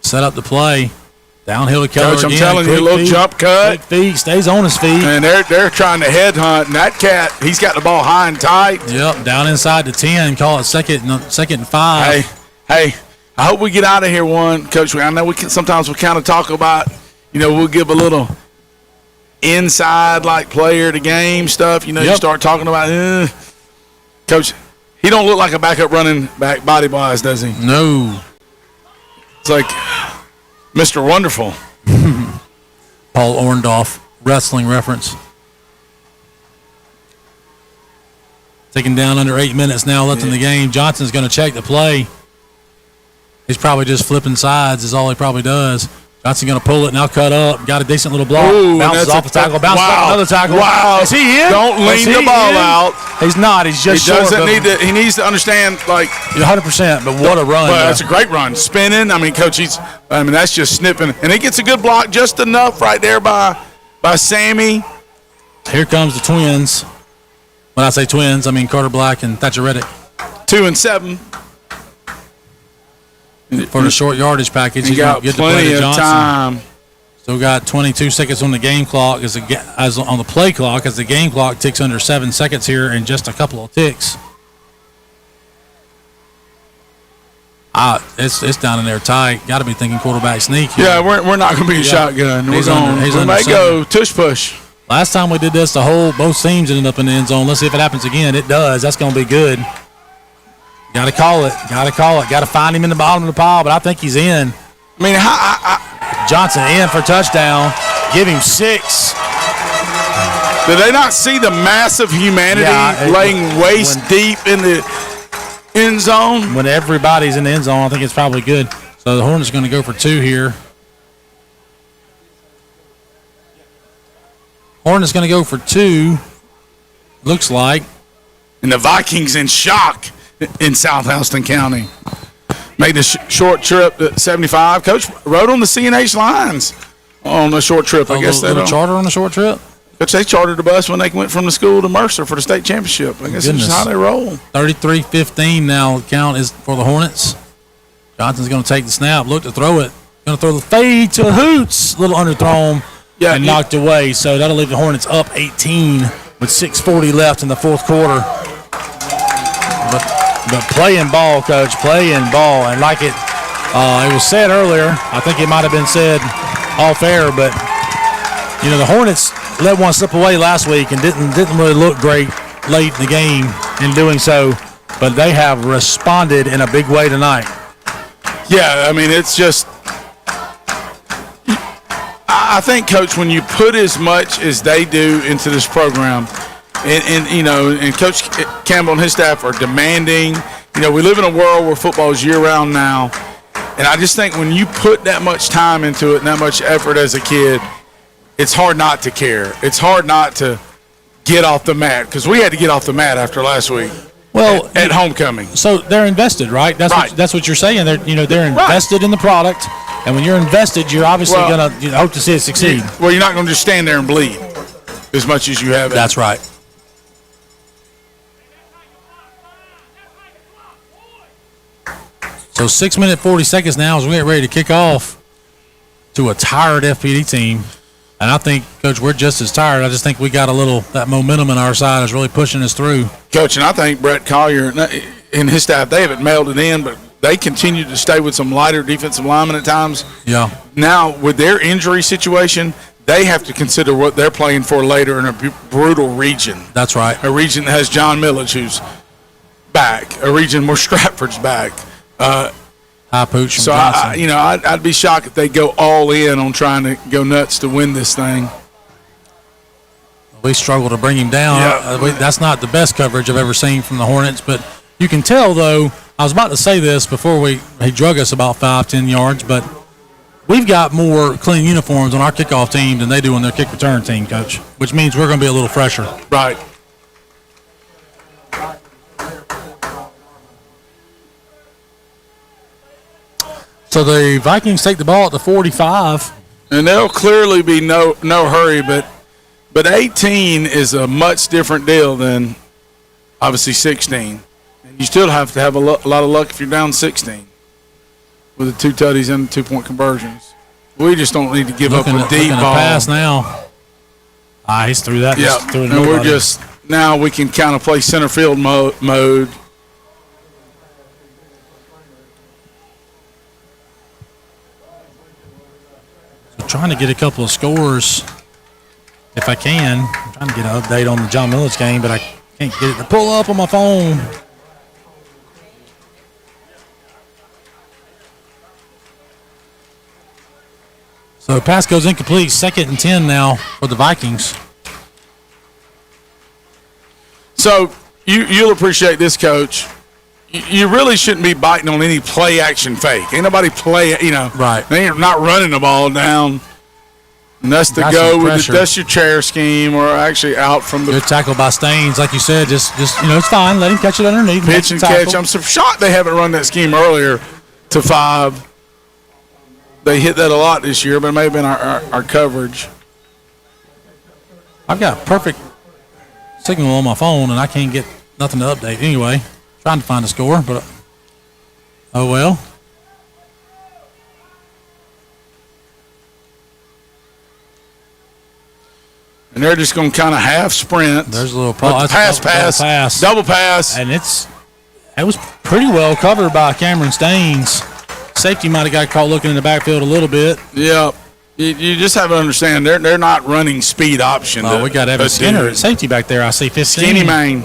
set up the play. Downhill to Keller Coach, again. I'm telling you, a little jump cut. Quick feet, stays on his feet. And they're trying to headhunt. And that cat, he's got the ball high and tight. Yep, down inside the 10. Call it second and 5. Hey, I hope we get out of here one, Coach. I know sometimes we kind of talk about, we'll give a little inside like player to game stuff. You start talking about, Coach. He don't look like a backup running back body-wise, does he? No. It's like Mr. Wonderful. Paul Orndorff, wrestling reference. Taking down under 8 minutes now left in the game. Johnson's going to check the play. He's probably just flipping sides is all he probably does. Johnson going to pull it, now cut up. Got a decent little block. Ooh, bounces off the tackle. Bounces off another tackle. Wow. Is he in? Don't lean the ball out. He's not. He's just short. He needs to understand, 100%, but what a run. Well, that's a great run. Spinning. Coach, that's just snipping. And he gets a good block just enough right there by Sammy. Here comes the Twins. When I say Twins, I mean Carter Black and Thatcher Reddick. 2 and 7. For the short yardage package, he's got plenty of time. Still got 22 seconds on the game clock as on the play clock as the game clock ticks under 7 seconds here in just a couple of ticks. It's down in there tight. Got to be thinking quarterback sneak here. Yeah, we're not going to be a shotgun. We may go tush push. Last time we did this, both teams ended up in the end zone. Let's see if it happens again. It does. That's going to be good. Got to call it. Got to find him in the bottom of the pile, but I think he's in. I mean, Johnson in for touchdown. Give him 6. Did they not see the massive humanity laying waist deep in the end zone? When everybody's in the end zone, I think it's probably good. So the Hornets are going to go for 2 here. Hornets going to go for 2, looks like. And the Vikings in shock in South Houston County. Made the short trip to 75. Coach rode on the CNH lines on the short trip. I guess they charter on the short trip? Coach, they chartered a bus when they went from the school to Mercer for the state championship. I guess that's how they roll. 33-15 now. The count is for the Hornets. Johnson's going to take the snap. Look to throw it. Going to throw the fade to Hoots. Little underthrown and knocked away. So that'll leave the Hornets up 18 with 6:40 left in the fourth quarter. But playing ball, Coach, playing ball. And like it was said earlier, I think it might have been said off air, but, the Hornets let one slip away last week and didn't really look great late in the game in doing so, but they have responded in a big way tonight. Yeah, I mean, it's just I think, Coach, when you put as much as they do into this program, and Coach Campbell and his staff are demanding. We live in a world where football is year-round now, and I just think when you put that much time into it and that much effort as a kid, it's hard not to care. It's hard not to get off the mat, because we had to get off the mat after last week. Well, at homecoming. So they're invested, right? That's what you're saying. They're invested in the product, and when you're invested, you're obviously going to hope to see it succeed. Well, you're not going to just stand there and bleed as much as you have. That's right. So 6 minutes, 40 seconds now as we get ready to kick off to a tired FPD team. And I think, Coach, we're just as tired. I just think we got that momentum on our side is really pushing us through. Coach, and I think Brett Collier and his staff, they haven't mailed it in, but they continue to stay with some lighter defensive linemen at times. Yeah. Now, with their injury situation, they have to consider what they're playing for later in a brutal region. That's right. A region that has John Millage, who's back. A region where Stratford's back. High pooch from so Johnson. I'd be shocked if they go all in on trying to go nuts to win this thing. We struggle to bring him down. Yeah. That's not the best coverage I've ever seen from the Hornets, but you can tell, though, I was about to say this before he drug us about 5-10 yards, but we've got more clean uniforms on our kickoff team than they do on their kick return team, Coach, which means we're going to be a little fresher. Right. So the Vikings take the ball at the 45. And there'll clearly be no hurry, but 18 is a much different deal than obviously 16. And you still have to have a lot of luck if you're down 16 with the 2 tutties and the 2-point conversions. We just don't need to give up a deep ball. Pass now. He's through that. Yeah, and we're just now we can kind of play center field mode. Trying to get a couple of scores if I can. I'm trying to get an update on the John Millage game, but I can't get it to pull up on my phone. So pass goes incomplete. 2nd and 10 now for the Vikings. So you'll appreciate this, Coach. You really shouldn't be biting on any play action fake. Ain't nobody Right. They ain't not running the ball down. And that's the go with that's your chair scheme, or actually out from the. Good tackle by Staines, like you said. Just it's fine. Let him catch it underneath. Pitch and catch. I'm so shocked they haven't run that scheme earlier to 5. They hit that a lot this year, but it may have been our coverage. I've got perfect signal on my phone, and I can't get nothing to update. Anyway, trying to find a score, but oh well. and they're just going to kind of half sprint. There's a little pass, double pass. And it was pretty well covered by Cameron Staines. Safety might have got caught looking in the backfield a little bit. Yeah. You just have to understand, they're not running speed option. Oh, we got Evan Skinner at safety back there. I see 15. Skinny man.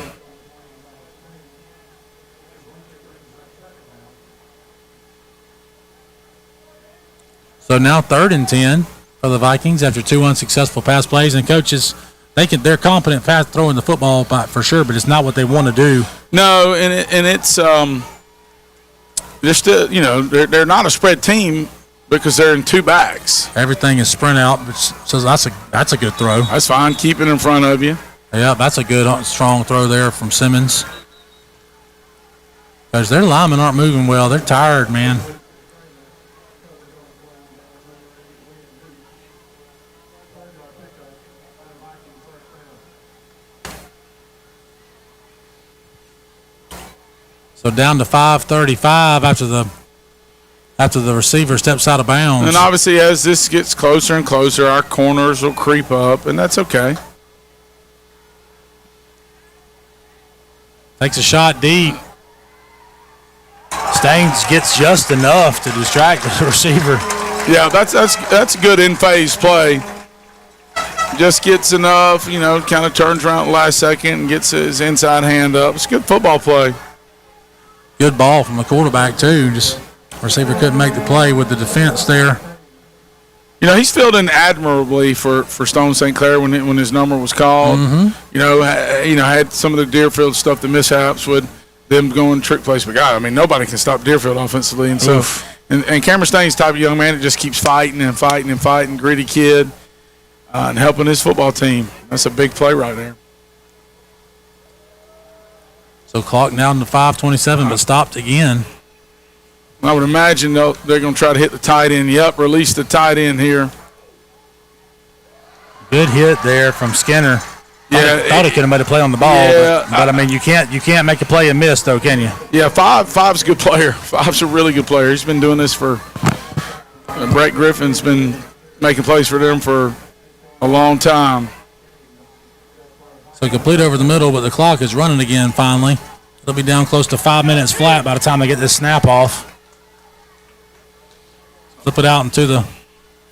So now 3rd and 10 for the Vikings after 2 unsuccessful pass plays. And coaches, they're competent pass throwing the football for sure, but it's not what they want to do. No, and it's they're still, they're not a spread team because they're in 2 backs. Everything is sprint out, so that's a good throw. That's fine. Keep it in front of you. Yeah, that's a good strong throw there from Simmons. Because their linemen aren't moving well. They're tired, man. So down to 5:35 after the receiver steps out of bounds. And obviously, as this gets closer and closer, our corners will creep up, and that's okay. Takes a shot deep. Staines gets just enough to distract the receiver. Yeah, that's a good in-phase play. Just gets enough, kind of turns around at the last second and gets his inside hand up. It's a good football play. Good ball from the quarterback, too. Just receiver couldn't make the play with the defense there. He's filled in admirably for Stone St. Clair when his number was called. Mm-hmm. Had some of the Deerfield stuff, the mishaps with them going trick plays. But God, nobody can stop Deerfield offensively. And so, and Cameron Staines' type of young man that just keeps fighting and fighting and fighting, gritty kid, and helping his football team. That's a big play right there. So clock down to 5:27, but stopped again. I would imagine they're going to try to hit the tight end. Yep, release the tight end here. Good hit there from Skinner. Yeah, thought he could have made a play on the ball. Yeah, but you can't make a play and miss though, can you? Yeah, Five's a good player. Five's a really good player. He's been doing this for. Brett Griffin's been making plays for them for a long time. So complete over the middle, but the clock is running again finally. They'll be down close to 5 minutes flat by the time they get this snap off. Flip it out into the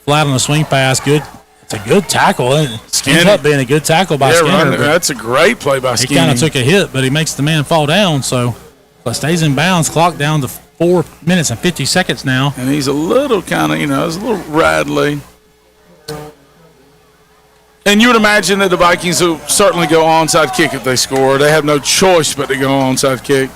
flat on the swing pass. Good. It's a good tackle. It ends up being a good tackle by Skinner. That's a great play by Skinner. He kind of took a hit, but he makes the man fall down. So it stays in bounds. Clock down to 4 minutes and 50 seconds now. And he's a little kind of, it's a little rattly. And you would imagine that the Vikings will certainly go onside kick if they score. They have no choice but to go onside kick.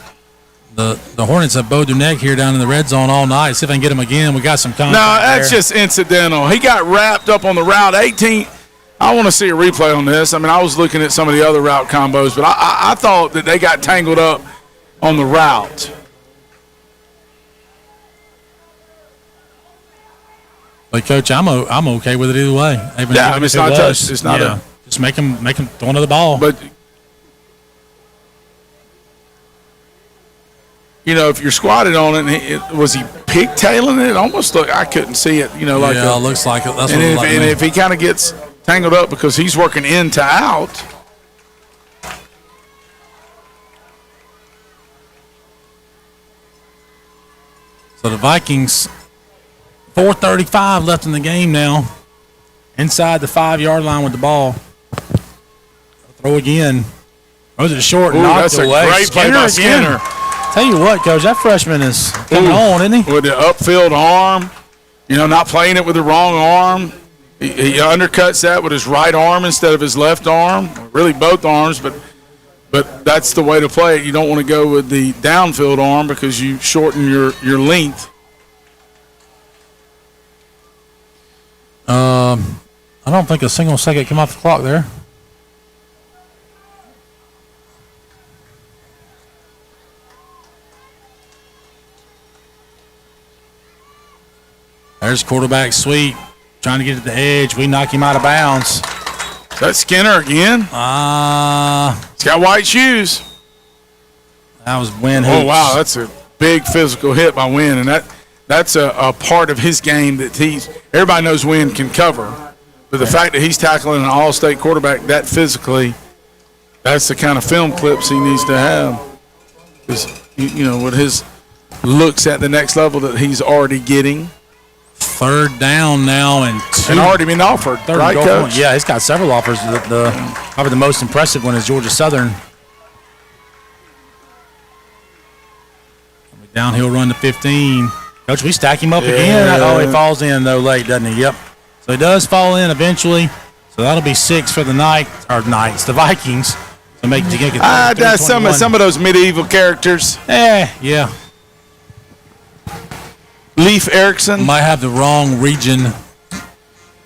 The Hornets have bowed their neck here down in the red zone all night. See if I can get them again. We got some confidence. No, that's just incidental. He got wrapped up on the route 18. I want to see a replay on this. I was looking at some of the other route combos, but I thought that they got tangled up on the route. But Coach, I'm okay with it either way. Yeah, it's not touched. It's not just make him throw another ball. But if you're squatted on it, was he pigtailing it? It almost looked. I couldn't see it. Like it looks like it. That's and if he kind of gets tangled up because he's working in to out. So the Vikings. 4:35 left in the game now. Inside the 5-yard line with the ball. Throw again. Throws it short and knocked that's away. A great play by Skinner. Tell you what, Coach, that freshman is coming on, isn't he? With the upfield arm, not playing it with the wrong arm. He undercuts that with his right arm instead of his left arm. Really both arms, but that's the way to play it. You don't want to go with the downfield arm because you shorten your length. I don't think a single second came off the clock there. There's quarterback sweep, trying to get to the edge. We knock him out of bounds. Is that Skinner again? He's got white shoes. That was Wynn. Oh, wow, that's a big physical hit by Wynn, and that's a part of his game that everybody knows Wynn can cover. But the fact that he's tackling an all-state quarterback that physically, that's the kind of film clips he needs to have. Because, with his looks at the next level that he's already getting. Third down now and 2. And already been offered, right, Coach? Yeah, he's got several offers. Probably the most impressive one is Georgia Southern. Downhill run to 15. Coach, we stack him up again. Oh, he falls in, though, late, doesn't he? Yep. So he does fall in eventually. So that'll be 6 for the the Vikings. So make to get that's some of those medieval characters. Yeah. Leif Erikson. Might have the wrong region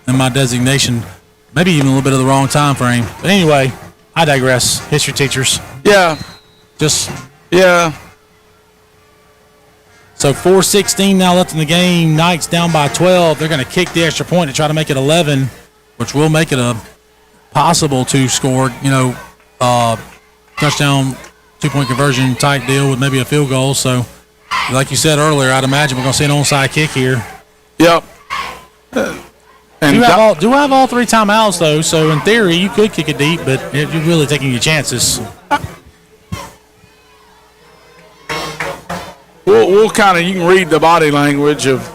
in my designation. Maybe even a little bit of the wrong time frame. But anyway, I digress. History teachers. Yeah. Yeah. So 4:16 now left in the game. Knights down by 12. They're going to kick the extra point to try to make it 11, which will make it a possible two-score, touchdown, 2-point conversion type deal with maybe a field goal. So, like you said earlier, I'd imagine we're going to see an onside kick here. Yep. Do have all 3 timeouts, though, so in theory you could kick it deep, but you're really taking your chances. We'll kind of, you can read the body language of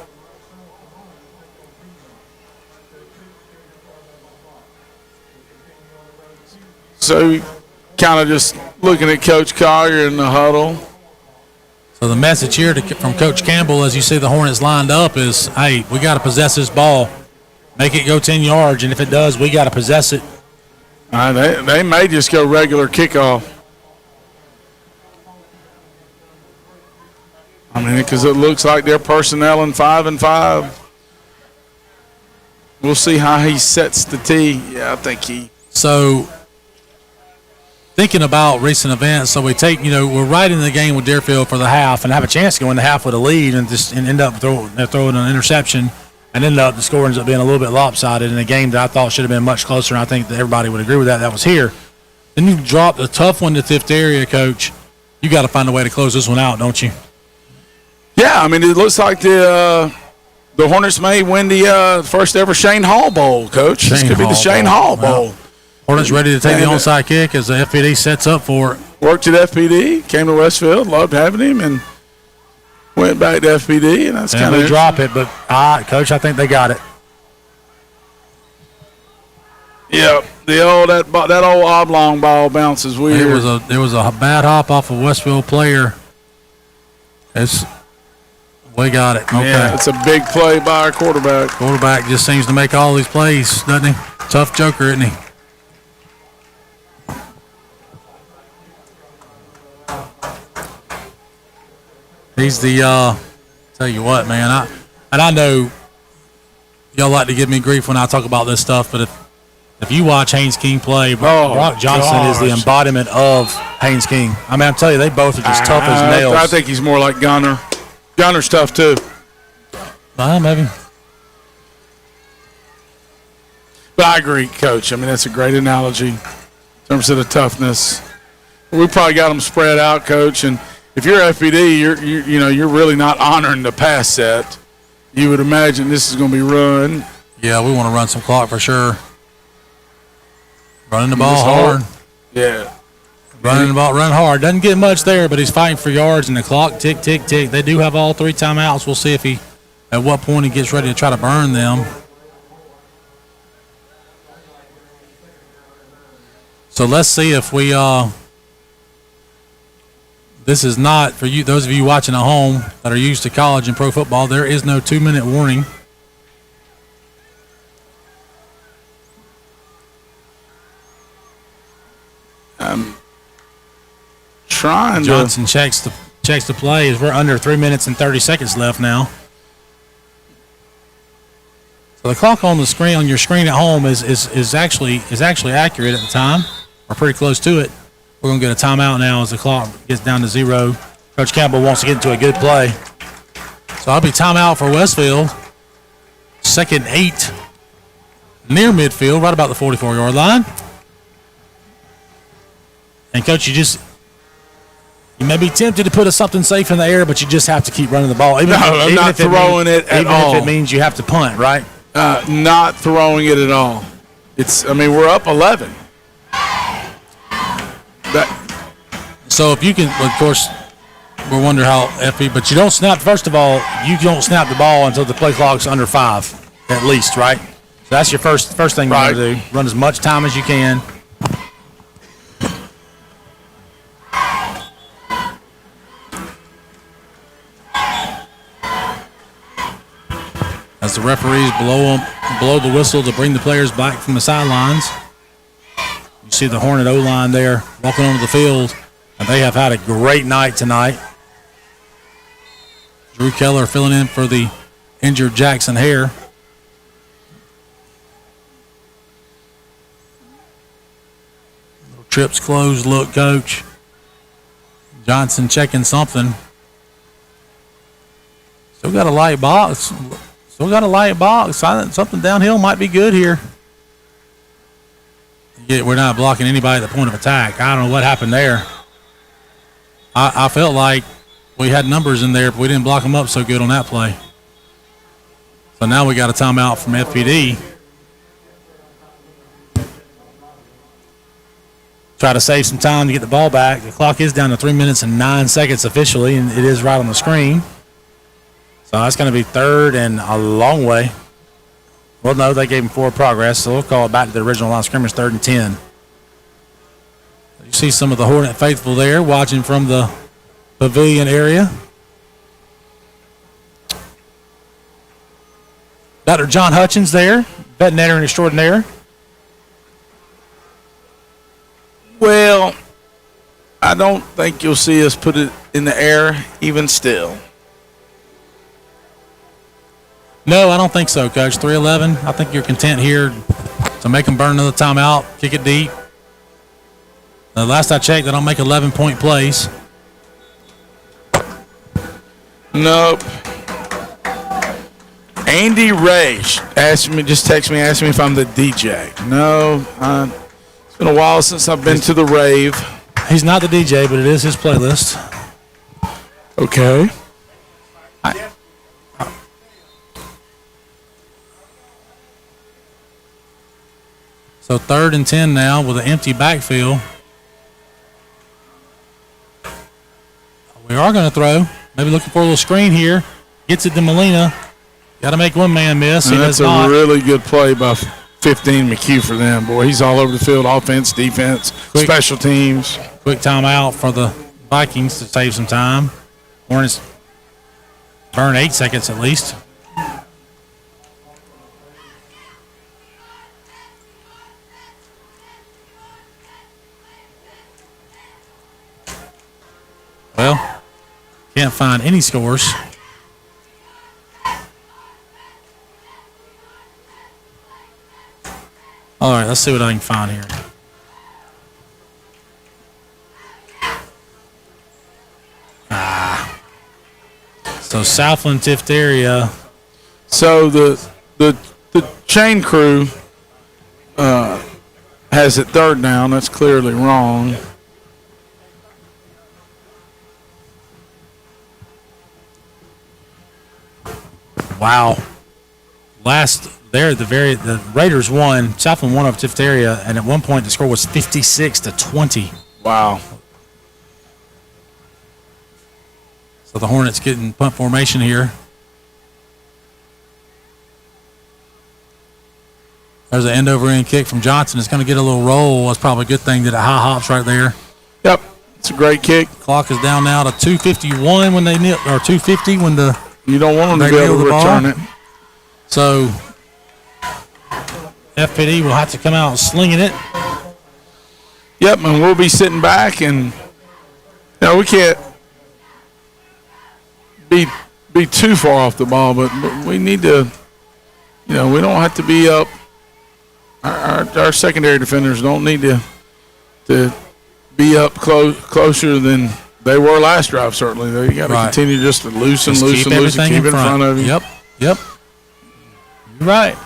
so kind of just looking at Coach Collier in the huddle. So the message here from Coach Campbell, as you see the Hornets lined up, is, hey, we got to possess this ball. Make it go 10 yards, and if it does, we got to possess it. They may just go regular kickoff. Because it looks like they're personnel in 5-5. We'll see how he sets the tee. Yeah, I think he. So, thinking about recent events, so we take, we're right in the game with Deerfield for the half and have a chance to go into half with a lead and end up throwing an interception and the score ends up being a little bit lopsided in a game that I thought should have been much closer, and I think that everybody would agree with that was here. Then you drop a tough one to fifth area, Coach. You got to find a way to close this one out, don't you? Yeah, it looks like the Hornets may win the first ever Shane Hall Bowl, Coach. This could be the Shane Hall Bowl. Hornets ready to take the onside kick as the FPD sets up for it. Worked at FPD, came to Westfield, loved having him, and went back to FPD, and that's kind of drop it. But Coach, I think they got it. Yeah, that old oblong ball bounces weird. There was a bad hop off a Westfield player. We got it. Okay. Yeah, it's a big play by our quarterback. Quarterback just seems to make all these plays, doesn't he? Tough joker, isn't he? He's the, tell you what, man. I know y'all like to give me grief when I talk about this stuff, but if you watch Haynes King play, Brock Johnson is the embodiment of Haynes King. I'm telling you, they both are just tough as nails. I think he's more like Gunner. Gunner's tough, too. Maybe. But I agree, Coach. That's a great analogy in terms of the toughness. We probably got them spread out, Coach, and if you're FPD, you're really not honoring the pass set. You would imagine this is going to be run. Yeah, we want to run some clock for sure. Running the ball hard. Yeah. Running the ball, run hard. Doesn't get much there, but he's fighting for yards, and the clock tick, tick, tick. They do have all 3 timeouts. We'll see at what point he gets ready to try to burn them. So let's see if we this is not, for you, those of you watching at home that are used to college and pro football, there is no 2-minute warning. Johnson checks the play as we're under 3 minutes and 30 seconds left now. So the clock on the screen, on your screen at home, is actually accurate at the time, or pretty close to it. We're gonna get a timeout now as the clock gets down to 0. Coach Campbell wants to get into a good play, so I'll be timeout for Westfield. 2nd 8, near midfield, right about the 44-yard line. And Coach, you may be tempted to put something safe in the air, but you just have to keep running the ball. I'm not throwing it at all. Even if it means you have to punt, right? not throwing it at all. We're up 11. So if you can, of course, we'll wonder how FP, but you don't snap. First of all, you don't snap the ball until the play clock's under 5, at least, right? So that's your first thing you want to do. Run as much time as you can. As the referees blow the whistle to bring the players back from the sidelines. You see the Hornet O-line there walking onto the field, and they have had a great night tonight. Drew Keller filling in for the injured Jackson Hare. Little trips closed look, coach. Johnson checking something. Still got a light box. Something downhill might be good here. Yeah, we're not blocking anybody at the point of attack. I don't know what happened there. I felt like we had numbers in there, but we didn't block them up so good on that play. So now we got a timeout from FPD. Try to save some time to get the ball back. The clock is down to 3 minutes and 9 seconds officially, and it is right on the screen. So that's going to be third and a long way. Well, no, they gave him forward progress, so we'll call it back to the original line of scrimmage, 3rd and 10. You see some of the Hornet faithful there watching from the pavilion area. Dr. John Hutchins there, veterinarian extraordinaire. Well, I don't think you'll see us put it in the air even still. No, I don't think so, Coach. 3-11. I think you're content here to make them burn another timeout, kick it deep. The last I checked, they don't make 11-point plays. Nope. Andy Ray asked me if I'm the DJ. No, it's been a while since I've been to the rave. He's not the DJ, but it is his playlist. Okay. So 3rd and 10 now with an empty backfield. We are going to throw. Maybe looking for a little screen here. Gets it to Molina. Got to make one man miss. He does not. That's a really good play by 15 McHugh for them. Boy, he's all over the field. Offense, defense, special teams. Quick timeout for the Vikings to save some time. Hornets burn 8 seconds at least. Well, can't find any scores. All right, let's see what I can find here. So Southland Tift area. So the chain crew has it 3rd down. That's clearly wrong. Wow. The Raiders won. Southland won over Tift area, and at one point the score was 56-20. Wow. So the Hornets getting punt formation here. There's an end-over-end kick from Johnson. It's going to get a little roll. That's probably a good thing that it high hops right there. Yep, it's a great kick. Clock is down now to 2:51 when they or 2:50 when the. You don't want them to be able to return it. So FPD will have to come out slinging it. Yep, and we'll be sitting back, and we can't be too far off the ball, but we need to. We don't have to be up. Our secondary defenders don't need to be up closer than they were last drive. Certainly, they got to continue just to loosen, keep it in front of you. Yep. You're right.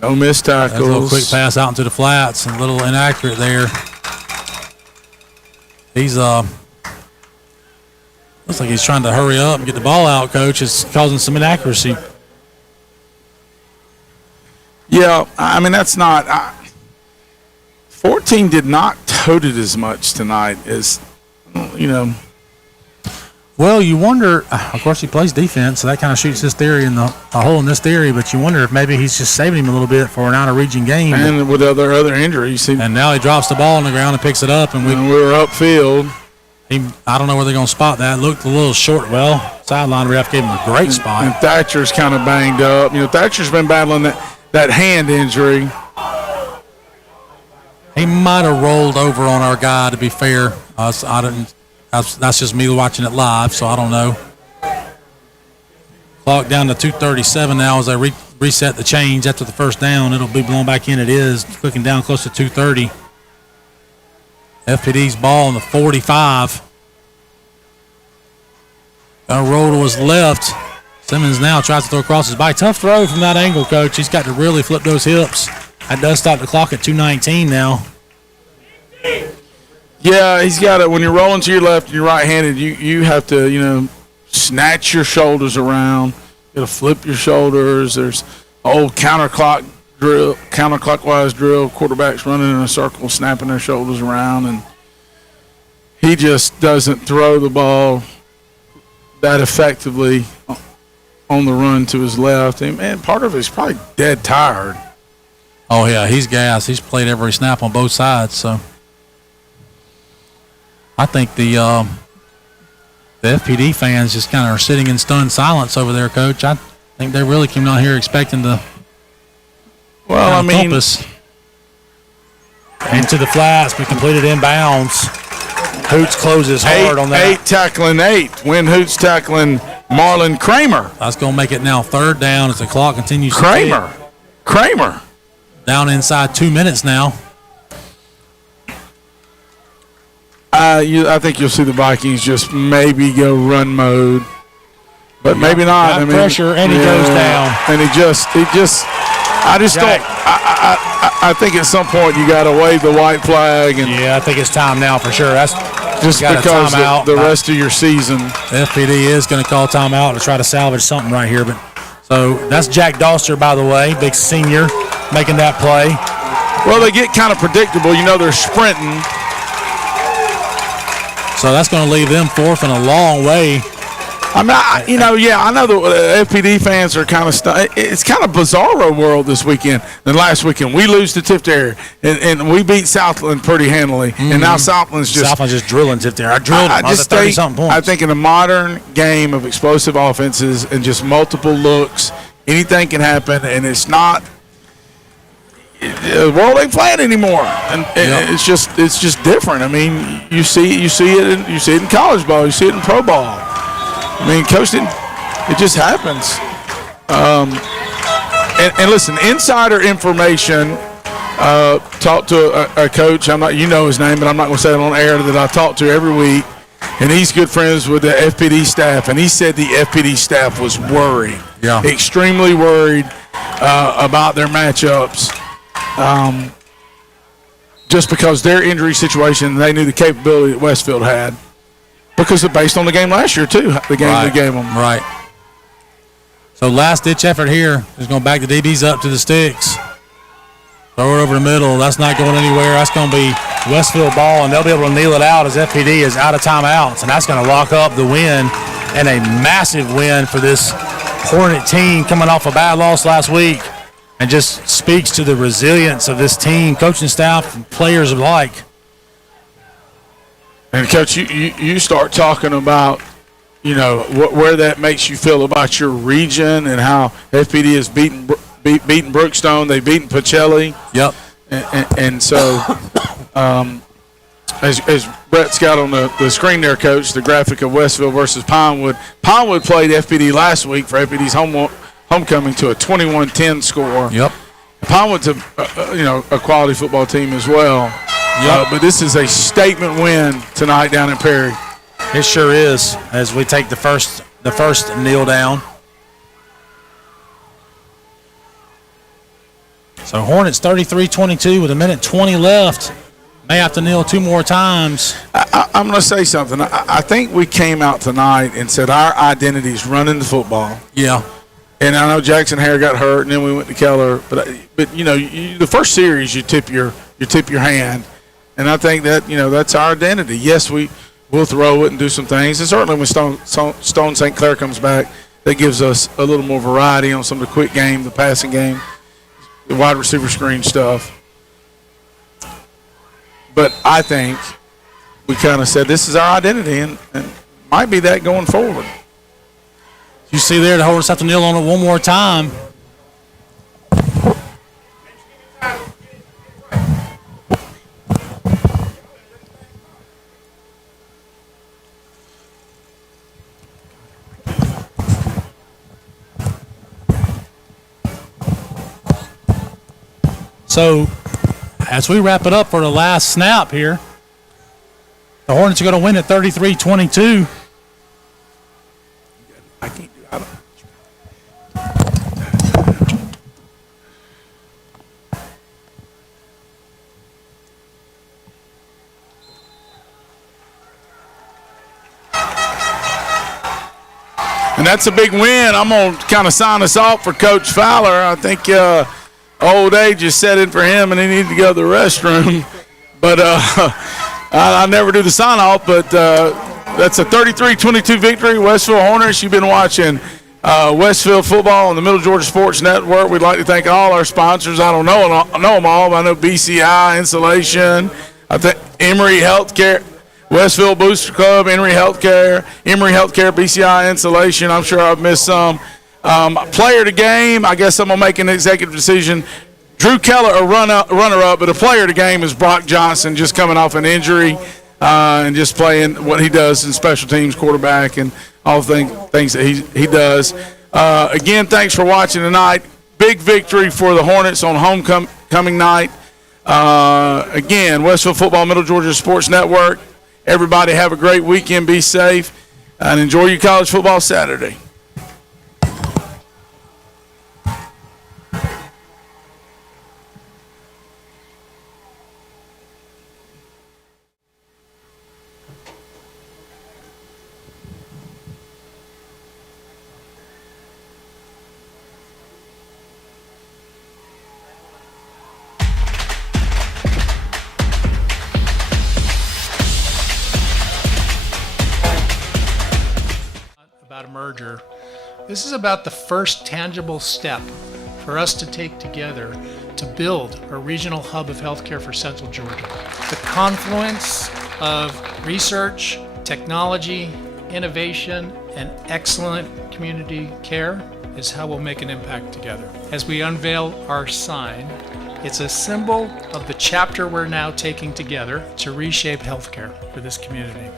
No missed tackles. That's a little quick pass out into the flats, a little inaccurate there. He's looks like he's trying to hurry up and get the ball out. Coach is causing some inaccuracy. Yeah, I mean, that's not 14 did not tote it as much tonight as, you know. Well, you wonder, of course, he plays defense, so that kind of shoots this theory in the hole in this theory, but you wonder if maybe he's just saving him a little bit for an out-of-region game. And with other injuries. And now he drops the ball on the ground and picks it up. And we were upfield. I don't know where they're going to spot that. Looked a little short. Well, sideline ref gave him a great spot. And Thatcher's kind of banged up. You know, Thatcher's been battling that hand injury. He might have rolled over on our guy, to be fair. That's just me watching it live, so I don't know. Clock down to 2:37 now as they reset the change after the first down. It'll be blown back in. It is clicking down close to 2:30. FPD's ball on the 45. Gonna roll to his left. Simmons now tries to throw across his body. Tough throw from that angle, Coach. He's got to really flip those hips. That does stop the clock at 2:19 now. Yeah, he's got it. When you're rolling to your left and you're right-handed, you have to, you know, snatch your shoulders around. You got to flip your shoulders. There's old counterclockwise drill. Quarterbacks running in a circle, snapping their shoulders around, and he just doesn't throw the ball that effectively on the run to his left. And, man, part of it is probably dead tired. Oh, yeah, he's gassed. He's played every snap on both sides, so. I think the FPD fans just kind of are sitting in stunned silence over there, Coach. I think they really came out here expecting to compass. Into the flats, but completed inbounds. Hoots closes hard on that. 8 tackling 8. When Hoots tackling Marlon Kramer. That's going to make it now 3rd down as the clock continues to tick. Kramer. Down inside 2 minutes now. I think you'll see the Vikings just maybe go run mode, but maybe not. I mean, pressure, and he goes down. And I think at some point you got to wave the white flag. And yeah, I think it's time now for sure. That's just because the rest of your season. The FPD is going to call timeout to try to salvage something right here. But so that's Jack Doster, by the way, big senior, making that play. Well, they get kind of predictable. You know, they're sprinting. So that's going to leave them 4th and a long way. I know the FPD fans are kind of stunned. It's kind of bizarro world this weekend than last weekend. We lose to Tifter, and we beat Southland pretty handily. Mm-hmm. And now Southland's just drilling Tifter. I drilled them. I just 30-something points. I think in a modern game of explosive offenses and just multiple looks, anything can happen, and it's not. The world ain't flat anymore, and it's just different. I mean, you see it in college ball, you see it in pro ball. I mean, coaching, it just happens. And listen, insider information. Talked to a coach. You know his name, but I'm not going to say it on air. That I talk to every week, and he's good friends with the FPD staff. And he said the FPD staff was worried, extremely worried about their matchups. Just because their injury situation, they knew the capability that Westfield had, because it's based on the game last year too. The game they gave them. Right. So last-ditch effort here is going back the DBs up to the sticks. Throw it over the middle. That's not going anywhere. That's going to be Westfield ball, and they'll be able to kneel it out as FPD is out of timeouts, and that's going to lock up the win, and a massive win for this Hornet team coming off a bad loss last week. And just speaks to the resilience of this team, coaching staff, and players alike. And, Coach, you start talking about, you know, where that makes you feel about your region and how FPD has beaten Brookstone. They've beaten Pacelli. Yep. And so, as Brett's got on the screen there, Coach, the graphic of Westfield versus Pinewood. Pinewood played FPD last week for FPD's homecoming to a 21-10 score. Yep. Pinewood's a quality football team as well. Yep. But this is a statement win tonight down in Perry. It sure is. As we take the first kneel down. So Hornets 33-22 with 1:20 left. May have to kneel 2 more times. I'm going to say something. I think we came out tonight and said our identity is running the football. Yeah. And I know Jackson Hare got hurt, and then we went to Keller. But the first series you tip your hand, and I think that that's our identity. Yes, we'll throw it and do some things, and certainly when Stone St. Clair comes back, that gives us a little more variety on some of the quick game, the passing game, the wide receiver screen stuff. But I think we kind of said this is our identity, and might be that going forward. You see there, the Hornets have to kneel on it one more time. So, as we wrap it up for the last snap here, the Hornets are going to win at 33-22. I can't do it. And that's a big win. I'm going to kind of sign us off for Coach Fowler. I think old age is set in for him, and he needs to go to the restroom. But I never do the sign-off, but that's a 33-22 victory, Westfield Hornets. You've been watching Westfield Football on the Middle Georgia Sports Network. We'd like to thank all our sponsors. I don't know them all, but I know BCI, Insulation, I think Emory Healthcare, Westfield Booster Club, Emory Healthcare, BCI, Insulation. I'm sure I've missed some. Player of the game, I guess I'm going to make an executive decision. Drew Keller, a runner-up, but a player of the game is Brock Johnson, just coming off an injury and just playing what he does in special teams, quarterback, and all the things that he does. Again, thanks for watching tonight. Big victory for the Hornets on homecoming night. Again, Westfield Football, Middle Georgia Sports Network. Everybody have a great weekend. Be safe and enjoy your college football Saturday. About a merger. This is about the first tangible step for us to take together to build a regional hub of healthcare for Central Georgia. The confluence of research, technology, innovation, and excellent community care is how we'll make an impact together. As we unveil our sign, it's a symbol of the chapter we're now taking together to reshape healthcare for this community.